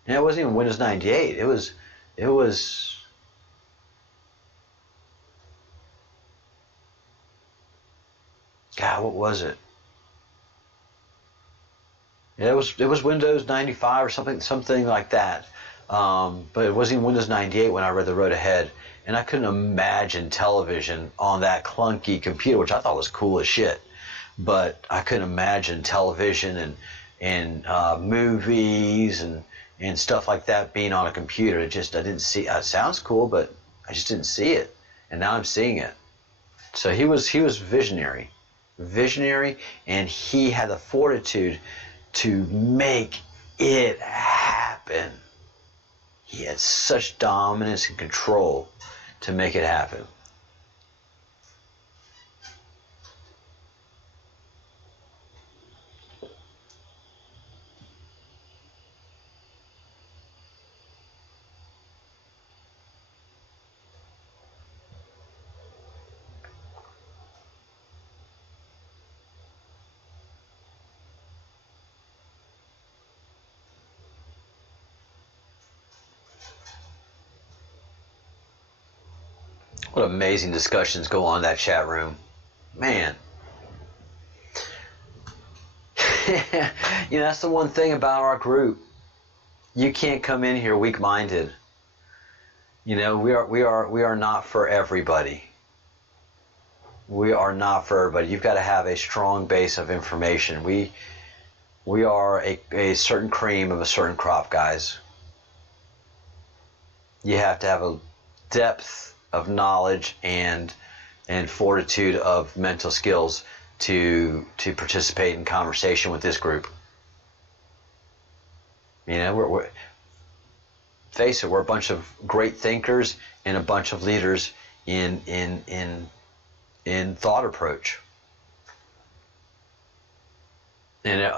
and it wasn't even Windows 98, it was God, what was it? Yeah, it was Windows 95 or something like that. But it wasn't even Windows 98 when I read The Road Ahead, and I couldn't imagine television on that clunky computer, which I thought was cool as shit. But I couldn't imagine television and movies and stuff like that being on a computer. I didn't see. It sounds cool, but I just didn't see it, and now I'm seeing it. So he was visionary, and he had the fortitude to make it happen. He had such dominance and control to make it happen. What amazing discussions go on in that chat room. Man. You know, that's the one thing about our group. You can't come in here weak-minded. You know, we are not for everybody. We are not for everybody. You've got to have a strong base of information. We are a certain cream of a certain crop, guys. You have to have a depth of knowledge and fortitude of mental skills to participate in conversation with this group. You know, we're face it, we're a bunch of great thinkers and a bunch of leaders in thought approach. And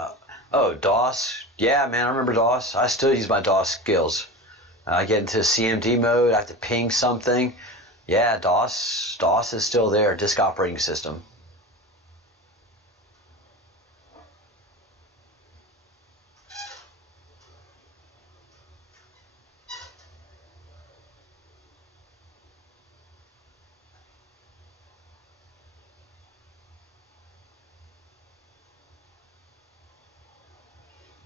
DOS, yeah, man, I remember DOS. I still use my DOS skills. I get into CMD mode, I have to ping something. Yeah, DOS is still there, disk operating system.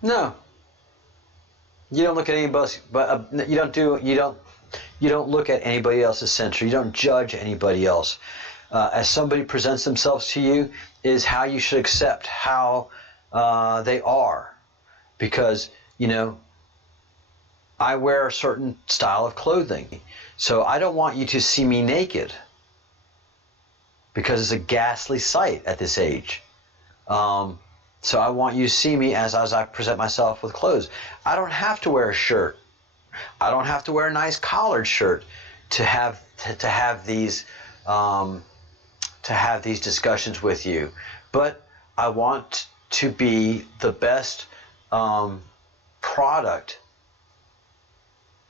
No. You don't look at anybody, but you don't look at anybody else's censor. You don't judge anybody else. as somebody presents themselves to you is how you should accept how they are. Because, you know, I wear a certain style of clothing. So I don't want you to see me naked, because it's a ghastly sight at this age. So I want you to see me as I present myself with clothes. I don't have to wear a shirt. I don't have to wear a nice collared shirt to have these discussions with you. But I want to be the best product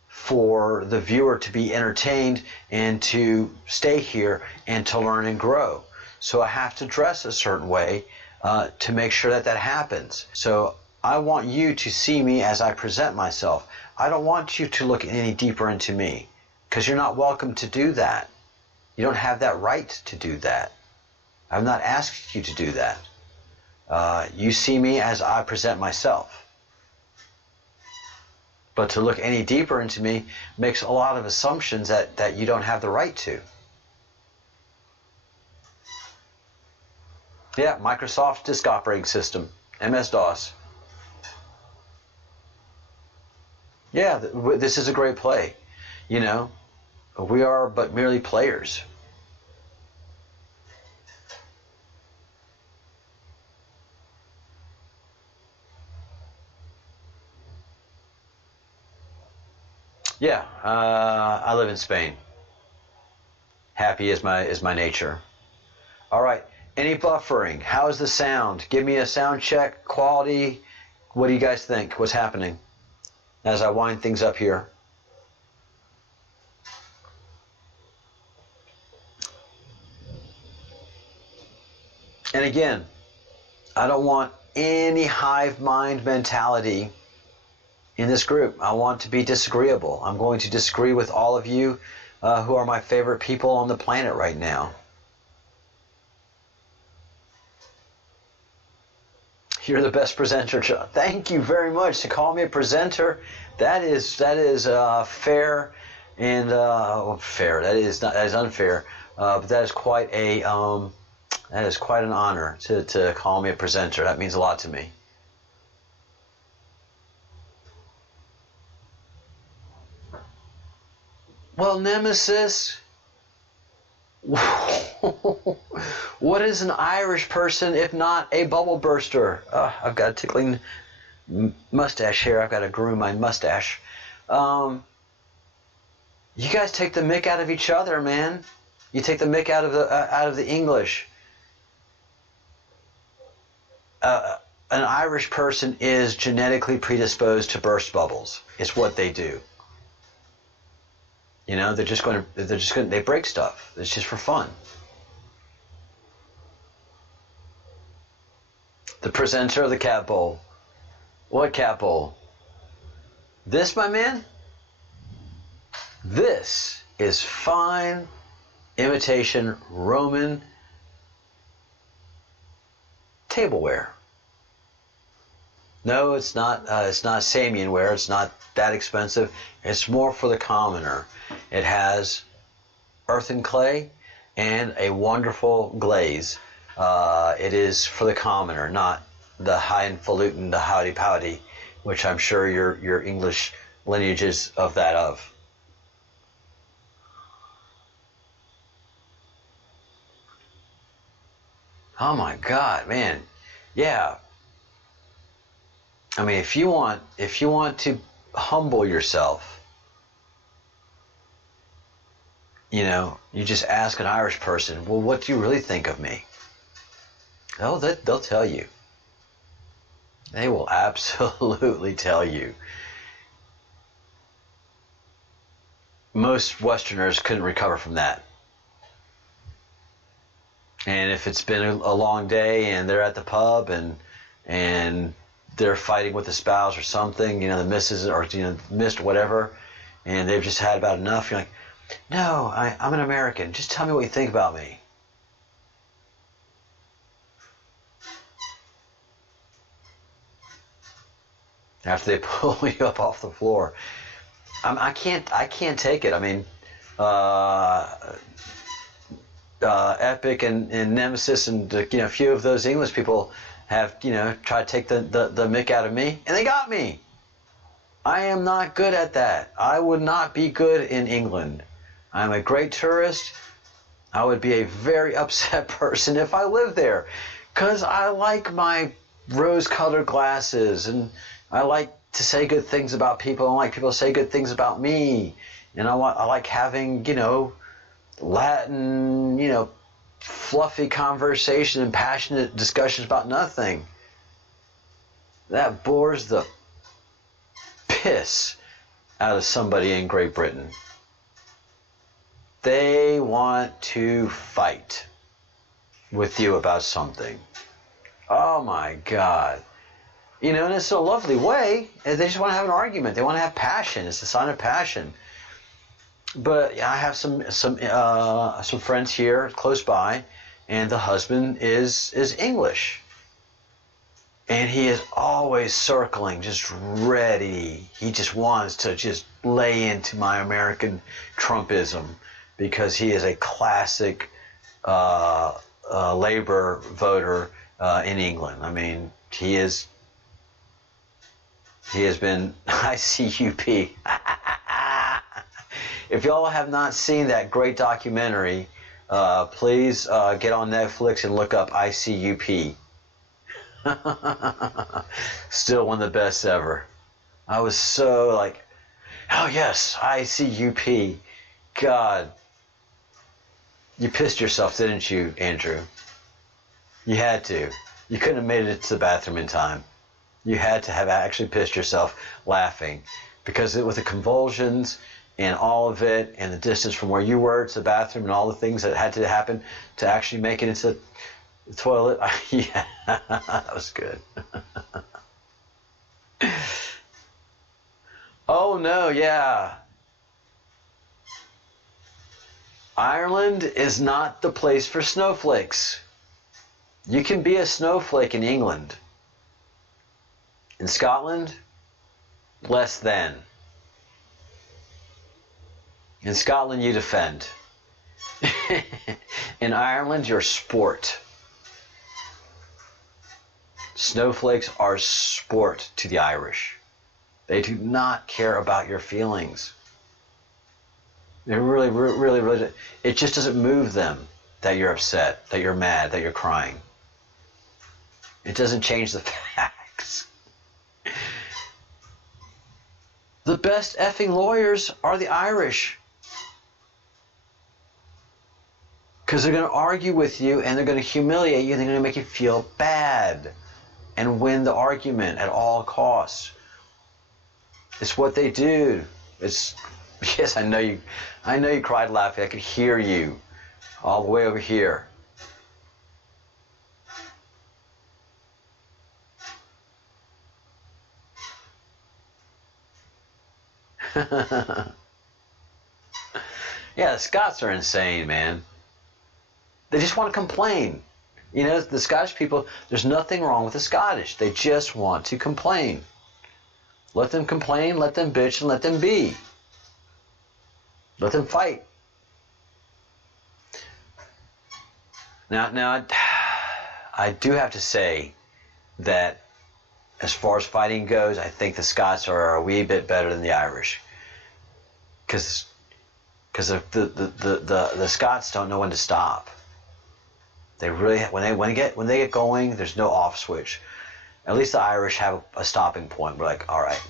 for the viewer to be entertained and to stay here and to learn and grow. So I have to dress a certain way to make sure that happens. So I want you to see me as I present myself. I don't want you to look any deeper into me, because you're not welcome to do that. You don't have that right to do that. I've not asked you to do that. You see me as I present myself. But to look any deeper into me makes a lot of assumptions that you don't have the right to. Yeah, Microsoft Disk Operating System, MS-DOS. Yeah, this is a great play. You know, we are but merely players. Yeah, I live in Spain. Happy is my nature. All right. Any buffering? How's the sound? Give me a sound check, quality. What do you guys think? What's happening as I wind things up here? And again, I don't want any hive mind mentality in this group. I want to be disagreeable. I'm going to disagree with all of you who are my favorite people on the planet right now. You're the best presenter, John. Thank you very much. To call me a presenter, that is fair and fair. That is unfair, but that is quite an honor to call me a presenter. That means a lot to me. Well, Nemesis, what is an Irish person if not a bubble burster? I've got a tickling mustache here. I've got to groom my mustache. You guys take the mick out of each other, man. You take the mick out of the English. An Irish person is genetically predisposed to burst bubbles. It's what they do. You know, they break stuff. It's just for fun. The presenter of the cat bowl. What cat bowl? This, my man? This is fine imitation Roman tableware. No, it's not Samian ware. It's not that expensive. It's more for the commoner. It has earth and clay and a wonderful glaze. It is for the commoner, not the highfalutin, the howdy-powdy, which I'm sure your English lineage is of that of. Oh my God, man. Yeah. I mean, if you want to humble yourself, you know, you just ask an Irish person, well, what do you really think of me? Oh, they'll tell you. They will absolutely tell you. Most Westerners couldn't recover from that. And if it's been a long day and they're at the pub and they're fighting with the spouse or something, you know, the missus or, you know, missed whatever, and they've just had about enough, you're like, no, I'm an American. Just tell me what you think about me. After they pull you up off the floor, I can't take it. I mean, Epic and Nemesis and a few of those English people have tried to take the mick out of me, and they got me. I am not good at that. I would not be good in England. I'm a great tourist. I would be a very upset person if I lived there, because I like my rose-colored glasses, and I like to say good things about people. I like people to say good things about me, and I like having Latin fluffy conversation and passionate discussions about nothing. That bores the piss out of somebody in Great Britain. They want to fight with you about something. Oh my God. And it's a lovely way. They just want to have an argument. They want to have passion. It's a sign of passion. But I have some friends here close by, and the husband is English. And he is always circling, just ready. He just wants to just lay into my American Trumpism, because he is a classic Labour voter in England. I mean, he has been ICUP. If y'all have not seen that great documentary, please get on Netflix and look up ICUP. Still one of the best ever. I was so like, oh yes, ICUP. God. You pissed yourself, didn't you, Andrew? You had to. You couldn't have made it to the bathroom in time. You had to have actually pissed yourself laughing, because with the convulsions and all of it, and the distance from where you were to the bathroom, and all the things that had to happen to actually make it into the toilet. Yeah, that was good. Oh no, yeah. Ireland is not the place for snowflakes. You can be a snowflake in England. In Scotland, less than. In Scotland, you defend. In Ireland, you're sport. Snowflakes are sport to the Irish. They do not care about your feelings. They really, really, really, it just doesn't move them that you're upset, that you're mad, that you're crying. It doesn't change the facts. The best effing lawyers are the Irish. Because they're going to argue with you, and they're going to humiliate you, and they're going to make you feel bad and win the argument at all costs. It's what they do. Yes, I know you cried laughing. I could hear you all the way over here. Yeah, the Scots are insane, man. They just want to complain. The Scottish people, there's nothing wrong with the Scottish. They just want to complain. Let them complain, let them bitch, and let them be. Let them fight. Now, I do have to say that as far as fighting goes, I think the Scots are a wee bit better than the Irish, because the Scots don't know when to stop. They really, when they get going, there's no off switch. At least the Irish have a stopping point. We're like, all right,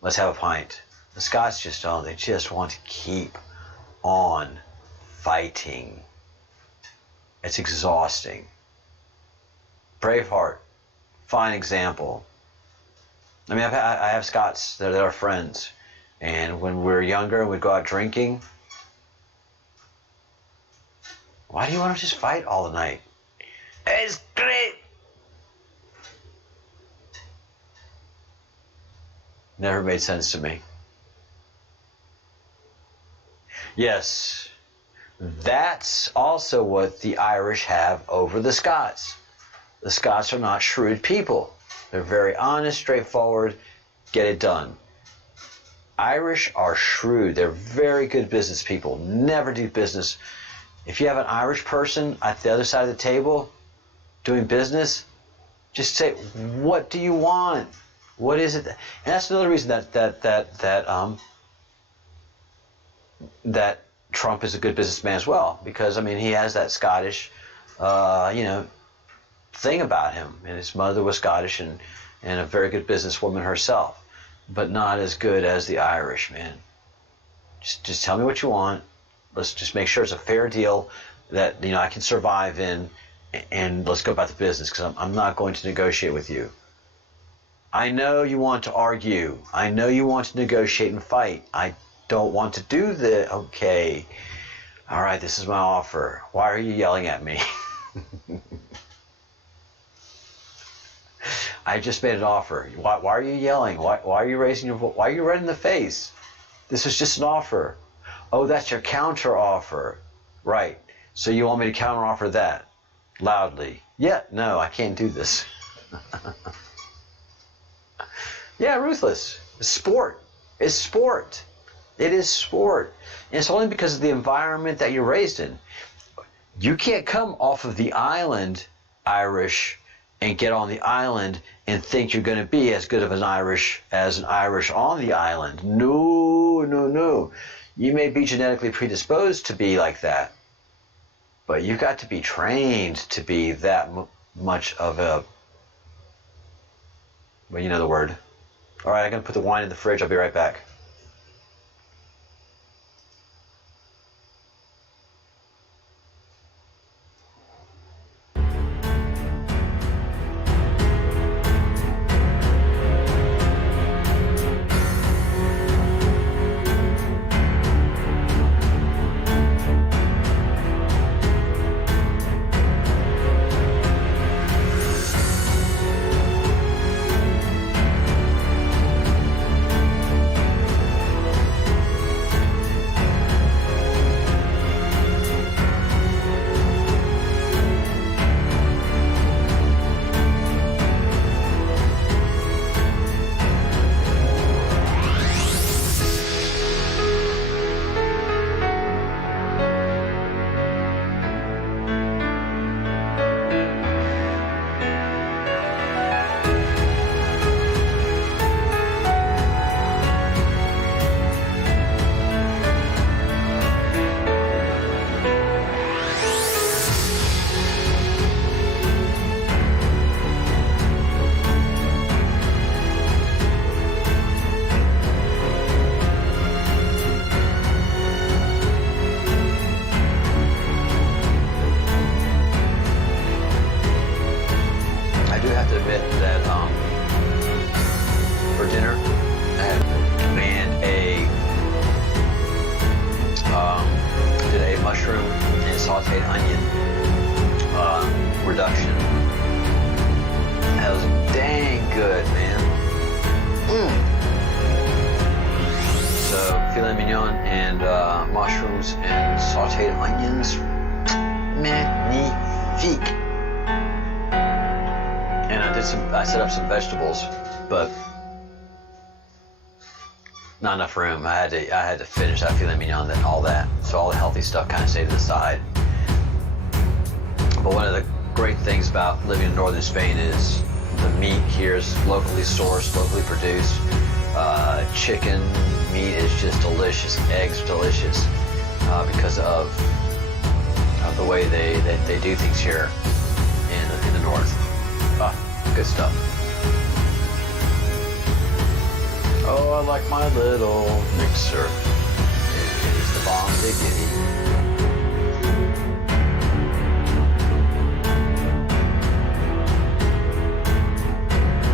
let's have a pint. The Scots just don't. They just want to keep on fighting. It's exhausting. Braveheart, fine example. I mean, I have Scots that are friends, and when we were younger and we'd go out drinking, why do you want to just fight all the night? It's great. Never made sense to me. Yes, that's also what the Irish have over the Scots. The Scots are not shrewd people. They're very honest, straightforward, get it done. Irish are shrewd. They're very good business people. Never do business. If you have an Irish person at the other side of the table doing business, just say, "What do you want? What is it?" And that's another reason that Trump is a good businessman as well, because I mean he has that Scottish, thing about him, and his mother was Scottish and a very good businesswoman herself, but not as good as the Irish, man. Just tell me what you want. Let's just make sure it's a fair deal that I can survive in, and let's go about the business, because I'm not going to negotiate with you. I know you want to argue. I know you want to negotiate and fight. I don't want to do the okay. All right, this is my offer. Why are you yelling at me? I just made an offer. Why are you yelling? Why are you raising your voice? Why are you red in the face? This is just an offer. Oh, that's your counter offer. Right. So you want me to counter offer that loudly? Yeah, no, I can't do this. Yeah, ruthless. It's sport. It's sport. It is sport. And it's only because of the environment that you're raised in. You can't come off of the island Irish and get on the island and think you're going to be as good of an Irish as an Irish on the island. No, no, no. You may be genetically predisposed to be like that, but you've got to be trained to be that much of a, well, you know the word. All right, I'm going to put the wine in the fridge. I'll be right back. I set up some vegetables, but not enough room. I had to finish that filet mignon and all that. So all the healthy stuff kind of stayed to the side. But one of the great things about living in northern Spain is the meat here is locally sourced, locally produced. Chicken meat is just delicious. Eggs are delicious because of the way they do things here in the north. Good stuff. Oh, I like my little mixer. It's the bomb diggity.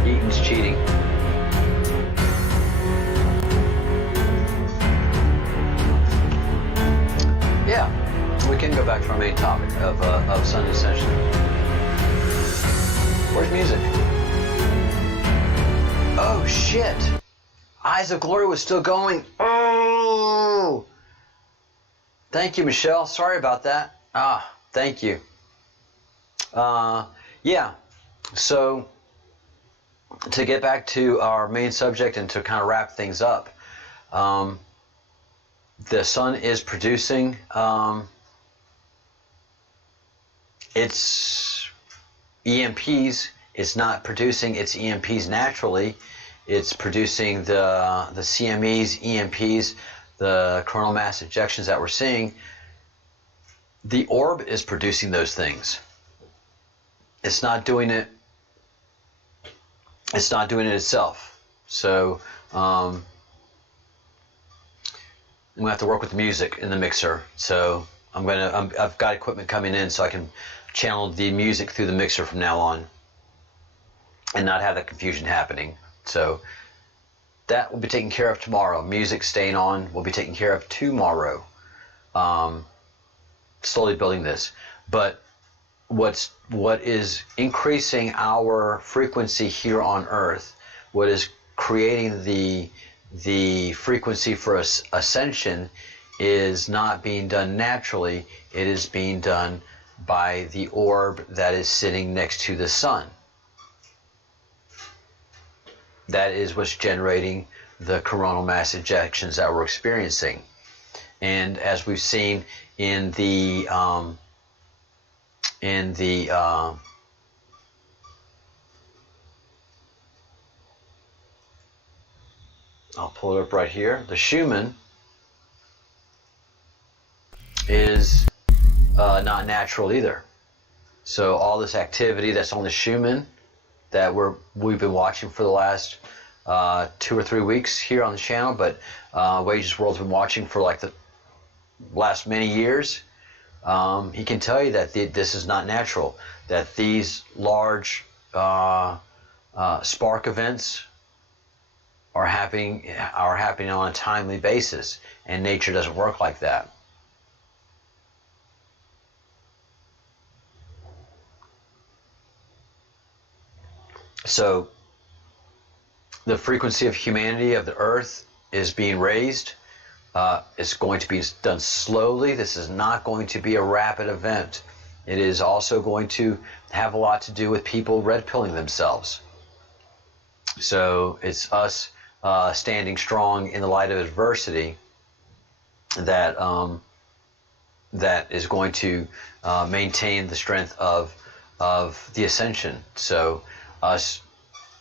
Eating's cheating. Yeah, we can go back to our main topic of Sunday session. Where's music? Oh shit! Eyes of Glory was still going. Oh! Thank you, Michelle. Sorry about that. Thank you. Yeah. So, to get back to our main subject and to kind of wrap things up, The sun is producing its EMPs. It's not producing its EMPs naturally. It's producing the CMEs, EMPs, the coronal mass ejections that we're seeing. The orb is producing those things. It's not doing it. It's not doing it itself. So I'm gonna have to work with the music in the mixer. So I've got equipment coming in so I can channel the music through the mixer from now on, and not have that confusion happening. So that will be taken care of tomorrow. Music staying on will be taken care of tomorrow. Slowly building this, but what is increasing our frequency here on Earth, what is creating the frequency for ascension, is not being done naturally. It is being done by the orb that is sitting next to the sun. That is what's generating the coronal mass ejections that we're experiencing. And as we've seen in the I'll pull it up right here. The Schumann is not natural either. So all this activity that's on the Schumann that we've been watching for the last 2 or 3 weeks here on the channel, but Wages World's been watching for like the last many years. He can tell you that this is not natural, that these large spark events are happening on a timely basis, and nature doesn't work like that. So the frequency of humanity, of the earth, is being raised. It's going to be done slowly. This is not going to be a rapid event. It is also going to have a lot to do with people red pilling themselves. So it's us standing strong in the light of adversity that that is going to maintain the strength of the ascension. So us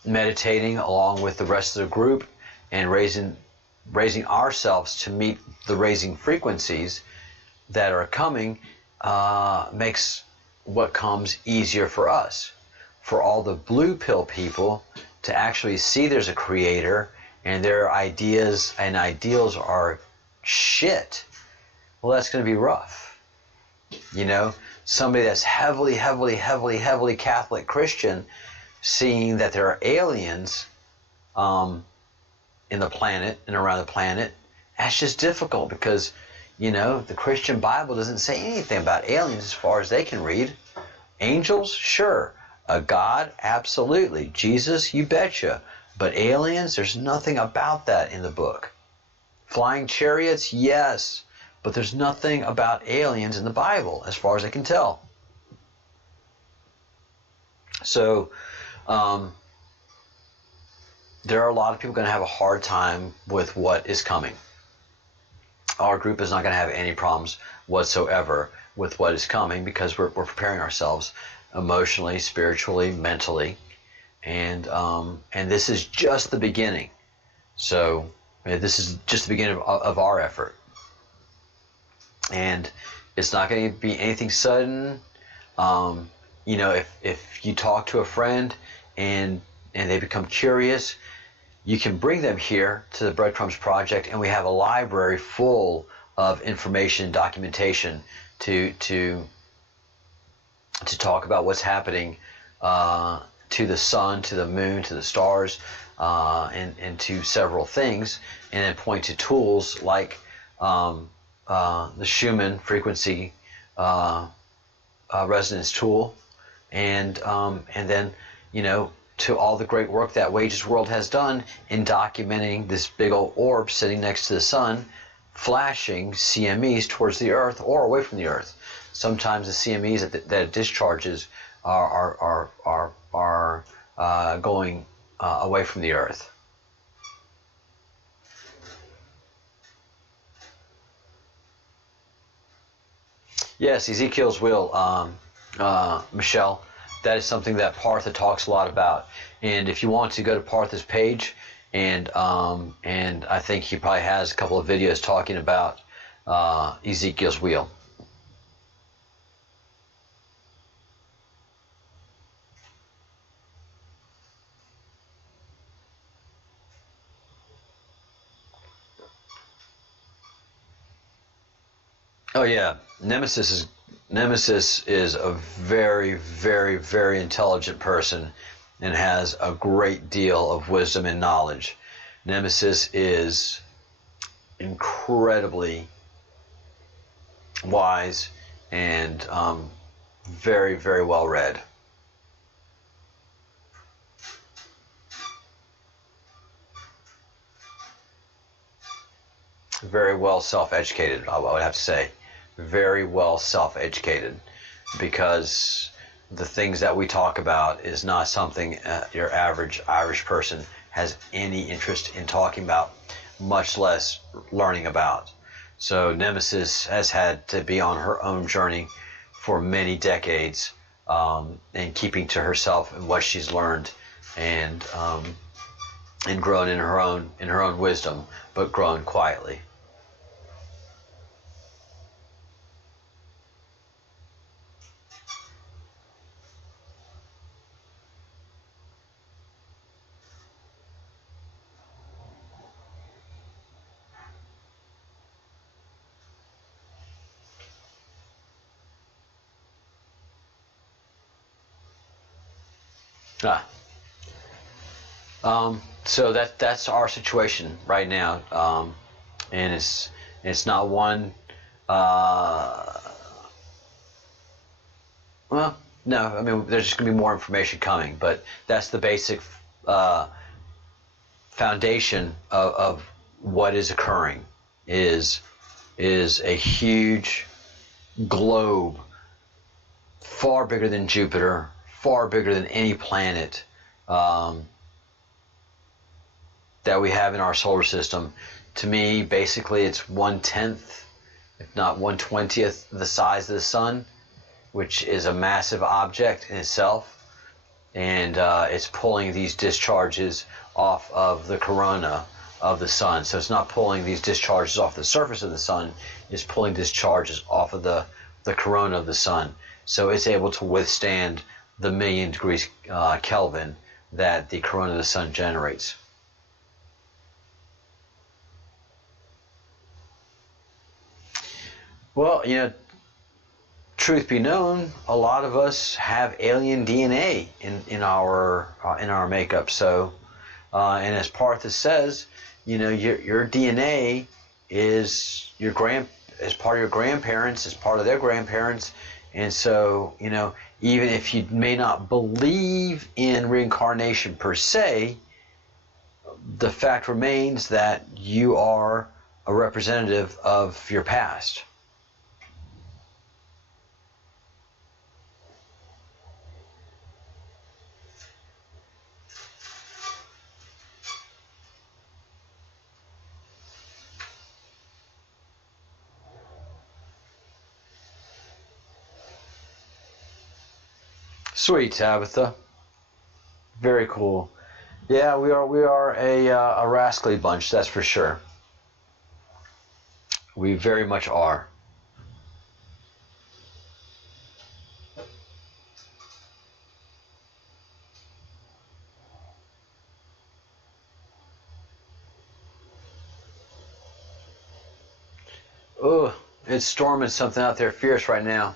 meditating along with the rest of the group and raising ourselves to meet the raising frequencies that are coming makes what comes easier for us. For all the blue pill people to actually see there's a creator and their ideas and ideals are shit, well, that's going to be rough. You know, somebody that's heavily Catholic Christian, seeing that there are aliens in the planet and around the planet, that's just difficult because, you know, the Christian Bible doesn't say anything about aliens as far as they can read. Angels, sure. A God, absolutely. Jesus, you betcha. But aliens, there's nothing about that in the book. Flying chariots, yes. But there's nothing about aliens in the Bible as far as I can tell. So, there are a lot of people going to have a hard time with what is coming. Our group is not going to have any problems whatsoever with what is coming because we're preparing ourselves emotionally, spiritually, mentally, and this is just the beginning. So this is just the beginning of our effort, and it's not going to be anything sudden. You know, if you talk to a friend and they become curious, you can bring them here to the Breadcrumbs Project, and we have a library full of information and documentation to talk about what's happening to the sun, to the moon, to the stars, and to several things, and then point to tools like the Schumann frequency resonance tool, and then, you know, to all the great work that Wages World has done in documenting this big old orb sitting next to the sun, flashing CMEs towards the earth or away from the earth. Sometimes the CMEs that it discharges are going away from the earth. Yes, Ezekiel's wheel, Michelle. That is something that Partha talks a lot about. And if you want to go to Partha's page, and I think he probably has a couple of videos talking about Ezekiel's wheel. Oh yeah, Nemesis is a very, very, very intelligent person and has a great deal of wisdom and knowledge. Nemesis is incredibly wise and very, very well read. Very well self-educated, I would have to say. Very well self-educated, because the things that we talk about is not something your average Irish person has any interest in talking about, much less learning about. So Nemesis has had to be on her own journey for many decades, and keeping to herself and what she's learned, and grown in her own wisdom, but grown quietly. So that's our situation right now, and it's not one. Well, no, I mean there's just going to be more information coming, but that's the basic foundation of what is occurring. Is a huge globe, far bigger than Jupiter, far bigger than any planet that we have in our solar system. To me, basically, it's 1/10, if not 1/20th, the size of the sun, which is a massive object in itself. And it's pulling these discharges off of the corona of the sun. So it's not pulling these discharges off the surface of the sun, it's pulling discharges off of the corona of the sun. So it's able to withstand the 1,000,000 degrees Kelvin that the corona of the sun generates. Well, truth be known, a lot of us have alien DNA in our makeup. So, and as Partha says, your DNA is as part of your grandparents, as part of their grandparents, and so even if you may not believe in reincarnation per se, the fact remains that you are a representative of your past. Sweet, Tabitha. Very cool. Yeah, we are a rascally bunch, that's for sure. We very much are. Oh, it's storming something out there fierce right now.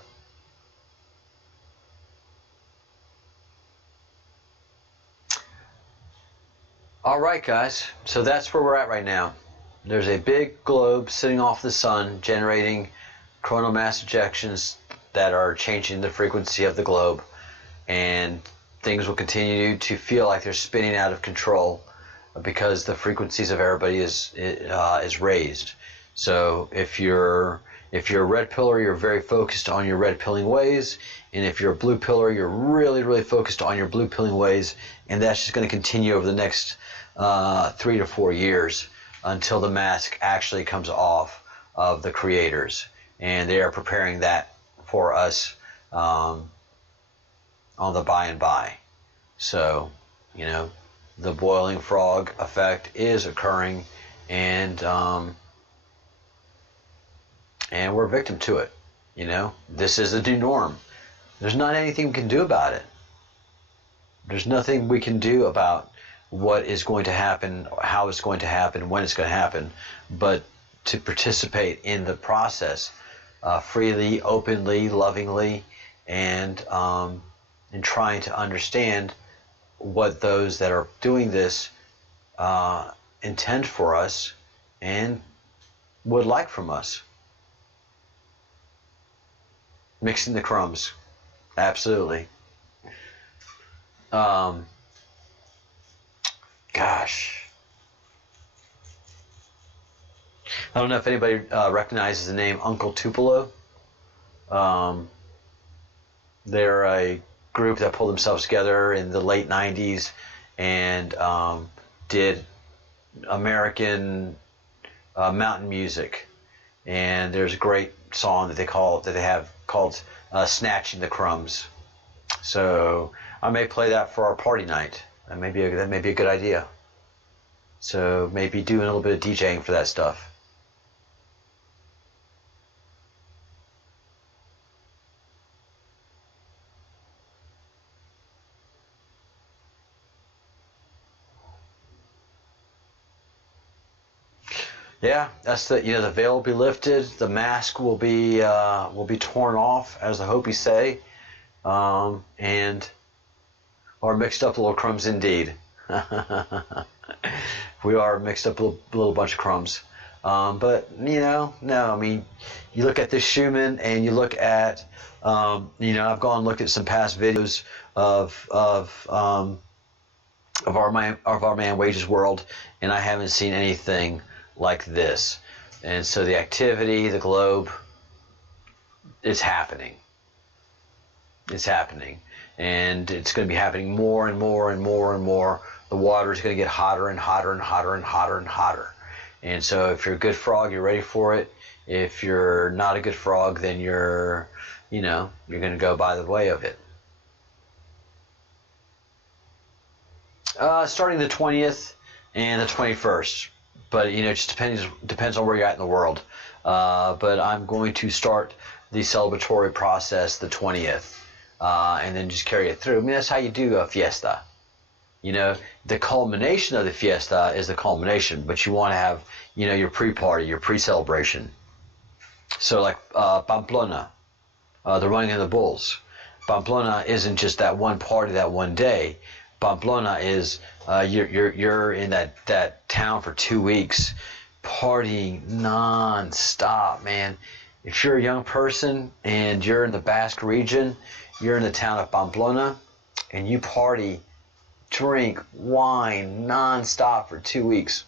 All right, guys. So that's where we're at right now. There's a big globe sitting off the sun, generating coronal mass ejections that are changing the frequency of the globe, and things will continue to feel like they're spinning out of control because the frequencies of everybody is raised. So if you're a red pillar, you're very focused on your red pilling ways, and if you're a blue pillar, you're really, really focused on your blue pilling ways, and that's just going to continue over the next 3 to 4 years until the mask actually comes off of the creators, and they are preparing that for us on the by and by. So, you know, the boiling frog effect is occurring, and we're a victim to it. You know, this is the new norm. There's not anything we can do about it. There's nothing we can do about what is going to happen, how it's going to happen, when it's going to happen, but to participate in the process freely, openly, lovingly, and trying to understand what those that are doing this intend for us and would like from us. Mixing the crumbs. Absolutely. Gosh. I don't know if anybody recognizes the name Uncle Tupelo. They're a group that pulled themselves together in the late 90s and did American mountain music. And there's a great song that they have called "Snatching the Crumbs." So I may play that for our party night. That may be a good idea. So maybe doing a little bit of DJing for that stuff. Yeah, that's the the veil will be lifted, the mask will be torn off, as the Hopi say, and are mixed up little crumbs indeed. We are mixed up a little bunch of crumbs, but no, I mean, you look at this Schumann and you look at I've gone and looked at some past videos of our man Wages World, and I haven't seen anything like this. And so the activity, the globe, it's happening. It's happening. And it's going to be happening more and more and more and more. The water is going to get hotter and hotter and hotter and hotter and hotter. And so if you're a good frog, you're ready for it. If you're not a good frog, then you're going to go by the way of it. Starting the 20th and the 21st. But it just depends on where you're at in the world. But I'm going to start the celebratory process the 20th, and then just carry it through. I mean, that's how you do a fiesta. The culmination of the fiesta is the culmination, but you want to have your pre-party, your pre-celebration. So like Pamplona, the running of the bulls. Pamplona isn't just that one party that one day. Pamplona is you're in that town for 2 weeks, partying non-stop, man. If you're a young person and you're in the Basque region, you're in the town of Pamplona, and you party, drink wine non-stop for 2 weeks.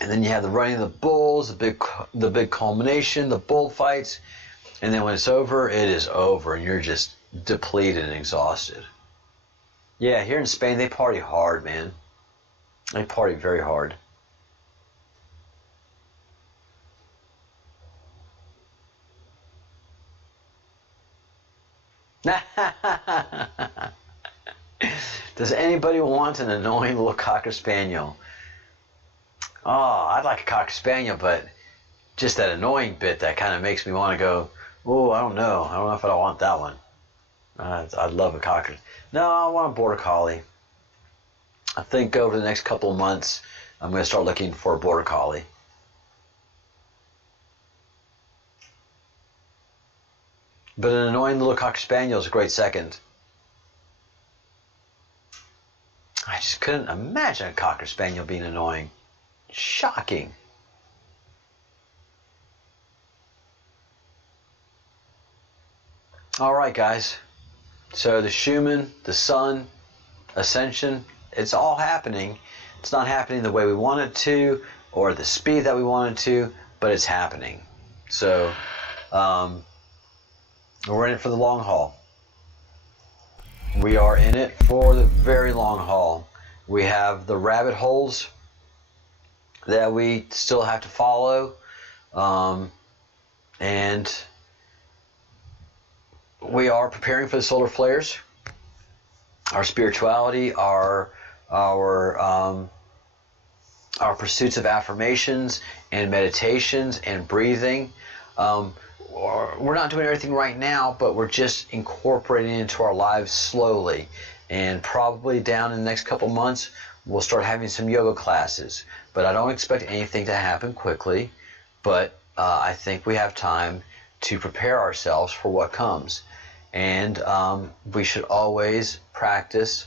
And then you have the running of the bulls, the big culmination, the bullfights, and then when it's over, it is over, and you're just depleted and exhausted. Yeah, here in Spain, they party hard, man. They party very hard. Does anybody want an annoying little Cocker Spaniel? Oh, I'd like a Cocker Spaniel, but just that annoying bit that kind of makes me want to go, oh, I don't know if I want that one. I'd love a Cocker. No, I want a Border Collie. I think over the next couple of months, I'm going to start looking for a Border Collie. But an annoying little Cocker Spaniel is a great second. I just couldn't imagine a Cocker Spaniel being annoying. Shocking. All right, guys. So the Schumann, the sun, ascension, it's all happening. It's not happening the way we want it to or the speed that we want it to, but it's happening. So we're in it for the long haul. We are in it for the very long haul. We have the rabbit holes that we still have to follow. And we are preparing for the solar flares. Our spirituality, our pursuits of affirmations and meditations and breathing. We're not doing everything right now, but we're just incorporating it into our lives slowly. And probably down in the next couple months, we'll start having some yoga classes. But I don't expect anything to happen quickly. But I think we have time to prepare ourselves for what comes. And we should always practice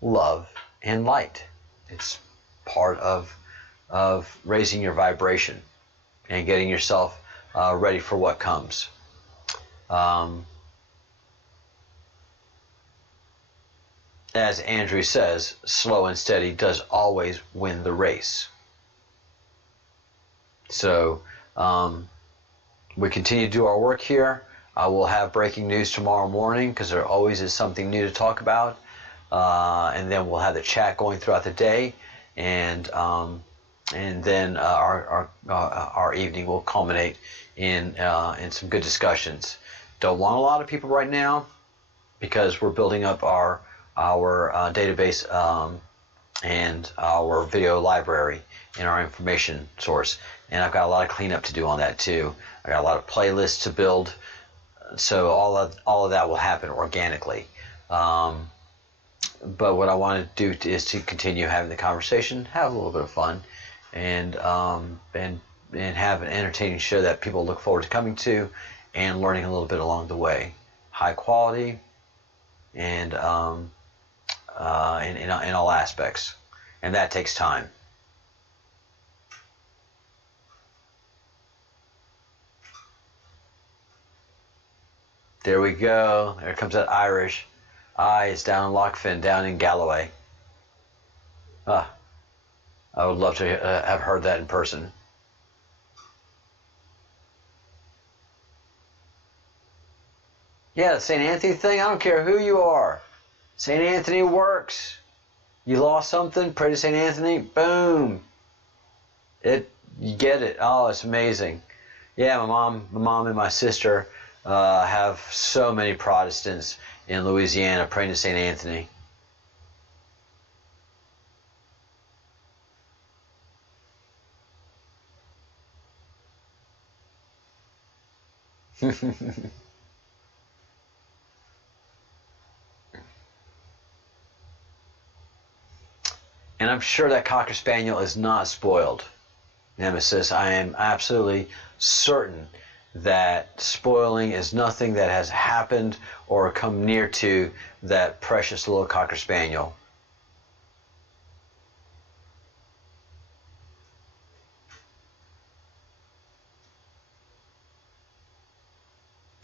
love and light. It's part of raising your vibration and getting yourself ready for what comes. As Andrew says, slow and steady does always win the race. So we continue to do our work here. We'll have breaking news tomorrow morning because there always is something new to talk about. And then we'll have the chat going throughout the day. And then our evening will culminate in some good discussions. Don't want a lot of people right now because we're building up our database and our video library and our information source. And I've got a lot of cleanup to do on that too. I got a lot of playlists to build. So all of that will happen organically. But what I want to do is to continue having the conversation, have a little bit of fun, and have an entertaining show that people look forward to coming to and learning a little bit along the way. High quality and in all aspects. And that takes time. There we go. There comes that Irish. Is down in Lockfin, down in Galloway. I would love to have heard that in person. Yeah, the St. Anthony thing, I don't care who you are. St. Anthony works. You lost something, pray to St. Anthony, boom. You get it. Oh, it's amazing. Yeah, my mom and my sister have so many Protestants in Louisiana praying to St. Anthony. And I'm sure that Cocker Spaniel is not spoiled, Nemesis. I am absolutely certain that spoiling is nothing that has happened or come near to that precious little Cocker Spaniel.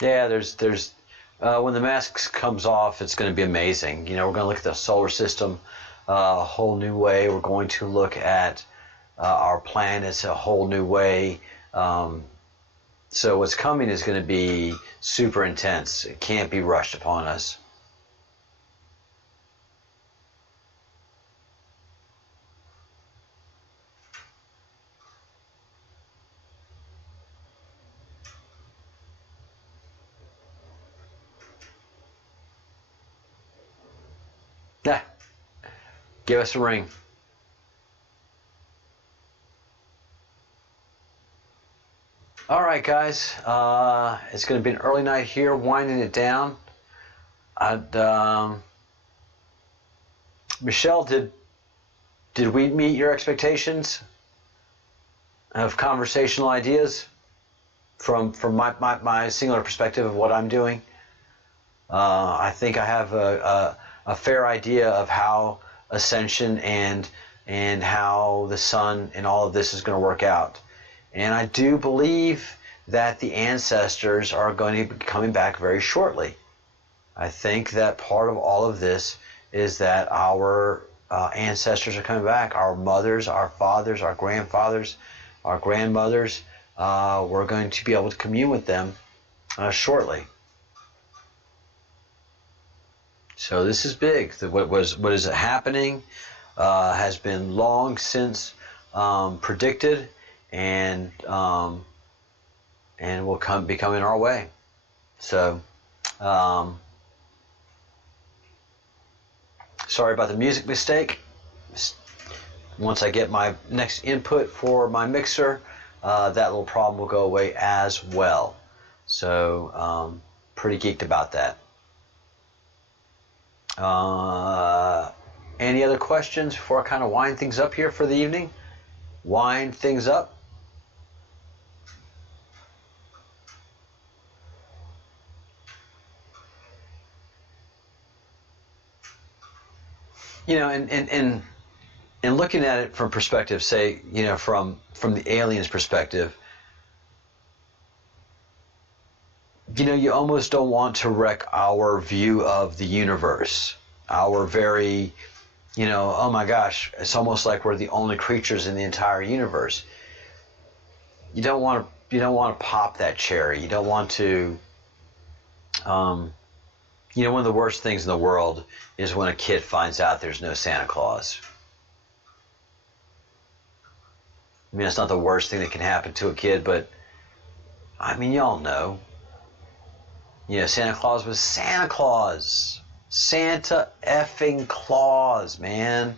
Yeah, there's when the mask comes off, it's going to be amazing. You know, we're going to look at the solar system a whole new way. We're going to look at our planets a whole new way. So what's coming is going to be super intense. It can't be rushed upon us. Yeah, give us a ring. All right, guys. It's going to be an early night here, winding it down. Michelle, did we meet your expectations of conversational ideas from my singular perspective of what I'm doing? I think I have a fair idea of how ascension and how the sun and all of this is going to work out. And I do believe that the ancestors are going to be coming back very shortly. I think that part of all of this is that our ancestors are coming back. Our mothers, our fathers, our grandfathers, our grandmothers, we're going to be able to commune with them shortly. So this is big. What is happening has been long since predicted, and and will be coming our way. So, sorry about the music mistake. Once I get my next input for my mixer, that little problem will go away as well. So, pretty geeked about that. Any other questions before I kind of wind things up here for the evening? Wind things up. You know, and looking at it from perspective, say, you know, from the aliens' perspective, you know, you almost don't want to wreck our view of the universe, our very, you know, oh my gosh, it's almost like we're the only creatures in the entire universe. You don't want to pop that cherry. You don't want to, you know, one of the worst things in the world is when a kid finds out there's no Santa Claus. I mean, it's not the worst thing that can happen to a kid, but I mean, y'all know. You know, Santa Claus was Santa Claus. Santa effing Claus, man.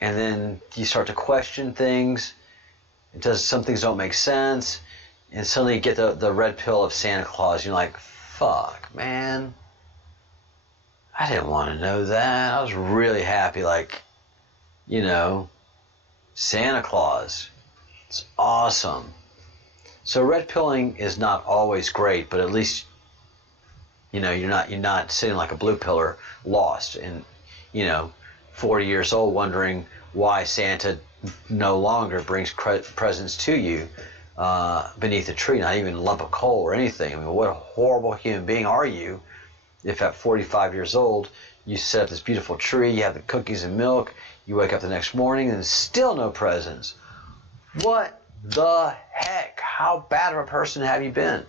And then you start to question things. Some things don't make sense. And suddenly you get the red pill of Santa Claus. And you're like, fuck, man. I didn't want to know that. I was really happy, like, you know, Santa Claus. It's awesome. So red pilling is not always great, but at least, you know, you're not sitting like a blue pillar lost and, you know, 40 years old wondering why Santa no longer brings presents to you beneath a tree, not even a lump of coal or anything. I mean, what a horrible human being are you if at 45 years old you set up this beautiful tree, you have the cookies and milk, you wake up the next morning and still no presents. What the heck? How bad of a person have you been?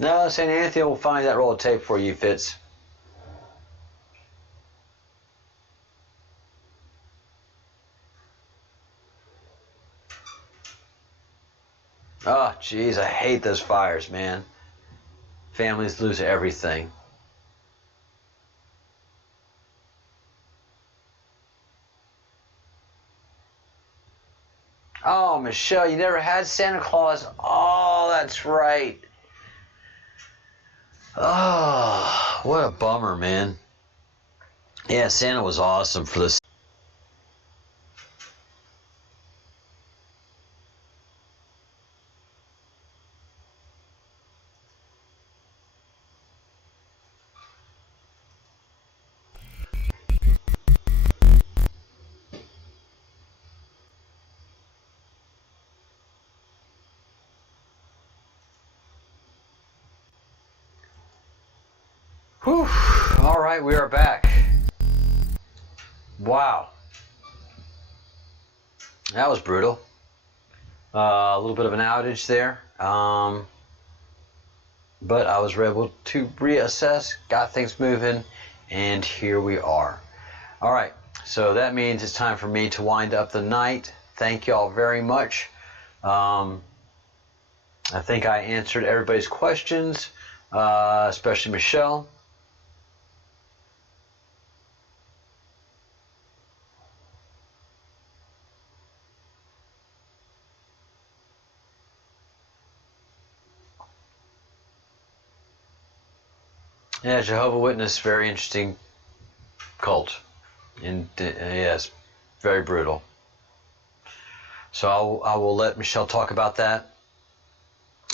No, St. Anthony will find that roll of tape for you, Fitz. Oh, jeez, I hate those fires, man. Families lose everything. Oh, Michelle, you never had Santa Claus? Oh, that's right. Oh, what a bummer, man. Yeah, Santa was awesome for this. Whew. All right, we are back. Wow. That was brutal. A little bit of an outage there. But I was able to reassess, got things moving, and here we are. All right, so that means it's time for me to wind up the night. Thank you all very much. I think I answered everybody's questions, especially Michelle. Yeah, Jehovah's Witness, very interesting cult. And yes, very brutal. So I will let Michelle talk about that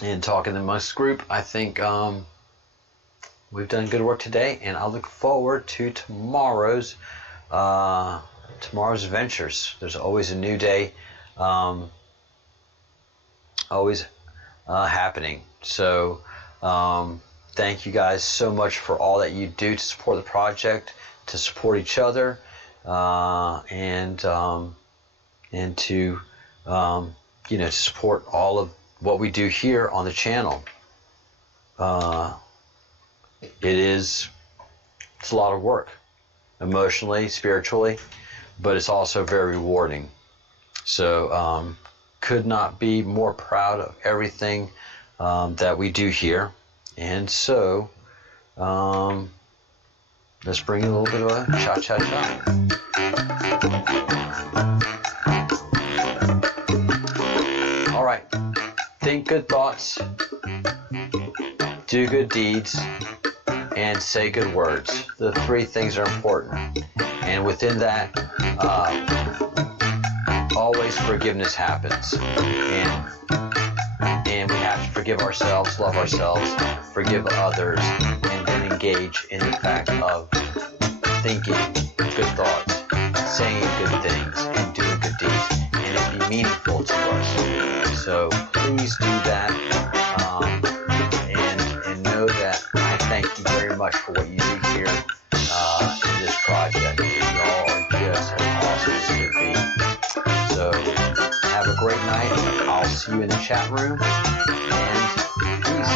and talk in the Musk group. I think we've done good work today, and I look forward to tomorrow's adventures. There's always a new day, always happening. So thank you guys so much for all that you do to support the project, to support each other, and to to support all of what we do here on the channel. It's a lot of work, emotionally, spiritually, but it's also very rewarding. So could not be more proud of everything that we do here. And so let's bring in a little bit of a cha-cha-cha. All right. Think good thoughts, do good deeds, and say good words. The three things are important. And within that, always forgiveness happens. And we have to forgive ourselves, love ourselves, forgive others, and then engage in the fact of thinking good thoughts, saying good things, and doing good deeds, and it be meaningful to us. So please do that, and know that I thank you very much for what you do here in this project. Y'all are just as awesome as could be. So have a great night. I'll see you in the chat room, and peace.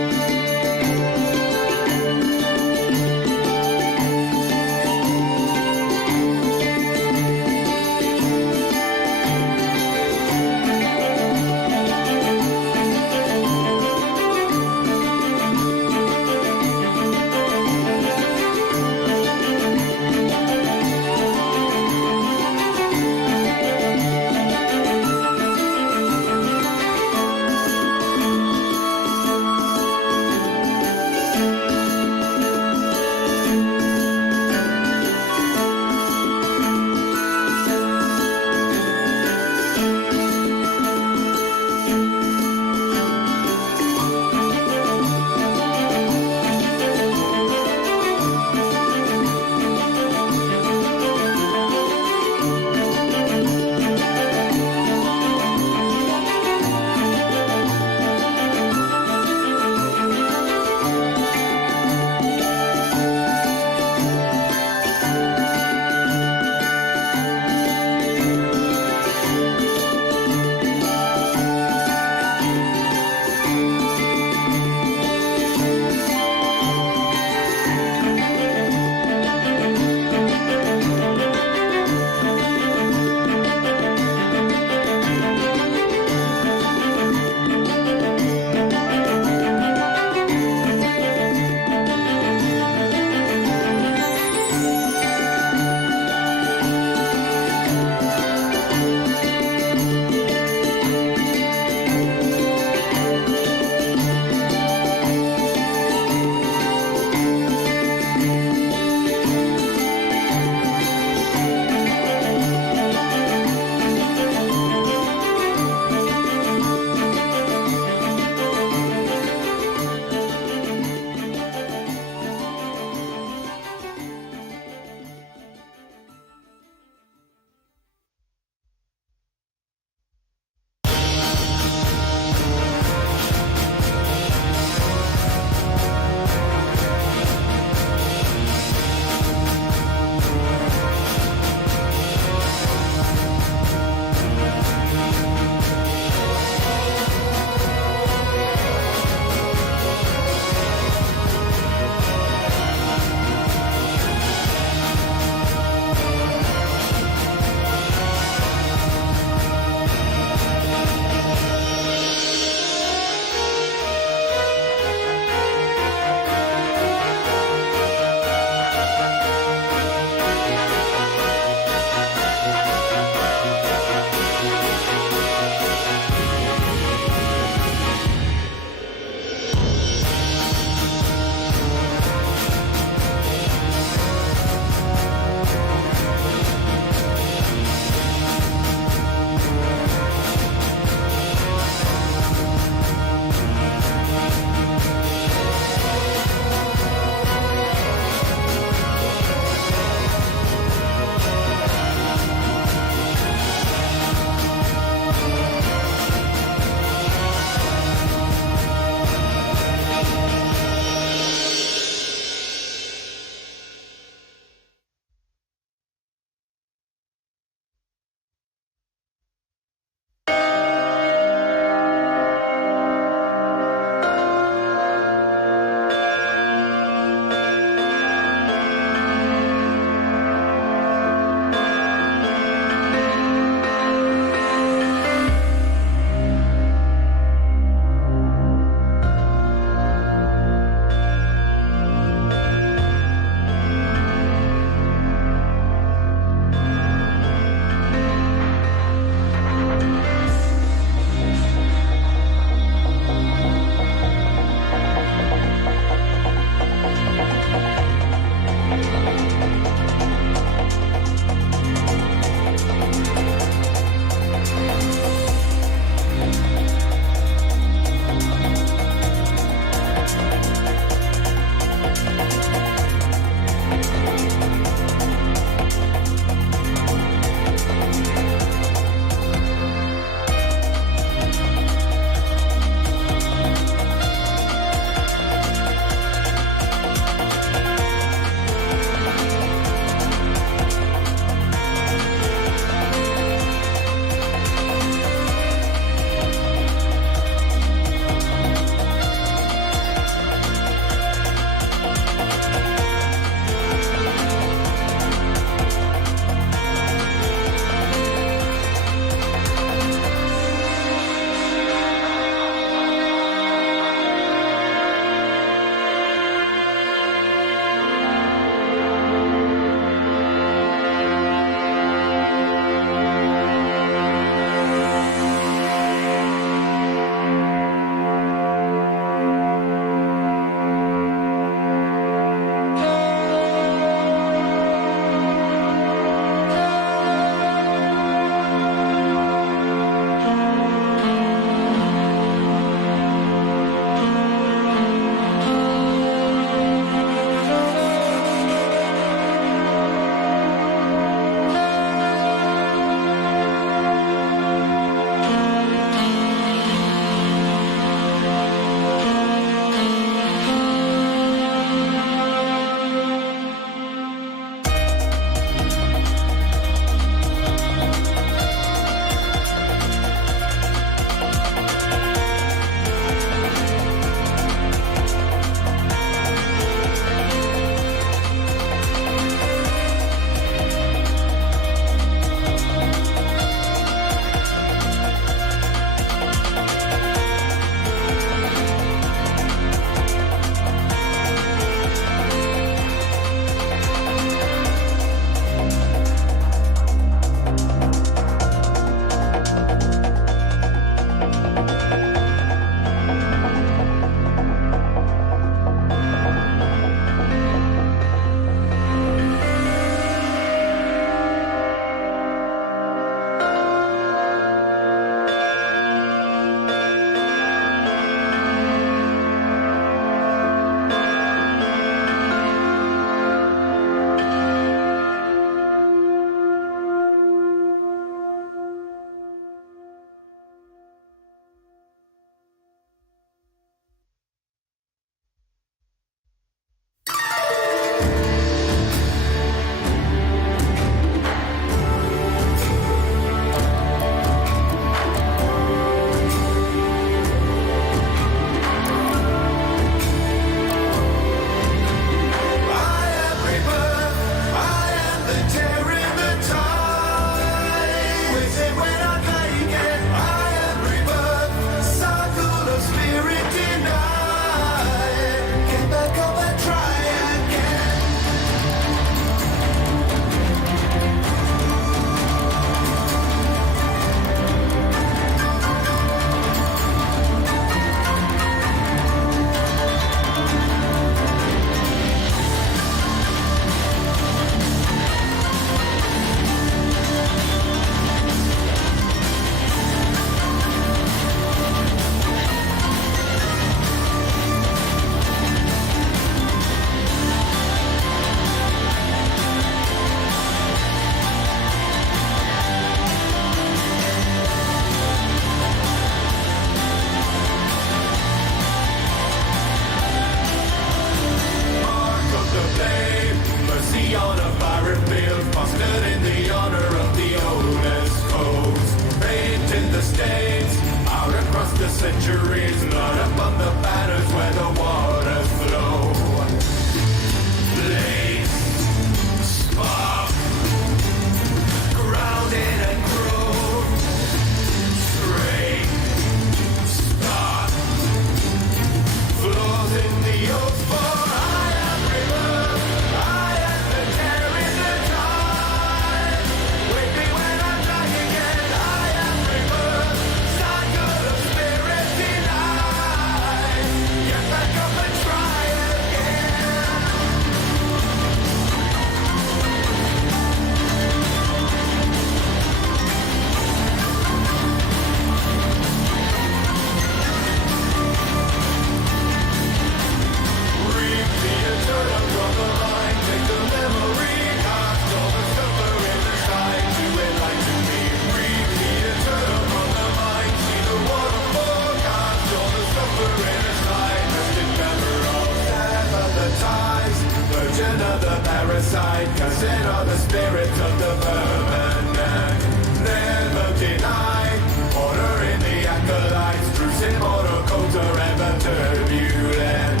Represent all the spirits of the permanent. Never deny order in the acolytes. Truce in mortal codes are ever turbulent.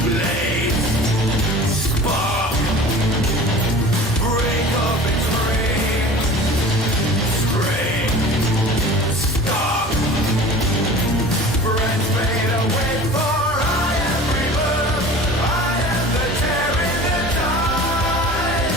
Blades spark, break up between. Spring, stop. Friends fade away, for I am rebirth. I am the tear in the tide.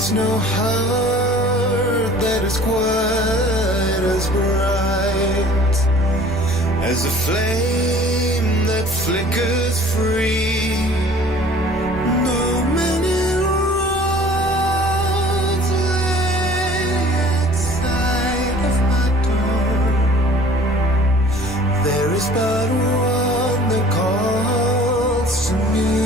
is no heart that is quite as bright as a flame that flickers free. Though many roads lay outside of my door, there is but one that calls to me.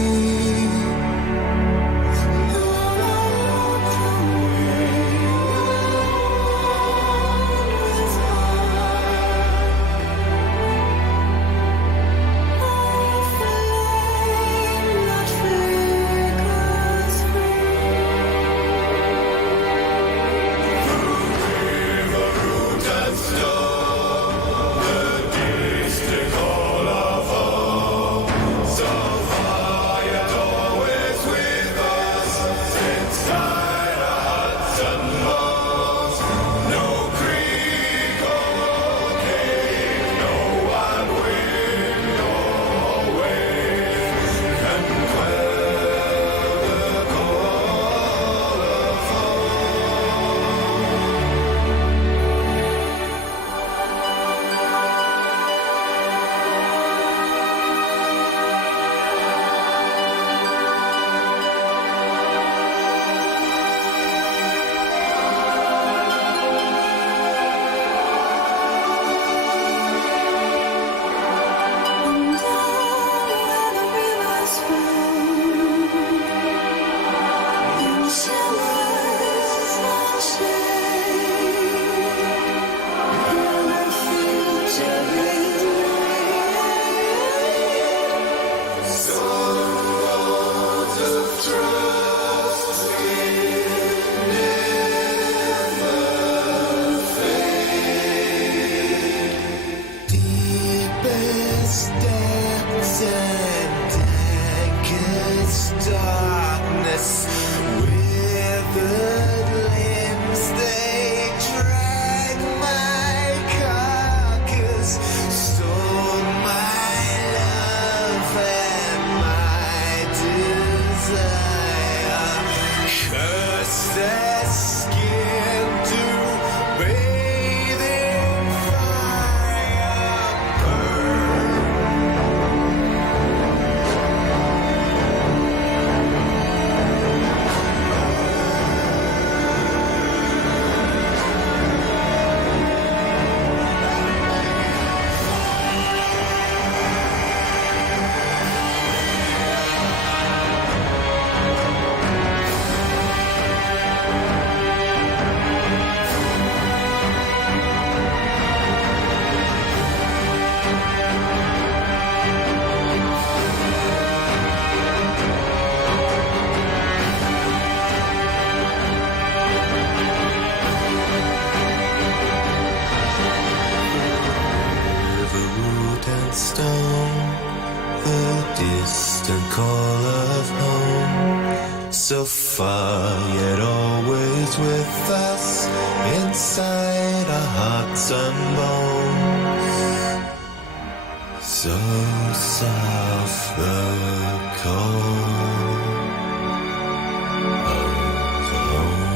So far, yet always with us, inside our hearts and bones. So soft the cold of home.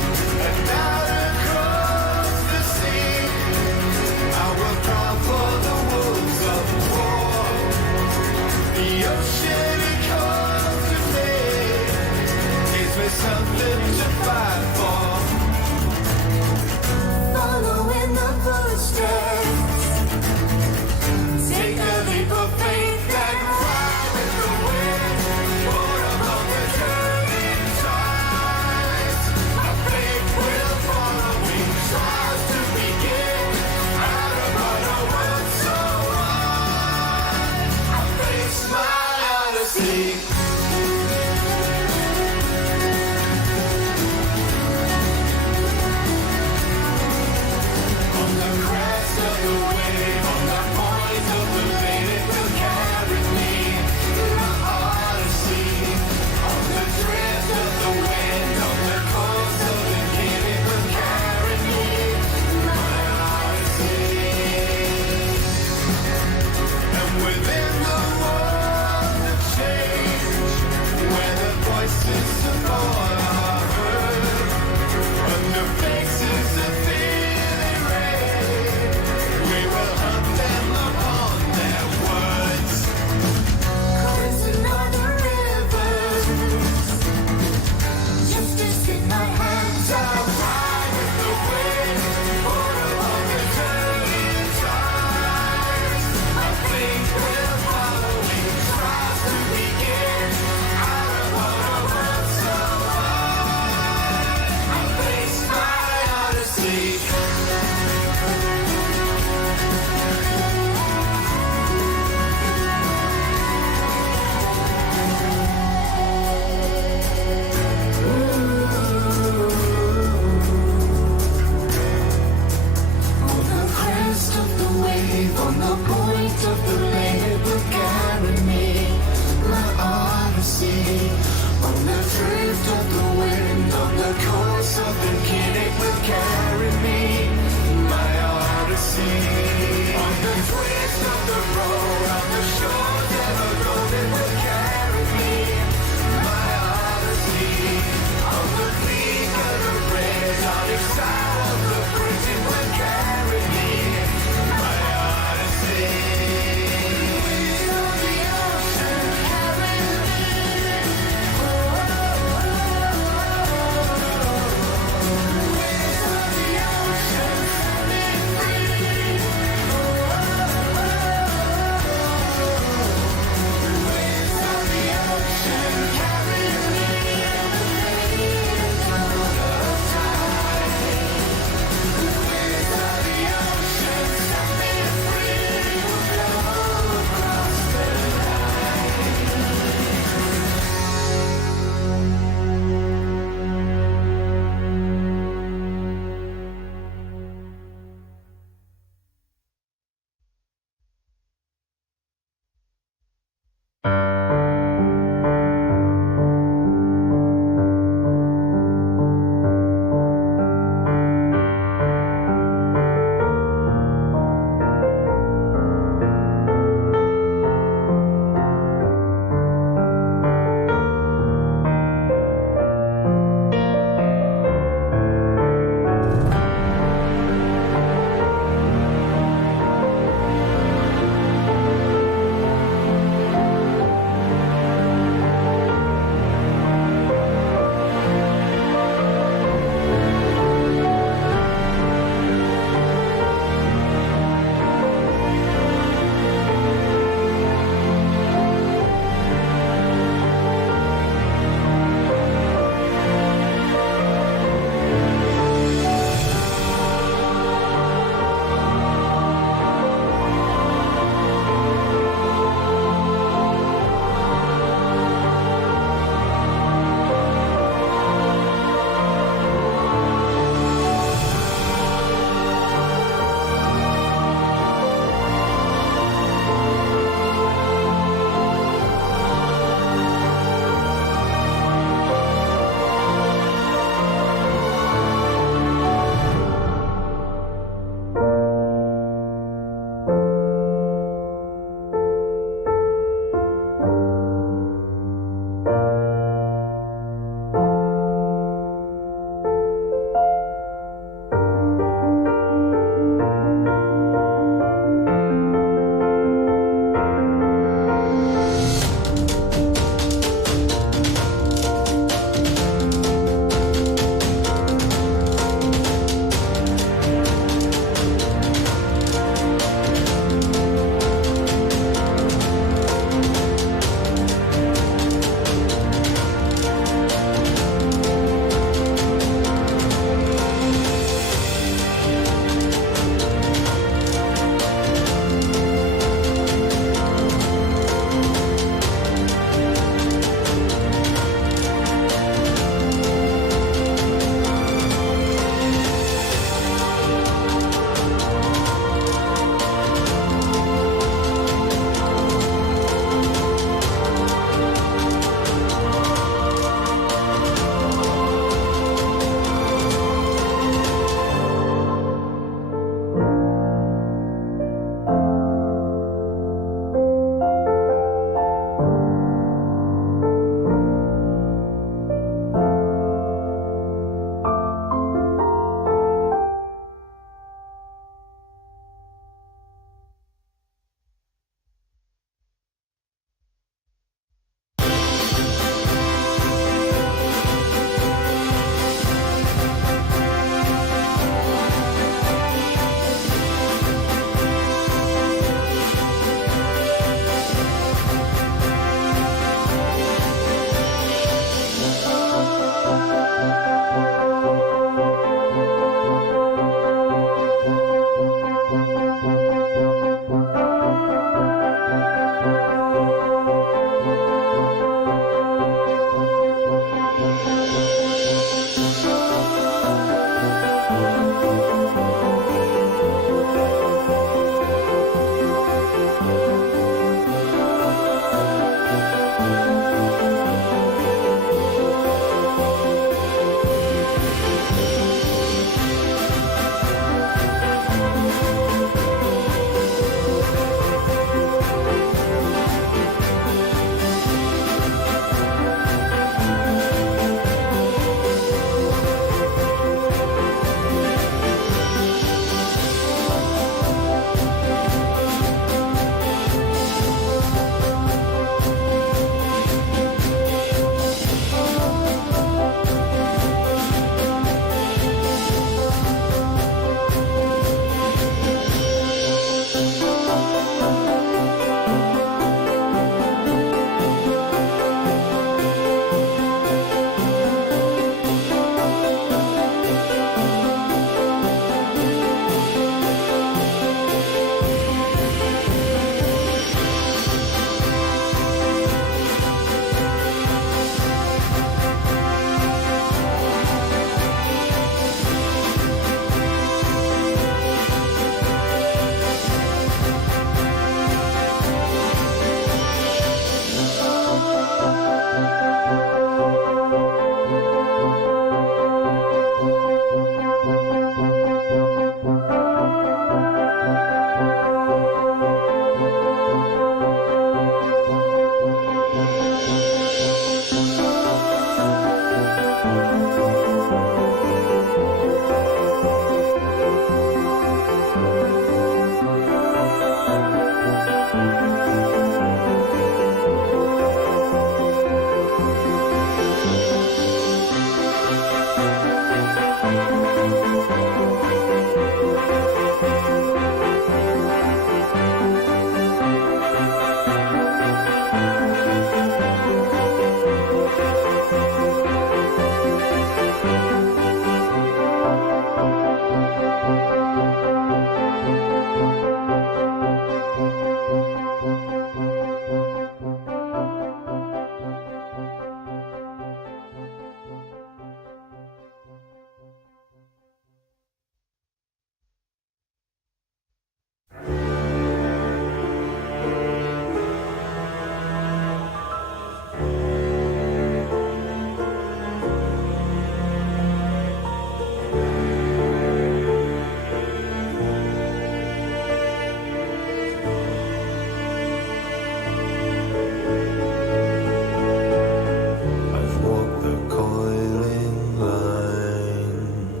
I've walked the coiling lines,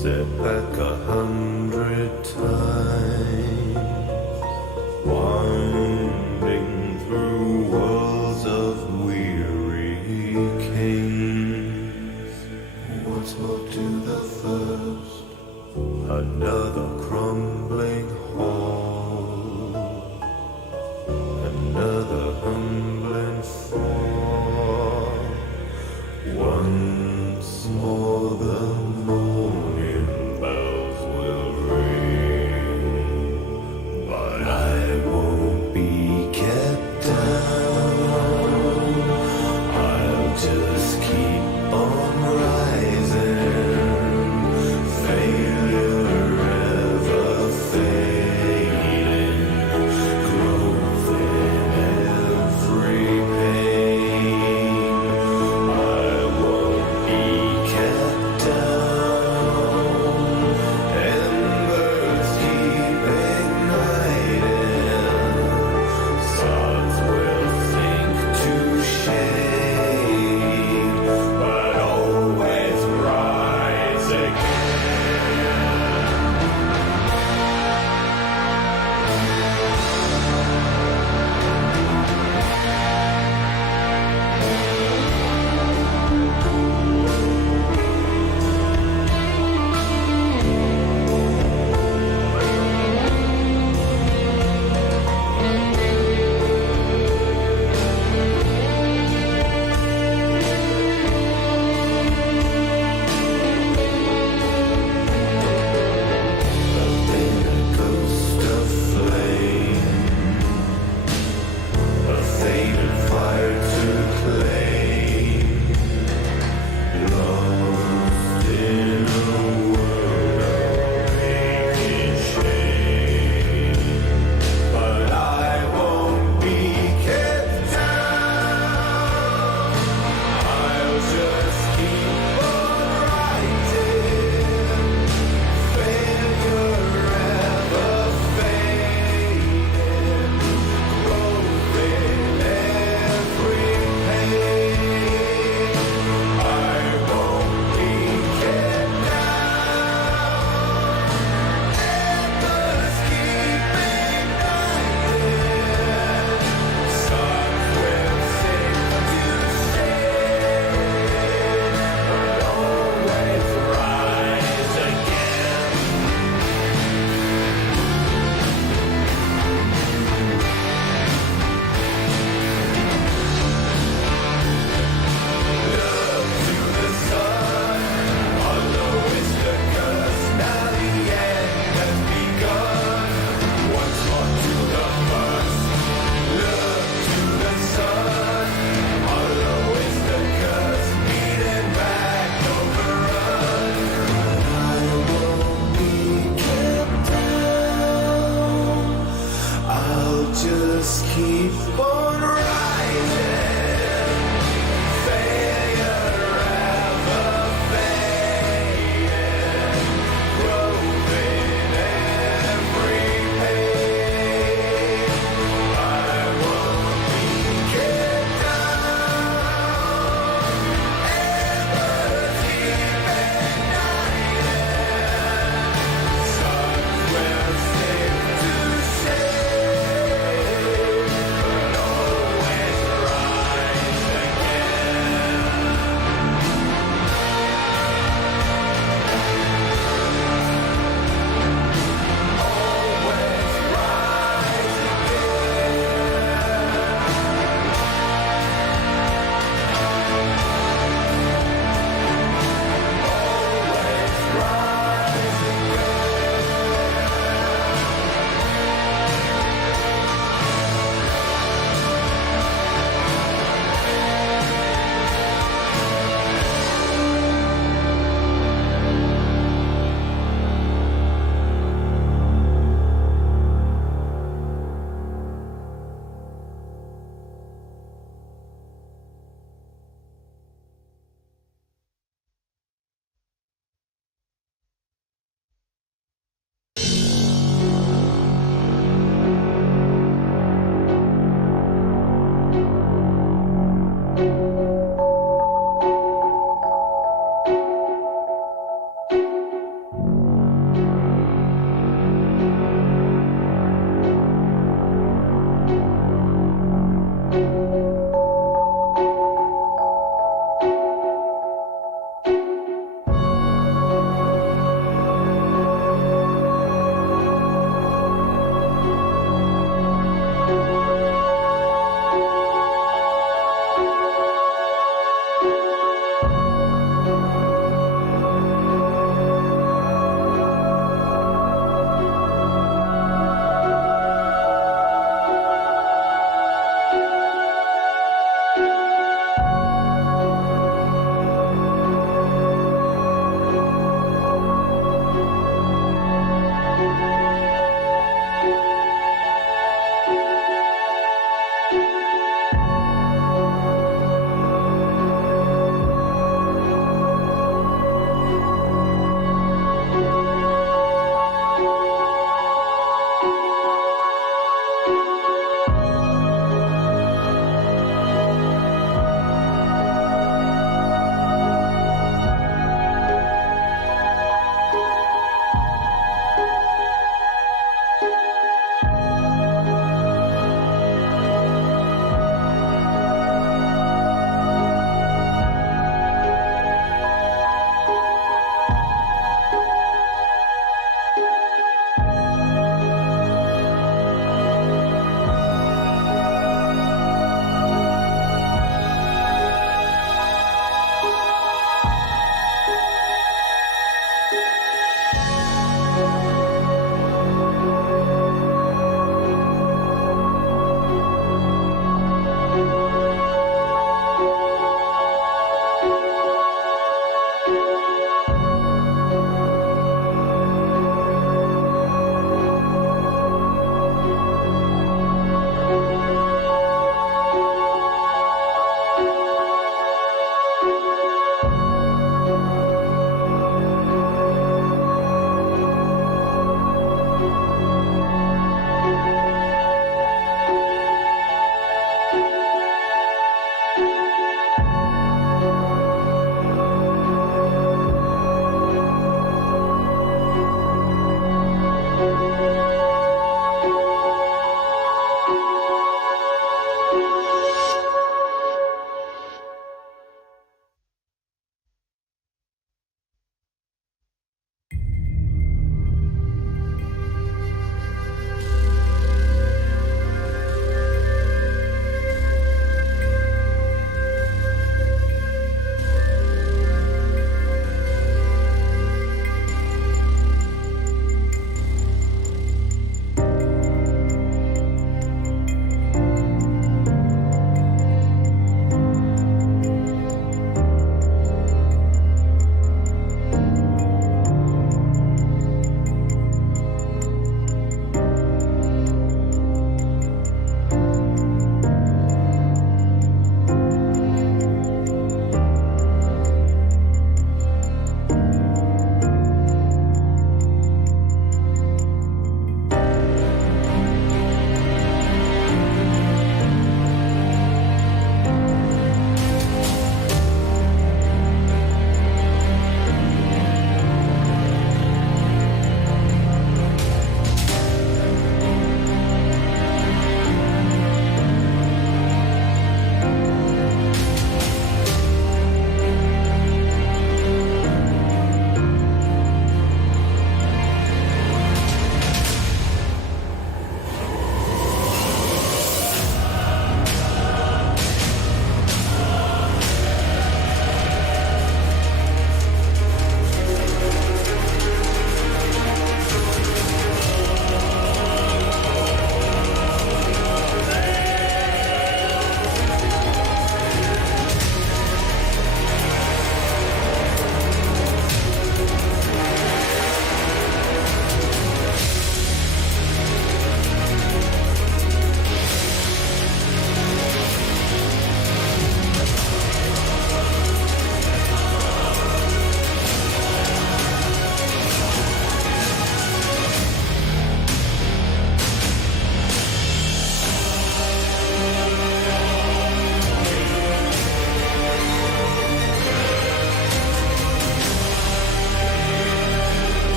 set back 100 times, winding through worlds of weary kings. What's more to the first? Another crumbling hall, another humbling fall. Once more the morning bells will ring, but I won't be kept down. I'll just keep on rising. Failure ever fades.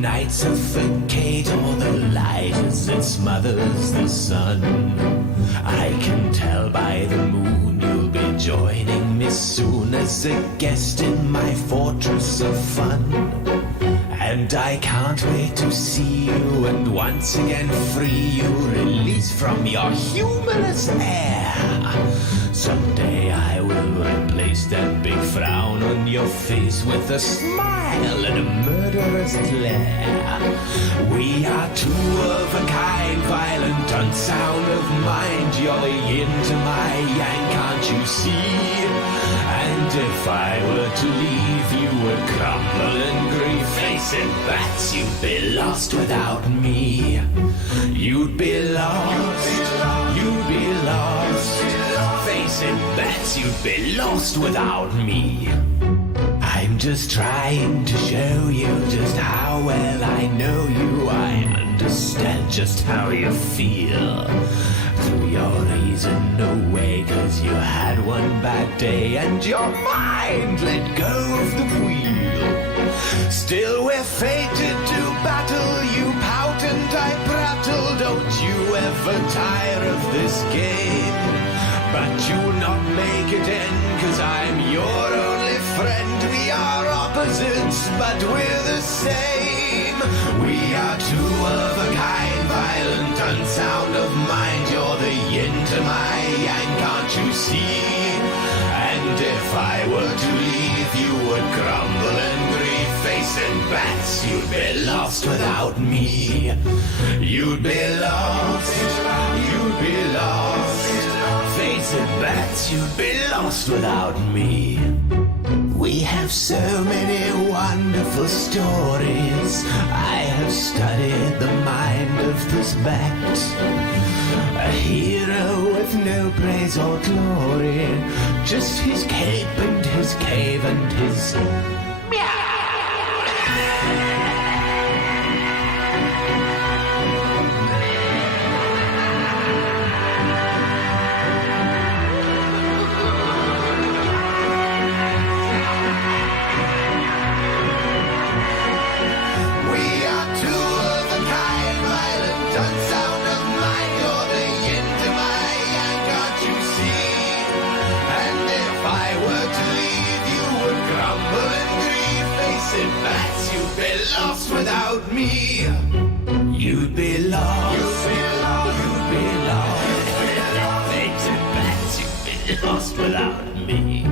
night suffocate all the light as it smothers the sun. I can tell by the moon you'll be joining me soon as a guest in my fortress of fun. And I can't wait to see you and once again free you, release from your humorous air. Someday I will replace that big frown on your face with a smile and a murderous glare. We are two of a kind, violent, unsound of mind. You're the yin to my yang, can't you see? And if I were to leave, you would crumble in grief. Face it, bats, you'd be lost without me. You'd be lost, you'd be lost. Face it, bats, you'd be lost without me. I'm just trying to show you just how well I know you. I understand just how you feel. Through your reason, no way, 'cause you had one bad day and your mind let go of the wheel. Still we're fated to battle. You pout and I prattle. Don't you ever tire of this game. But you'll not make it end, 'cause I'm your only friend. We are opposites, but we're the same. We are two of a kind, violent, unsound of mind. You're the yin to my yang, can't you see? And if I were to leave, you would crumble and grieve. Facing bats, you'd be lost without me. You'd be lost, you'd be lost. Face it, bats, you'd be lost without me. We have so many wonderful stories. I have studied the mind of this bat. A hero with no praise or glory, just his cape and his cave and his meow. Lost without me. You'd be lost. You'd be lost. You'd be lost. Face it, bats, you'd be lost without me.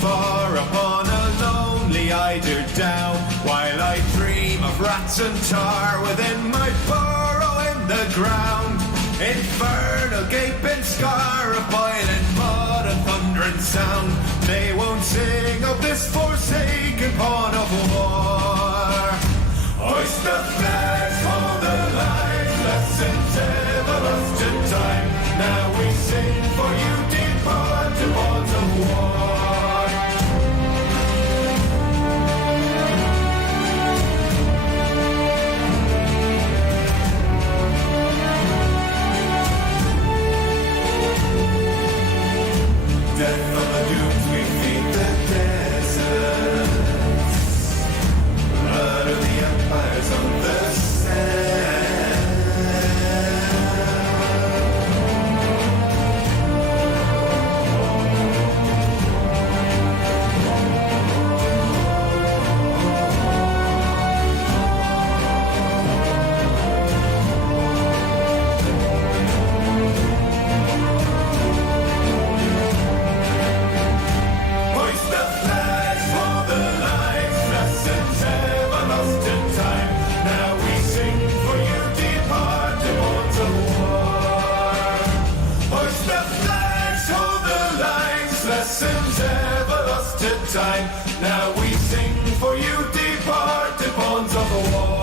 Far upon a lonely eider down, while I dream of rats and tar within my burrow in the ground. Infernal gaping scar of boiling mud and thundering sound. They won't sing of this forsaken pawn of war. Hoist the flags for the life lessons ever lost in time. Now we sing for you, departed pawns of war. Death on the dunes, we feed the deserts. Blood of the empires on the time. Now we sing for you, departed pawns of the war.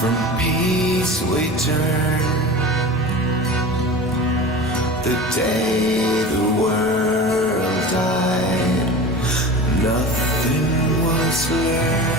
From peace we turn. The day the world died, nothing was learned.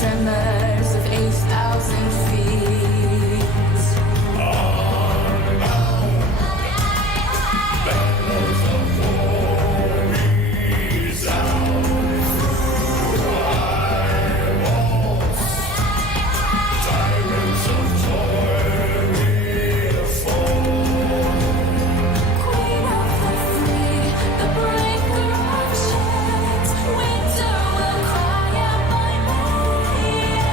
tremors of 8,000 feet. Queen of the free, the breaker of chains, winter will cry out my movie.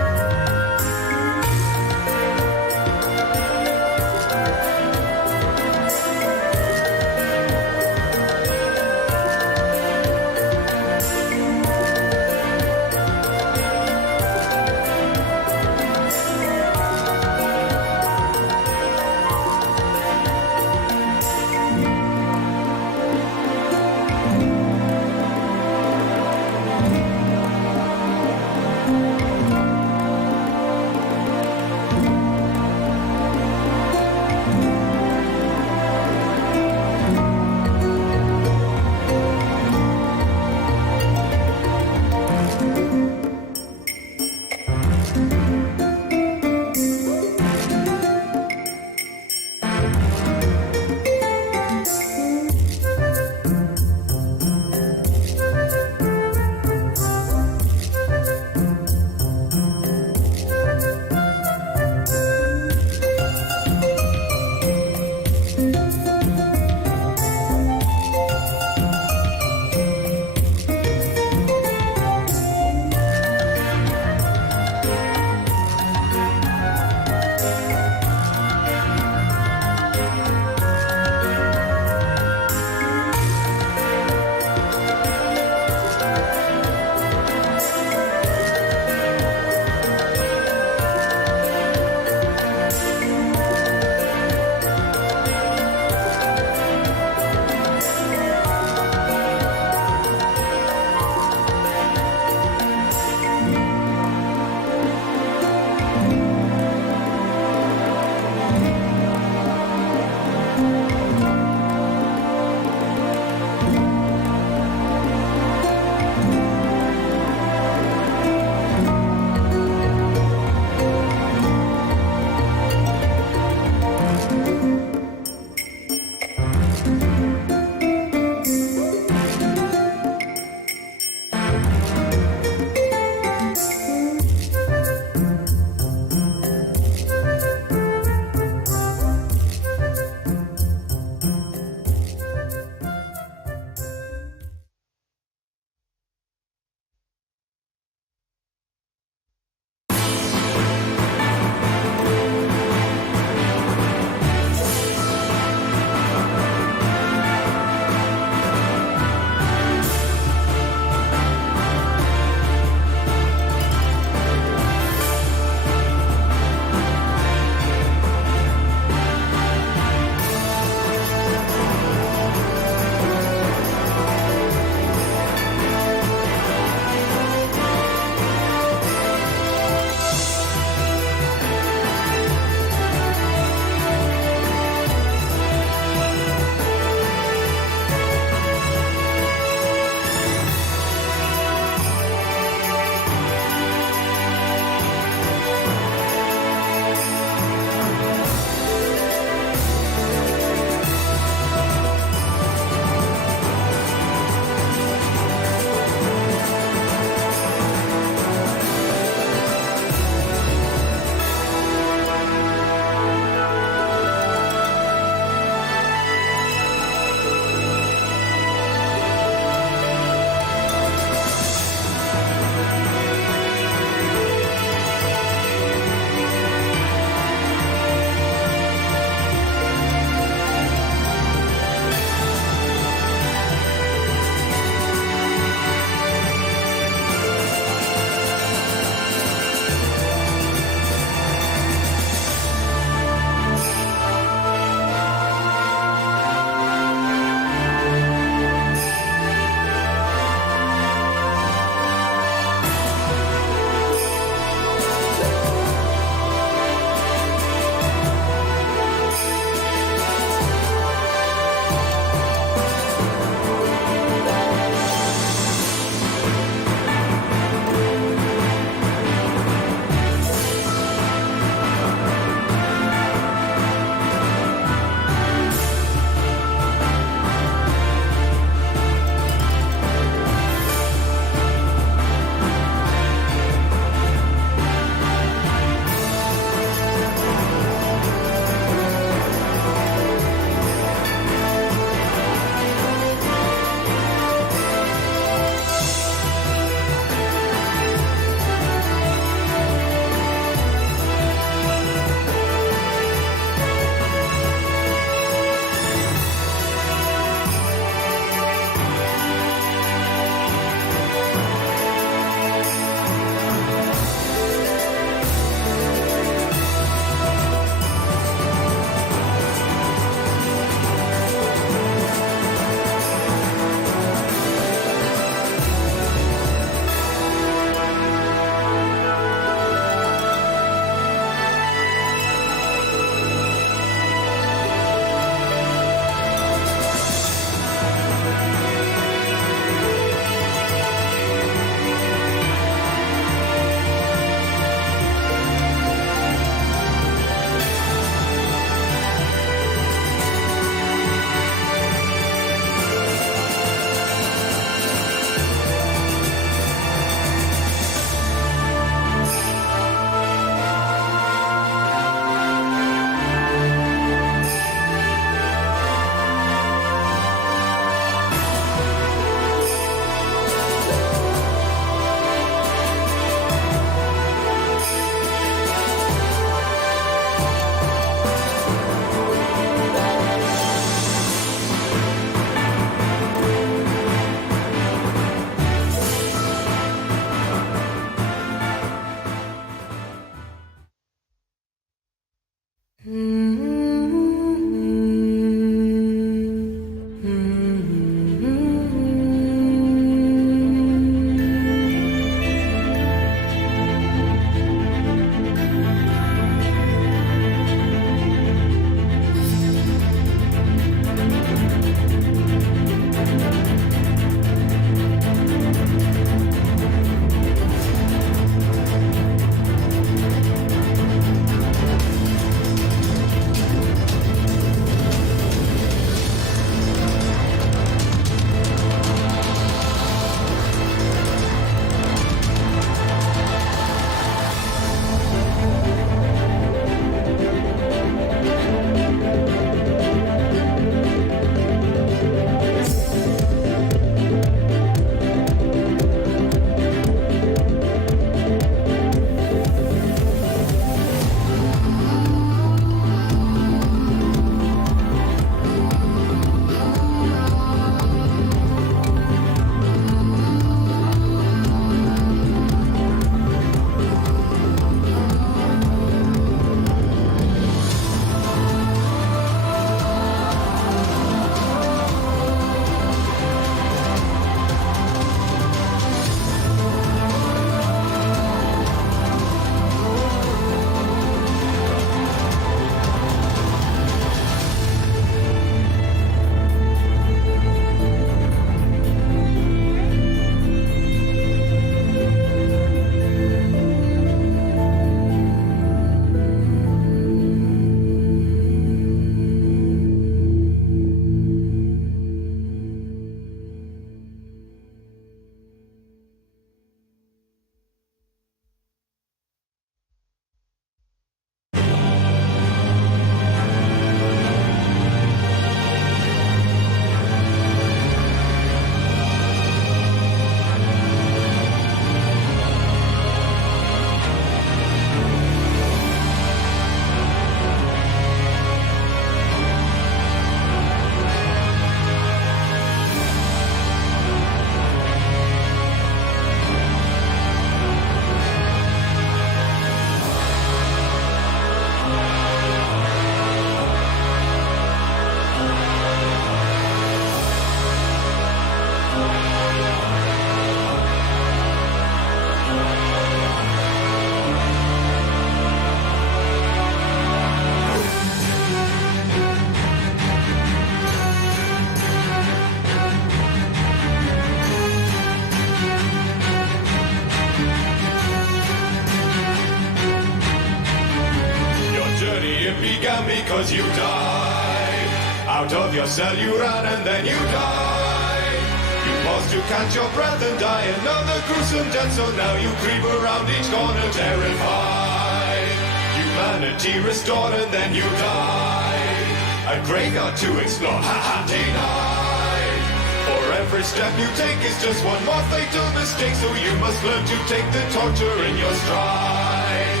because you died. Out of your cell you ran and then you died. You paused to catch your breath and die another gruesome death, so now you creep around each corner terrified. Humanity restored and then you died. A graveyard to explore, haha, denied. For every step you take is just one more fatal mistake, so you must learn to take the torture in your stride.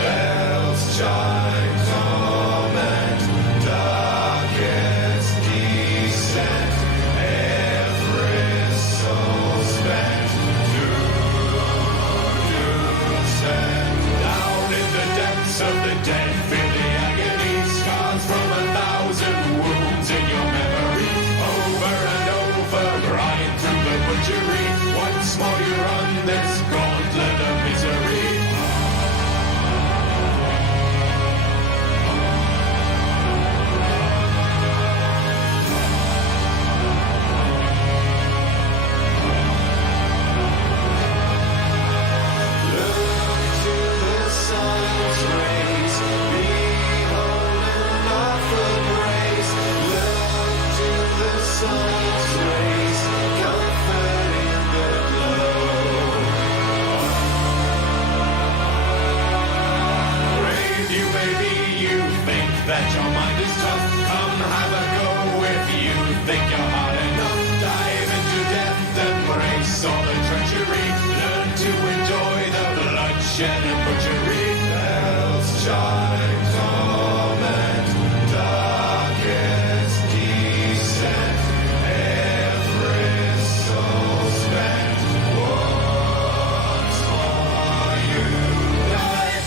Bells chime, torment, darkest descent. Every soul spent, sent down in the depths of the dead. Feel the agony, scars from 1,000 wounds in your memory. Over and over, grind through the butchery. Once more you run this gauntlet of misery. That your mind is tough, come have a go if you think you're hard enough. Dive into death, embrace all the treachery. Learn to enjoy the bloodshed and butchery. Bells chime, torment, darkest descent. Every soul spent, once more you die.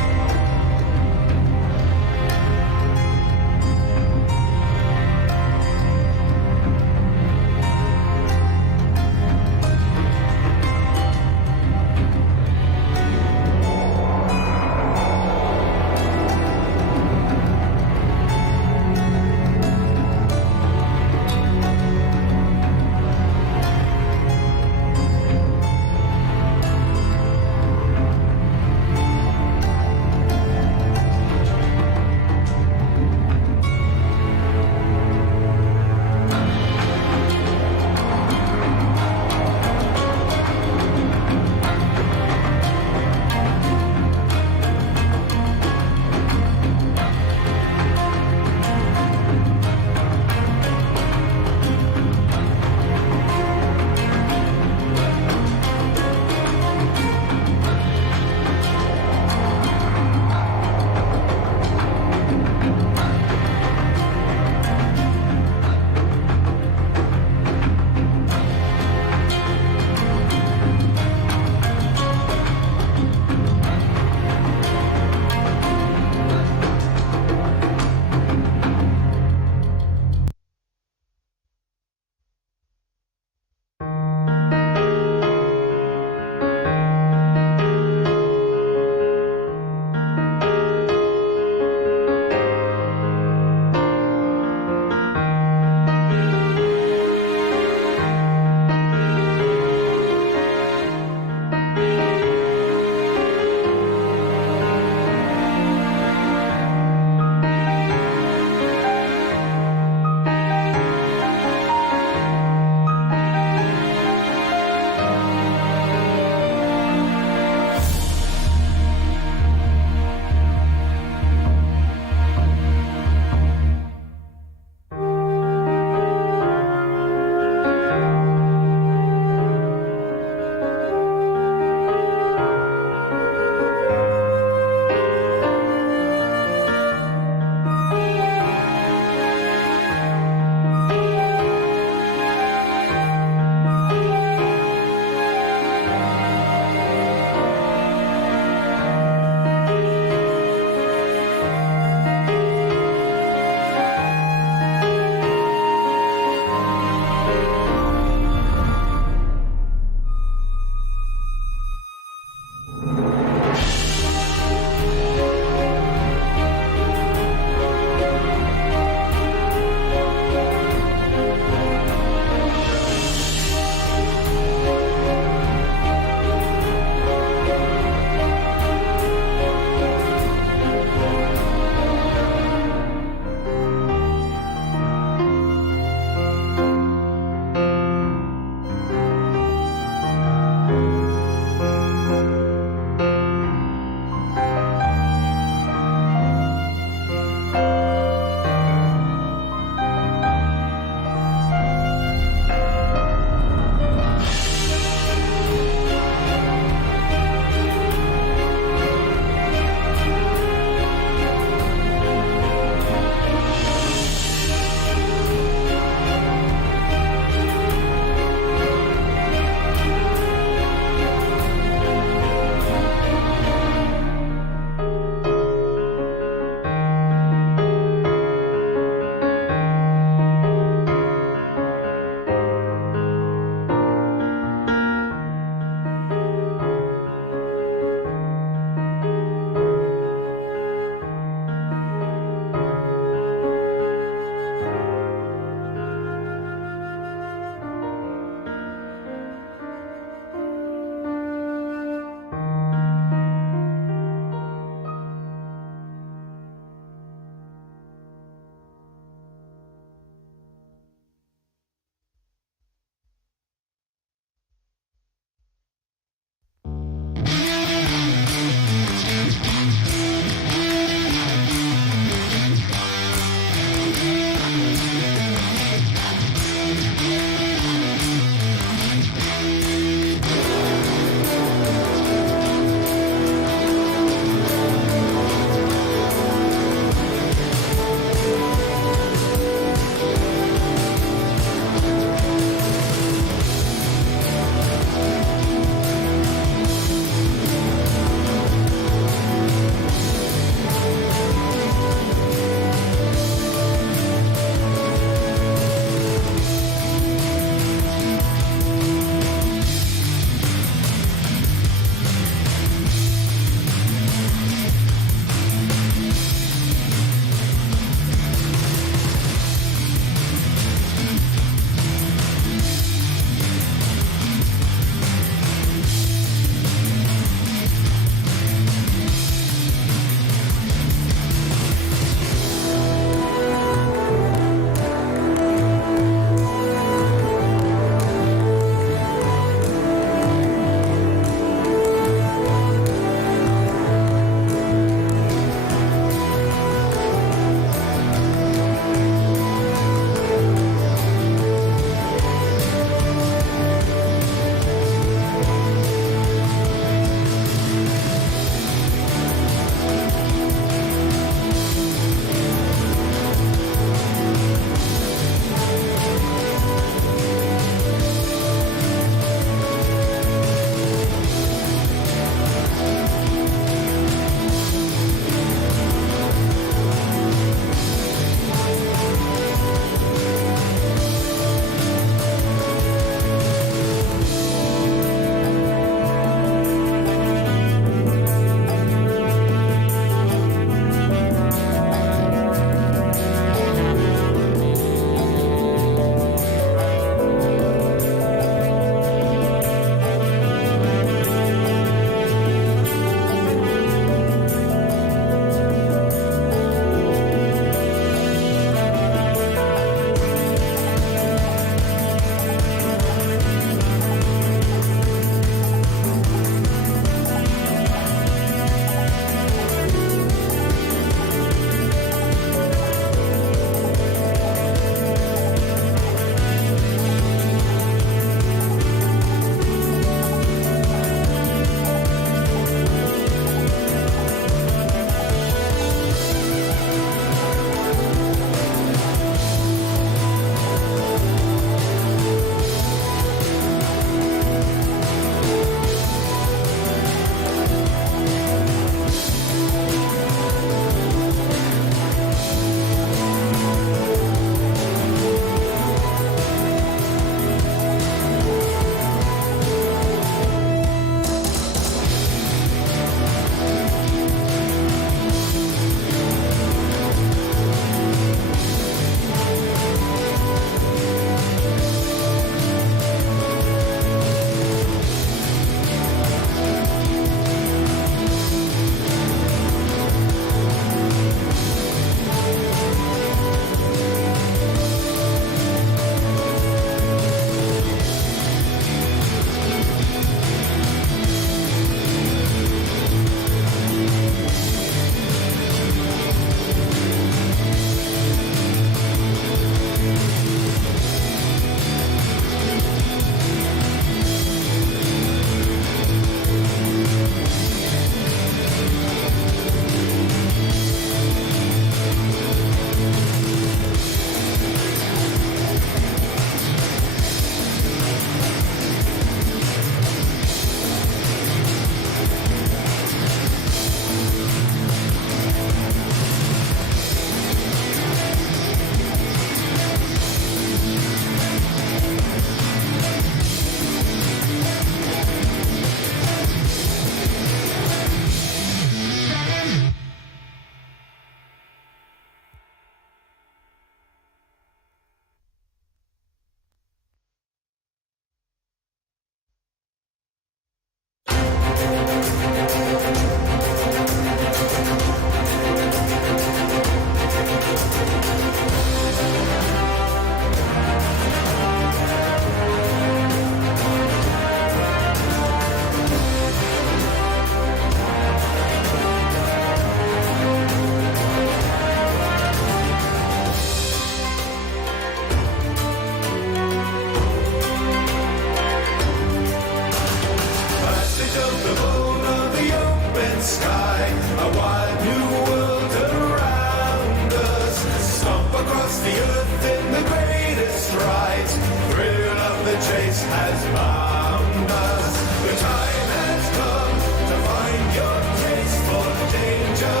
and sky, a wild new world around us. Stomp across the earth in the greatest strides. Thrill of the chase has bound us. The time has come to find your taste for danger.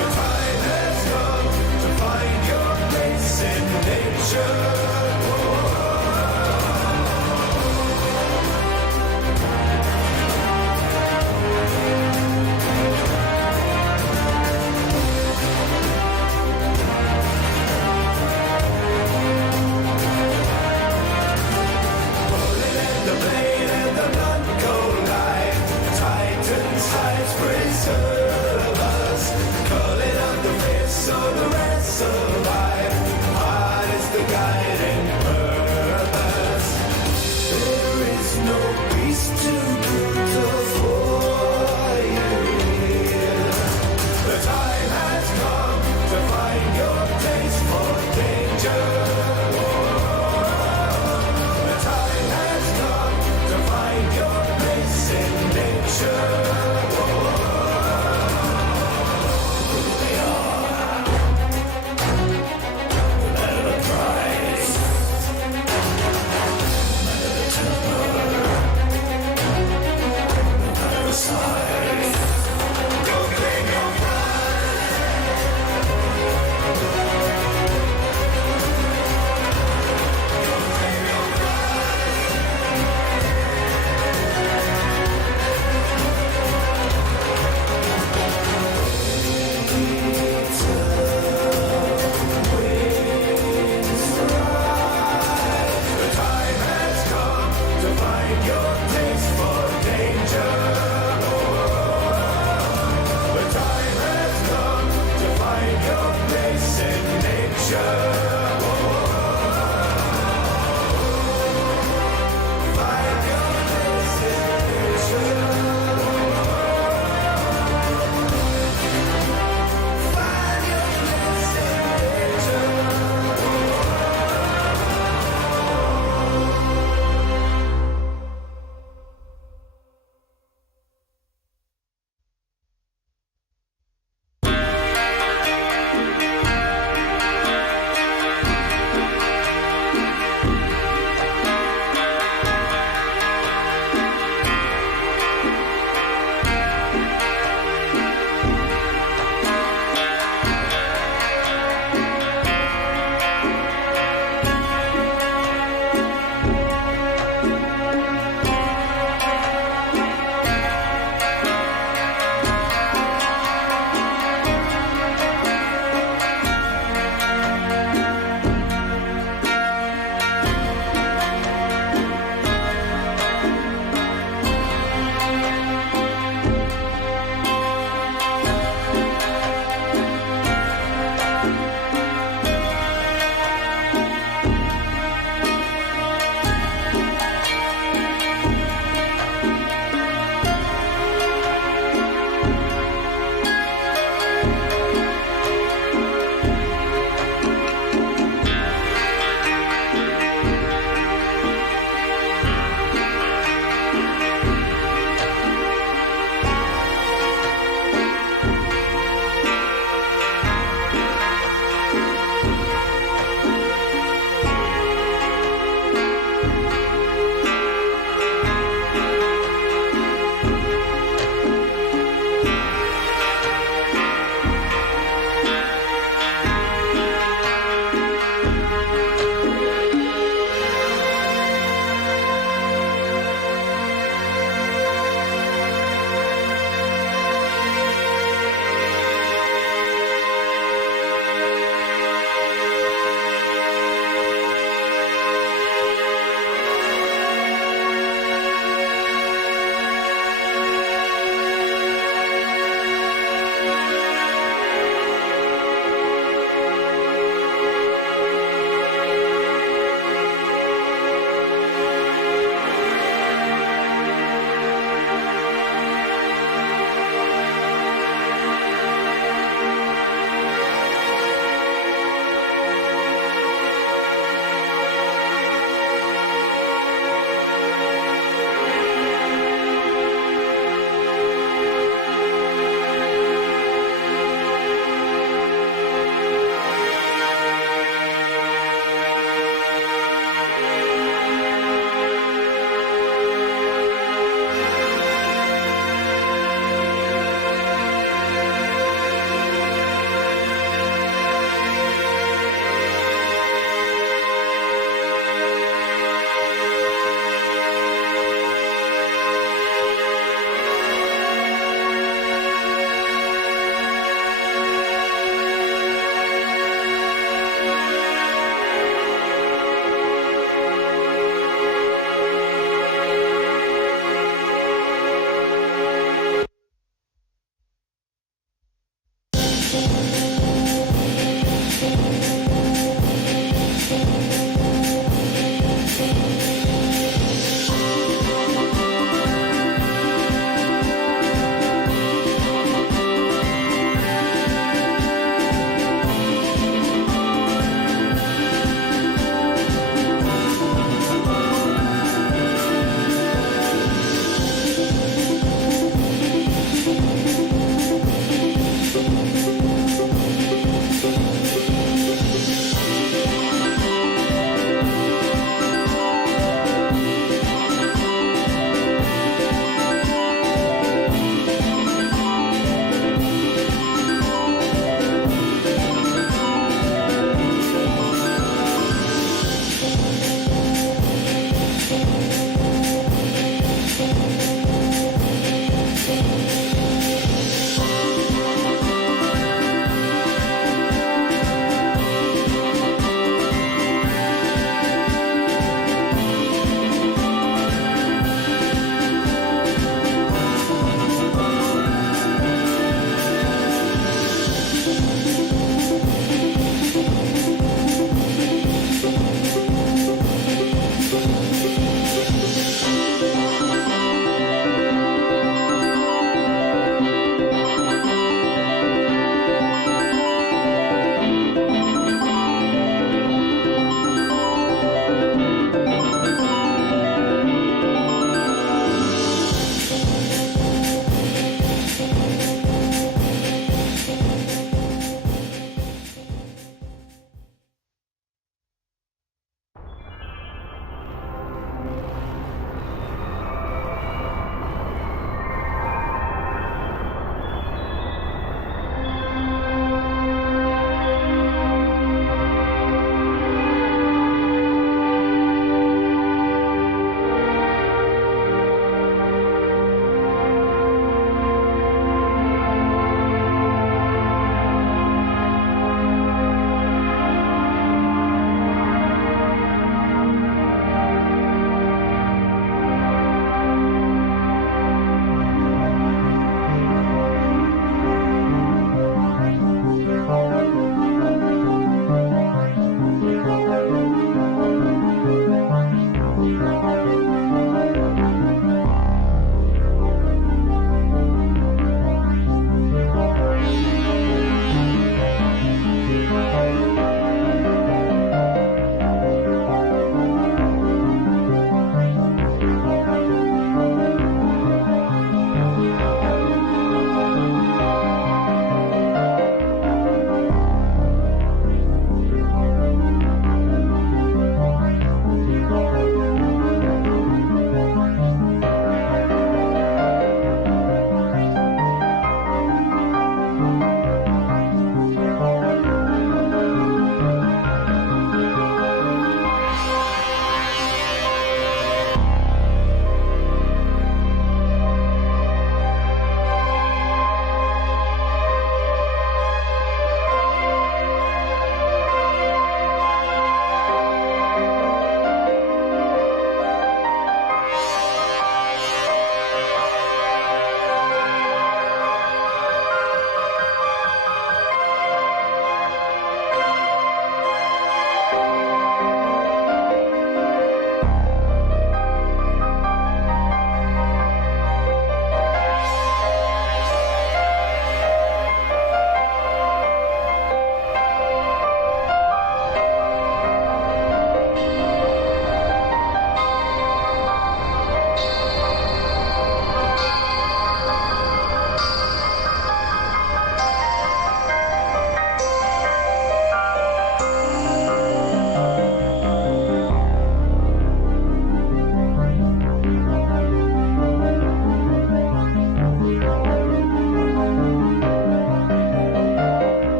The time has come to find your place in nature.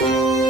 Thank you.